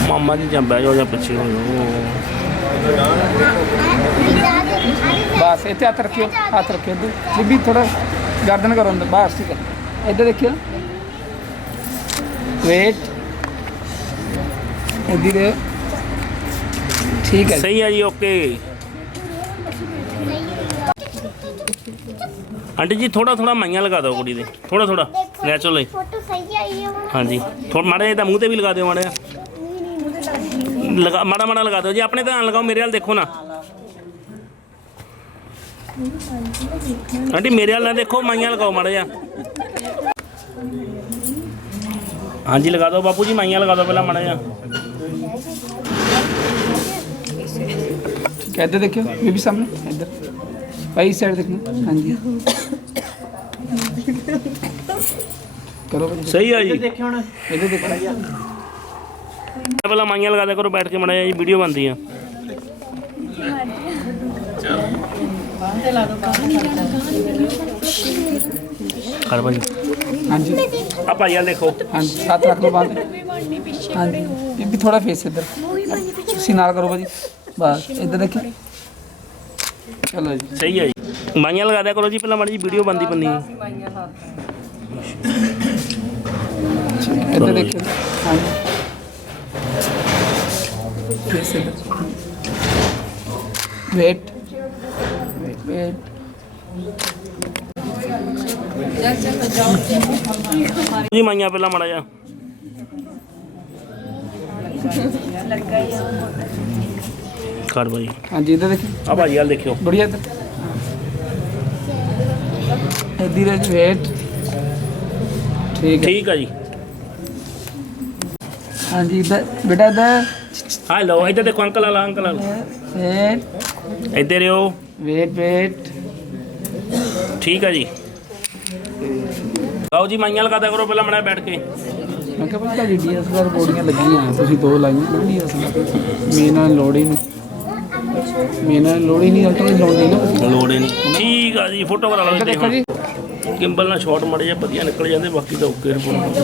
ਮਾਮਾ ਜੀ ਜਾਂ ਬਹਿ ਜਾਓ ਜਾਂ ਪਿੱਛੇ ਹੋ ਜਾਓ। बस इतने हाथ रखियो इधर भी थोड़ा गर्दन करो अंदर बस ठीक है इधर देखियो वेट इधर ठीक है ਸਹੀ ਹੈ ਜੀ, ਓਕੇ। आंटी जी थोड़ा थोड़ा माइयां लगा दो कुड़ी दे, थोड़ा थोड़ा नेचुरल। फोटो सही आई है हाँ जी थोड़ा माड़ा जिहा मूँह ते भी लगा दो, माड़ा जिहा लगा, माड़ा माड़ा लगा दो जी। अपने ध्यान लगाओ, मेरे वाल देखो ना आंटी, मेरे वाल ना देखो, माइयां लगाओ माड़ा जिहा। हाँ जी लगा दो बापू जी, माइयां लगा दो पहला माड़ा जिहा। ठीक है इधर देखियो ये भी सामने इधर भाई इस साइड देखना हाँ जी करो भाई सही है जी। इधर देखो पहला माइयां लगा दिया करो बैठ के, माड़ा जिहा जी वीडियो बनती है। कर भाई हाँ जी आप भाई यार देखो, हाँ जी हाथ रख लो बांध हाँ जी ये भी थोड़ा फेस इधर उसी नाल करो भाजी बस इधर देखिए चलो जी सही है जी। माइयां लगा दिया करो जी पहला, माड़ी जी वीडियो बनती बननी। इधर देखिए हाँ जी फेस इधर वेट वेट जी माइयां पहला माड़ा जिहा कर भाई। हाँ जी इधर देखिए आ भाई यार देखियो, बढ़िया इधर इधर वेट ठीक है ठीक है जी। हाँ जी इधर बेटा इधर हेलो इधर देखो, अंकल आला अंकल आला वेट इधर हो। वेट वेट ठीक है जी। आओ जी माइयां लगा दिया करो पहला, माड़ा बैठ के। मैं क्या पता जी DSLR ਬੋਡੀਆਂ ਲੱਗੀਆਂ ਆ ਤੁਸੀਂ ਦੋ ਲਾਈਆਂ ਨਾ DSLR ਮੇਨਾ ਲੋੜ ਹੀ ਨਹੀਂ ਅਲਟਰਾ ਦੀ ਲੋੜ ਨਹੀਂ ਨਾ ਲੋੜ ਹੀ ਨਹੀਂ। ਠੀਕ ਆ ਜੀ, ਫੋਟੋ ਕਰਾ ਲਓ ਇੱਧਰ ਦੇਖੋ ਜੀ ਗਿੰਬਲ ਨਾਲ ਸ਼ਾਟ ਮਾੜੇ ਜਿਹਾ ਵਧੀਆ ਨਿਕਲ ਜਾਂਦੇ, ਬਾਕੀ ਤਾਂ ਓਕੇ ਰਿਪੋਰਟ।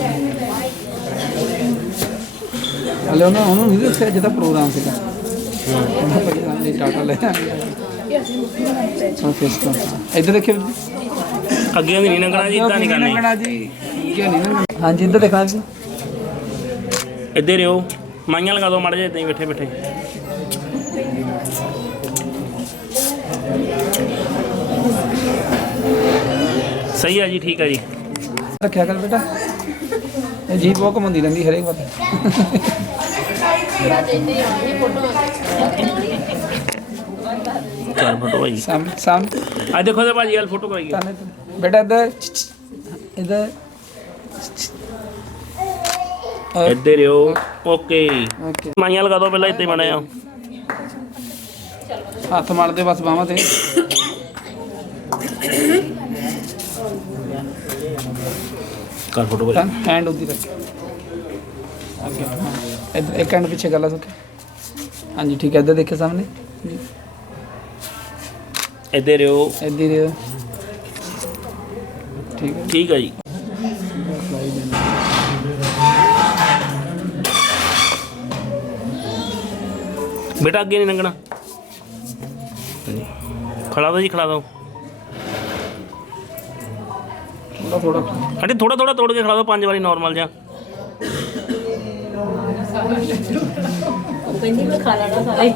ਹਲੇ ਉਹਨੂੰ ਨਹੀਂ ਦੱਸਿਆ ਜਿਹਦਾ ਪ੍ਰੋਗਰਾਮ ਸੀਗਾ ਟਾਟਾ ਲੈ ਇੱਧਰ ਦੇਖਿਓ ਅੱਗੇ ਵੀ ਨਹੀਂ ਲੰਘਣਾ ਜੀ, ਇਦਾਂ ਨਹੀਂ ਕਰਨੀ। ਲੰਘਣਾ ਜੀ ਅੱਗੇ ਨਹੀਂ ਲੰਘਣਾ ਹਾਂਜੀ ਇੱਧਰ ਦੇਖਣਾ ਜੀ ਇੱਧਰ ਹੋ, ਮਾਈਆਂ ਲਗਾ ਦਿਓ ਮਾੜੇ ਜਿਹਾ ਇਦਾਂ ਹੀ ਬੈਠੇ ਬੈਠੇ। ਸਹੀ ਹੈ ਜੀ, ਠੀਕ ਹੈ ਜੀ। ਰੱਖਿਆ ਕਰ ਬੇਟਾ ਇਹ ਜੀ ਬਹੁਤ ਘੁੰਮਦੀ ਰਹਿੰਦੀ ਹਰੇਕ ਵਾਰ ਚੱਲ ਫੋਟੋ ਭਾਈ ਸਾਹਮਣੇ ਆ ਦੇਖੋ ਤੇ ਭਾਜੀ ਯਾਰ ਫੋਟੋ ਕਰਾਈਏ। बेटा इधर इधर ਇੱਧਰ ਹੋ, ਓਕੇ। ओके ਮਾਈਆਂ ਲਗਾ ਦਿਓ ਪਹਿਲਾਂ, ਇੱਥੇ ਮਾੜਾ ਜਿਹਾ। हाथ मार दे बस बाਹਾਂ ਤੇ ਕਰ ਫੋਟੋ ਭਾਈ। हैंड उधर रख इधर एक हैंड पीछे कर ला सके हाँ जी ठीक है इधर देखिए सामने जी ਇੱਧਰ ਹੋ, इधर ठीक है ਠੀਕ ਹੈ ਜੀ। बेटा ਅੱਗੇ ਨਹੀਂ ਲੰਘਣਾ। ਖੜਾ ਦੋ ਜੀ, ਖੜਾ ਦੋ थोड़ा थोड़ा ਆਂਟੀ, ਥੋੜਾ ਥੋੜਾ ਤੋੜ ਕੇ ਖੜਾ ਦੋ 5 ਵਾਰੀ ਨਾਰਮਲ ਜਿਹਾ। ਕਹਿੰਦੀ ਮੈਂ ਖਾ ਲੈਣਾ ਸਾਰਾ ਹੀ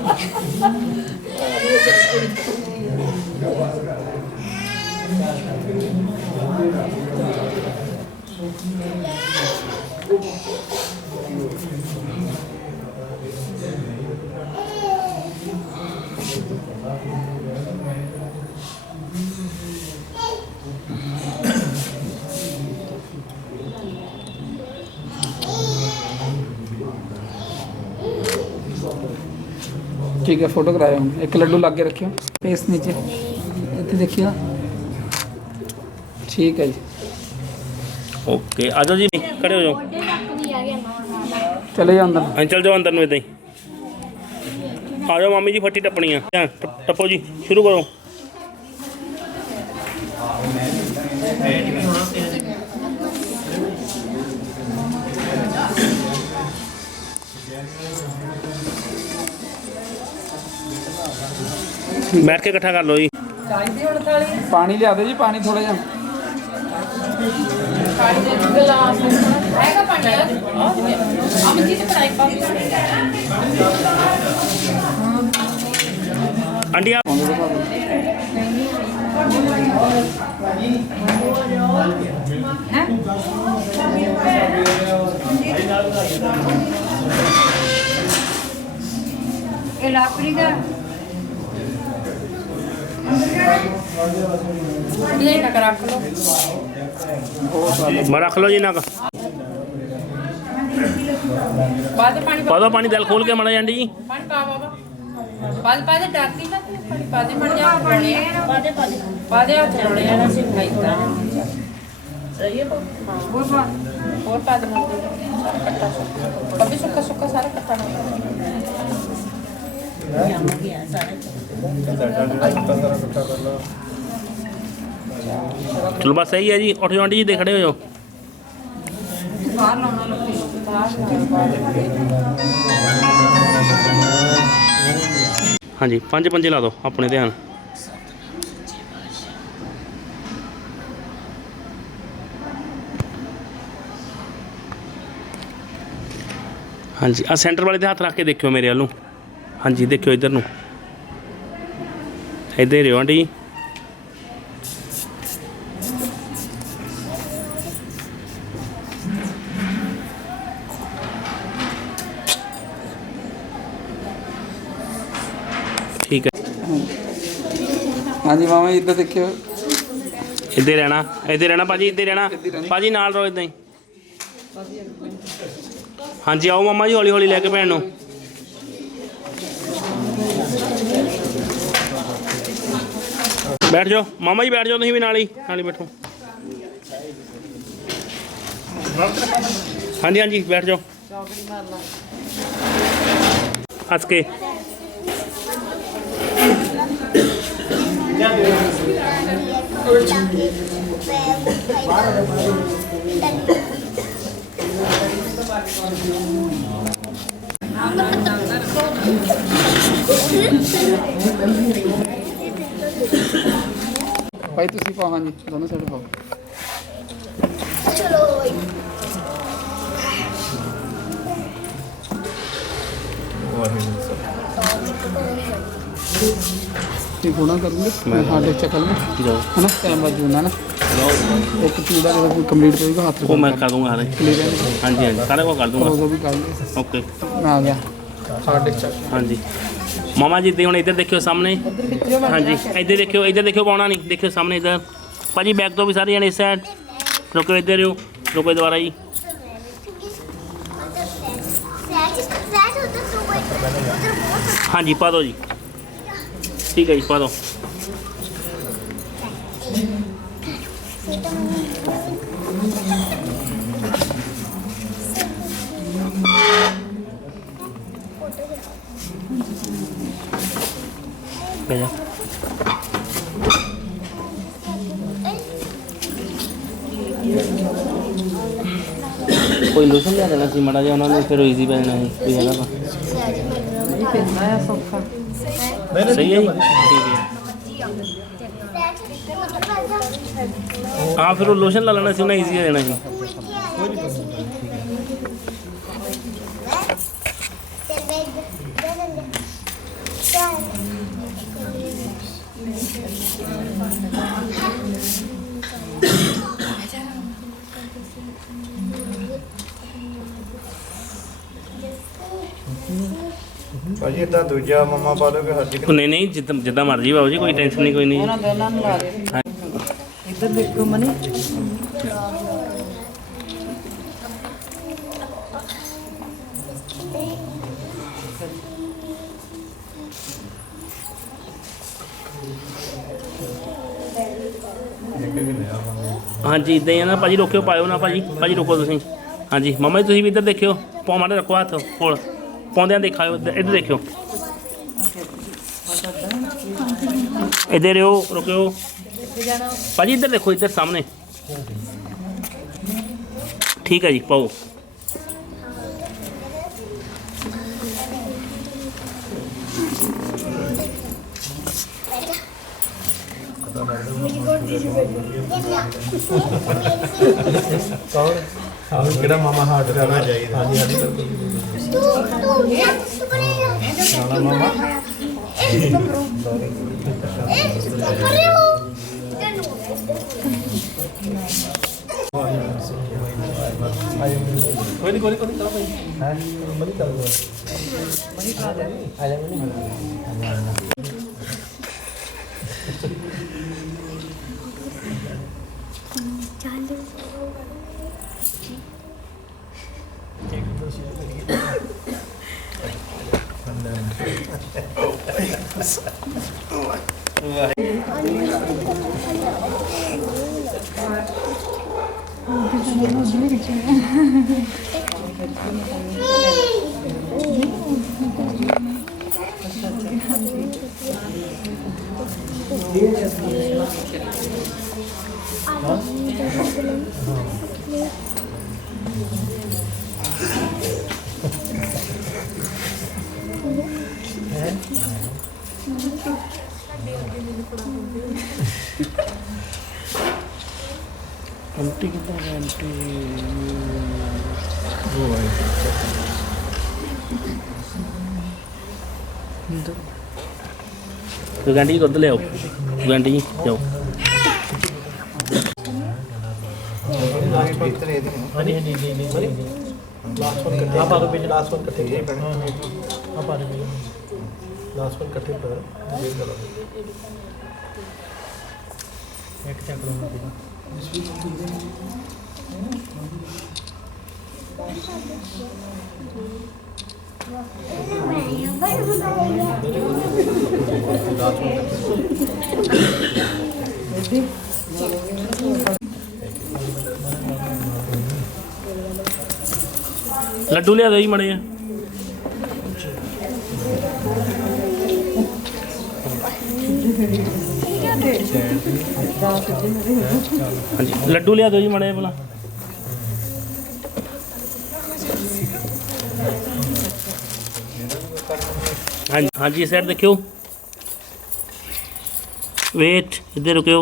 ठीक है फोटो कराए हम एक लड्डू ला के रखियो फेस नीचे इतने देखिए ठीक है जी ओके आ जाओ जी खड़े हो जाओ चले जाओ अंदर हाँ चल जाओ अंदर में इदा ही आ जाओ मामी जी फट्टी टप्पनी है टप्पो जी शुरू करो बैठ के इकट्ठा कर लो जी पानी लिया दो जी पानी थोड़ा जा आंटी आप लाकड़ी का रख लो जी ना का पा दो पानी दिल खोल के माड़ा आंटी जी चलो बस सही है जी उठ जाओ आंटी जी दे खड़े हो जाओ हाँ जी पंज पंजे ला दो अपने ध्यान हाँ जी आ सेंटर वाले हाथ रख के देखियो मेरे वालों हाँ जी देखियो इधर नूं इधर रहो आंटी जी ठीक है हाँ जी मामा इधर देखियो इधर रहना भाजी इधर रहना भाजी नाल रहो इदा ही हाँ जी आओ मामा जी हौली हौली लैके भैन नूं बैठ जाओ मामा जी बैठ जाओ तुसीं भी नाल ही बैठो हाँ जी बैठ जाओ हंस के भाई तुसी पाओ हाँ जी दोनों साइड पाओ ठीक होना करूँगे मैं हार्ड डिस्क चेक करूँगा है ना कैमरा जून है ना एक चूड़ा जब कंप्लीट करेगा हाथ वो मैं कर दूंगा क्लियर है हाँ जी सारे को कर दूंगा वो भी कर लेंगे ओके मैं आ गया हार्ड डिस्क चेक हाँ जी मामा जी हूँ इधर देखियो सामने हाँ जी इधर देखियो पाना नहीं देखियो सामने इधर भाजी बैग तो भी सारे जने इस साइड रुको इधर हो रुको दोबारा जी हाँ जी पा दो जी ठीक है जी पा दो भैया कोई लोशन लिया देना सी माड़ा जिहा उन्होंने फिर ईजी पै जाना सी कोई है सही है जी ठीक है हाँ फिर वो लोशन ला लेना सी उन्हें ईजी देना सी ਭਾਜੀ ਇਦਾਂ ਦੂਜਾ ਮੰਮਾ ਪਾ ਲਓਗੇ ਹਰ ਜੀ नहीं नहीं जिद्दां मर्जी बाबू जी कोई टेंशन नहीं कोई नहीं इधर देखो मनी ਹਾਂਜੀ ਇਦਾਂ ਹੀ ਆ ਨਾ ਭਾਜੀ, ਰੋਕਿਓ ਪਾਇਓ ਨਾ ਭਾਜੀ, ਭਾਜੀ ਰੁਕੋ ਤੁਸੀਂ। ਹਾਂਜੀ ਮੰਮਾ ਜੀ ਤੁਸੀਂ ਵੀ ਇੱਧਰ ਦੇਖਿਓ, ਮਾੜਾ ਰੱਖੋ ਹੱਥ ਕੋਲ, ਪਾਉਂਦਿਆਂ ਦੇਖਾਓ, ਇੱਧਰ ਦੇਖਿਓ, ਇੱਧਰ ਰਿਓ, ਰੁਕਿਓ ਭਾਜੀ, ਇੱਧਰ ਦੇਖੋ, ਇੱਧਰ ਸਾਹਮਣੇ। ਠੀਕ ਹੈ ਜੀ, ਪਾਓ। ਕਿਹੜਾ ਮਾਮਾ ਹਾਰਟ ਕਰਨਾ ਚਾਹੀਦਾ। ਹਾਂਜੀ ਹਾਂਜੀ ਮਾਮਾ ਕੋਈ ਨਹੀਂ ਕਰੋ ਭਾਈ। ਹਾਂ ਮਨੀ ਕਰ ਦੋ, ਮਨੀ ਖਾ ਦੇ, ਆ ਜਾ ਮਨੀ। आंटी कितना है आंटी? वो है तो आंटी जी दुद्ध ले आओ, आंटी जी जाओ। हाँ जी लास्ट वन कट्टे आप आ दो, लास्ट वन कट्टे ये पहले आप आ रहे लास्ट वन कट्टे पर ये करो एक चेक करो लड्डू लिया दो जी मड़े। हाँ जी लड्डू लिया दो जी मड़े भला। हाँ जी, हाँ जी सर देखियो, वेट इधर रुकियो,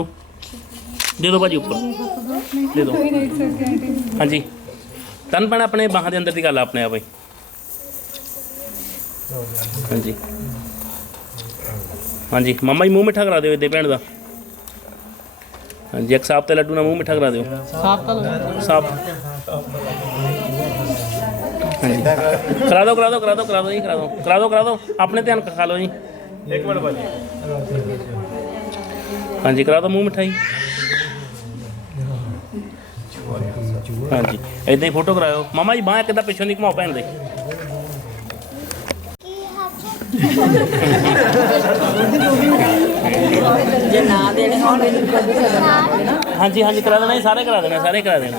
दे दो भाजी ऊपर दे दो। हाँ जी तन पैना अपने बाਹਾਂ ਦੇ ਅੰਦਰ ਦੀ ਗੱਲ ਆਪਣੇ ਆਪ ਹੀ। हाँ जी हाँ जी मामा जी मूँह मिठा करा दो इदे भैन का। हाँ जी एक साहब ते लड्डू ना मूँह मिठा करा दो साहब। हाँ जी करा दो करा दो करा दो करा दो जी करा दो करा दो करा दो अपने ध्यान खा लो जी। एक मिनट भाजी। हाँ जी करा दो मूँह मिठाई। हाँ जी इदा ही फोटो कराओ मामा जी बाँह किदा पिछों नहीं घुमाओ भैन दे। हाँ जी करा देना सारे करा देना सारे करा देना।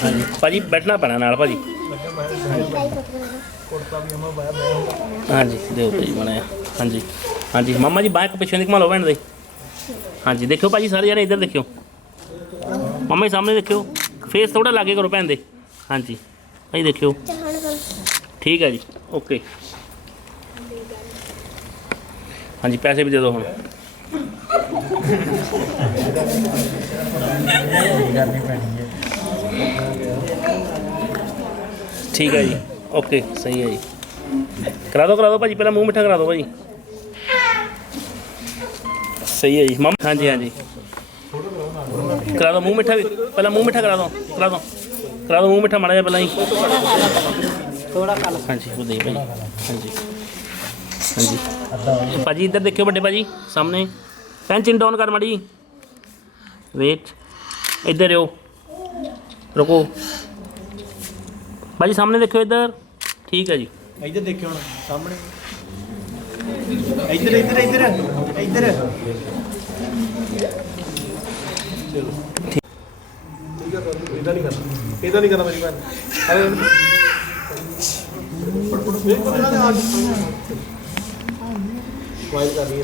हाँ जी भाजी बैठना पैना नाल भाजी। हाँ जी दो भाजी बनाया। हाँ जी हाँ जी मामा जी बाइक पिछले नहीं घुमा लो भैन दे। हाँ जी देखियो भाजी सारे जने इधर देखियो, मामा जी सामने देखियो, फेस थोड़ा लागे करो भैन दे। हाँ जी भाई देखियो ठीक है जी ओके। हाँ जी पैसे भी दे दो हम। ठीक है जी ओके सही है जी करा दो भाजी पहले मूँह मिठा करा दो भाजी। सही है जी मामा। हाँ जी करा दो मूँह मिठा भी पहले मूँह मिठा करा दो मूँह मिठा माड़ा जा पहला ही थोड़ा। हाँ जी वो दे भाई। हाँ जी ਹਾਂਜੀ ਭਾਜੀ ਇੱਧਰ ਦੇਖਿਓ ਵੱਡੇ ਭਾਜੀ ਸਾਹਮਣੇ ਪੈਨ ਚਿੰਨ ਡਾਊਨ ਕਰ ਮਾੜੀ ਵੇਟ ਇੱਧਰ ਰਿਓ ਰੁਕੋ ਭਾਜੀ ਸਾਹਮਣੇ ਦੇਖਿਓ ਇੱਧਰ ਠੀਕ ਹੈ ਜੀ ਇੱਧਰ ਦੇਖਿਓ ਹੁਣ ਸਾਹਮਣੇ ਇੱਧਰ ਇੱਧਰ ਇੱਧਰ ਇੱਧਰ ਇਹਦਾ ਨਹੀਂ ਕਰਨਾ ਮੇਰੀ ਭੈਣ ਅਰੇ ਵਾਈਲ ਕਰ ਰਹੀ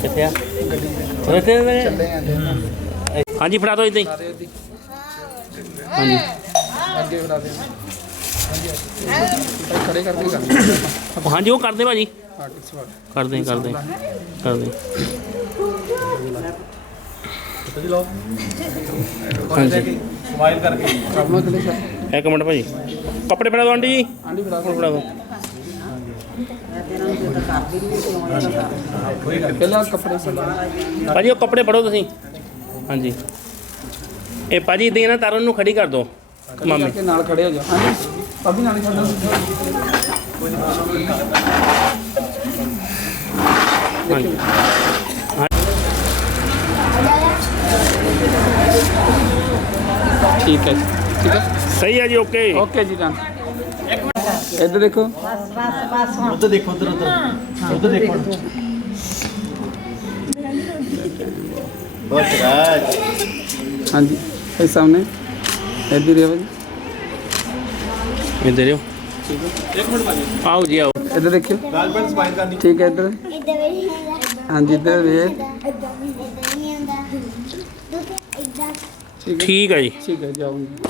ਕਿੱਥੇ ਆ ਹਾਂਜੀ ਫੜਾ ਦਿਓ ਇੱਦਾਂ ਹੀ ਹਾਂਜੀ ਅੱਗੇ ਫੜਾ ਦੇ ਹਾਂਜੀ ਖੜੇ ਕਰਕੇ ਕਰ ਹਾਂਜੀ ਉਹ ਕਰਦੇ ਭਾਜੀ ਆਰਟਿਕਸ ਵਾਟ ਕਰਦੇ ਕਰਦੇ ਹਾਂਜੀ ਸਮਾਈਲ ਕਰਕੇ ਕਰਨਾ ਕਿਹੜੇ ਸਰ ਇੱਕ ਮਿੰਟ ਭਾਜੀ ਕੱਪੜੇ ਫੜਾ ਦਿਓ ਆਂਟੀ ਜੀ ਆਂਟੀ ਫੜਾ ਫੜਾ ਦਿਓ ਪਹਿਲਾਂ ਕੱਪੜੇ ਸਰ ਭਾਜੀ ਉਹ ਕੱਪੜੇ ਫੜੋ ਤੁਸੀਂ ਹਾਂਜੀ ਇਹ ਭਾਜੀ ਇੱਦਾਂ ਹੀ ਨਾ ਤਾਰਨ ਨੂੰ ਖੜੀ ਕਰ ਦਿਓ ਮਾਮੇ ਕਰਕੇ ਨਾਲ ਖੜੇ ਹੋ ਜਾ ਹਾਂਜੀ ਅਭੀ ਨਾਲ ਹੀ ਖੜਾ ਹਾਂਜੀ ਠੀਕ ਹੈ ਠੀਕ ਹੈ ਸਹੀ ਹੈ ਜੀ ਓਕੇ ਓਕੇ ਜੀ ਡਨ ਇੱਧਰ ਦੇਖੋ ਉੱਧਰ ਦੇਖੋ ਉੱਧਰ ਦੇਖੋ ਬਹੁਤ ਰਾਜ ਹਾਂਜੀ ਇਹ ਸਾਹਮਣੇ ਇੱਧਰ ਹੀ ਹੈ ਭਾਜੀ ਇੱਧਰ ਆਓ ਆਓ ਜੀ ਆਓ ਇੱਧਰ ਦੇਖਿਓ ਰਾਜਪਾਲ ਸਮਾਈਲ ਕਰਨੀ ਠੀਕ ਹੈ ਇੱਧਰ ਇੱਦਾਂ ਵੀ ਨਹੀਂ ਹੁੰਦਾ ਹਾਂਜੀ ਇੱਧਰ ਵੇ ਇੱਦਾਂ ਨਹੀਂ ਹੁੰਦਾ ਦੁੱਧ ਇੱਦਾਂ ਠੀਕ ਹੈ ਠੀਕ ਹੈ ਜੀ ਠੀਕ ਹੈ ਜਾਊਂਗੀ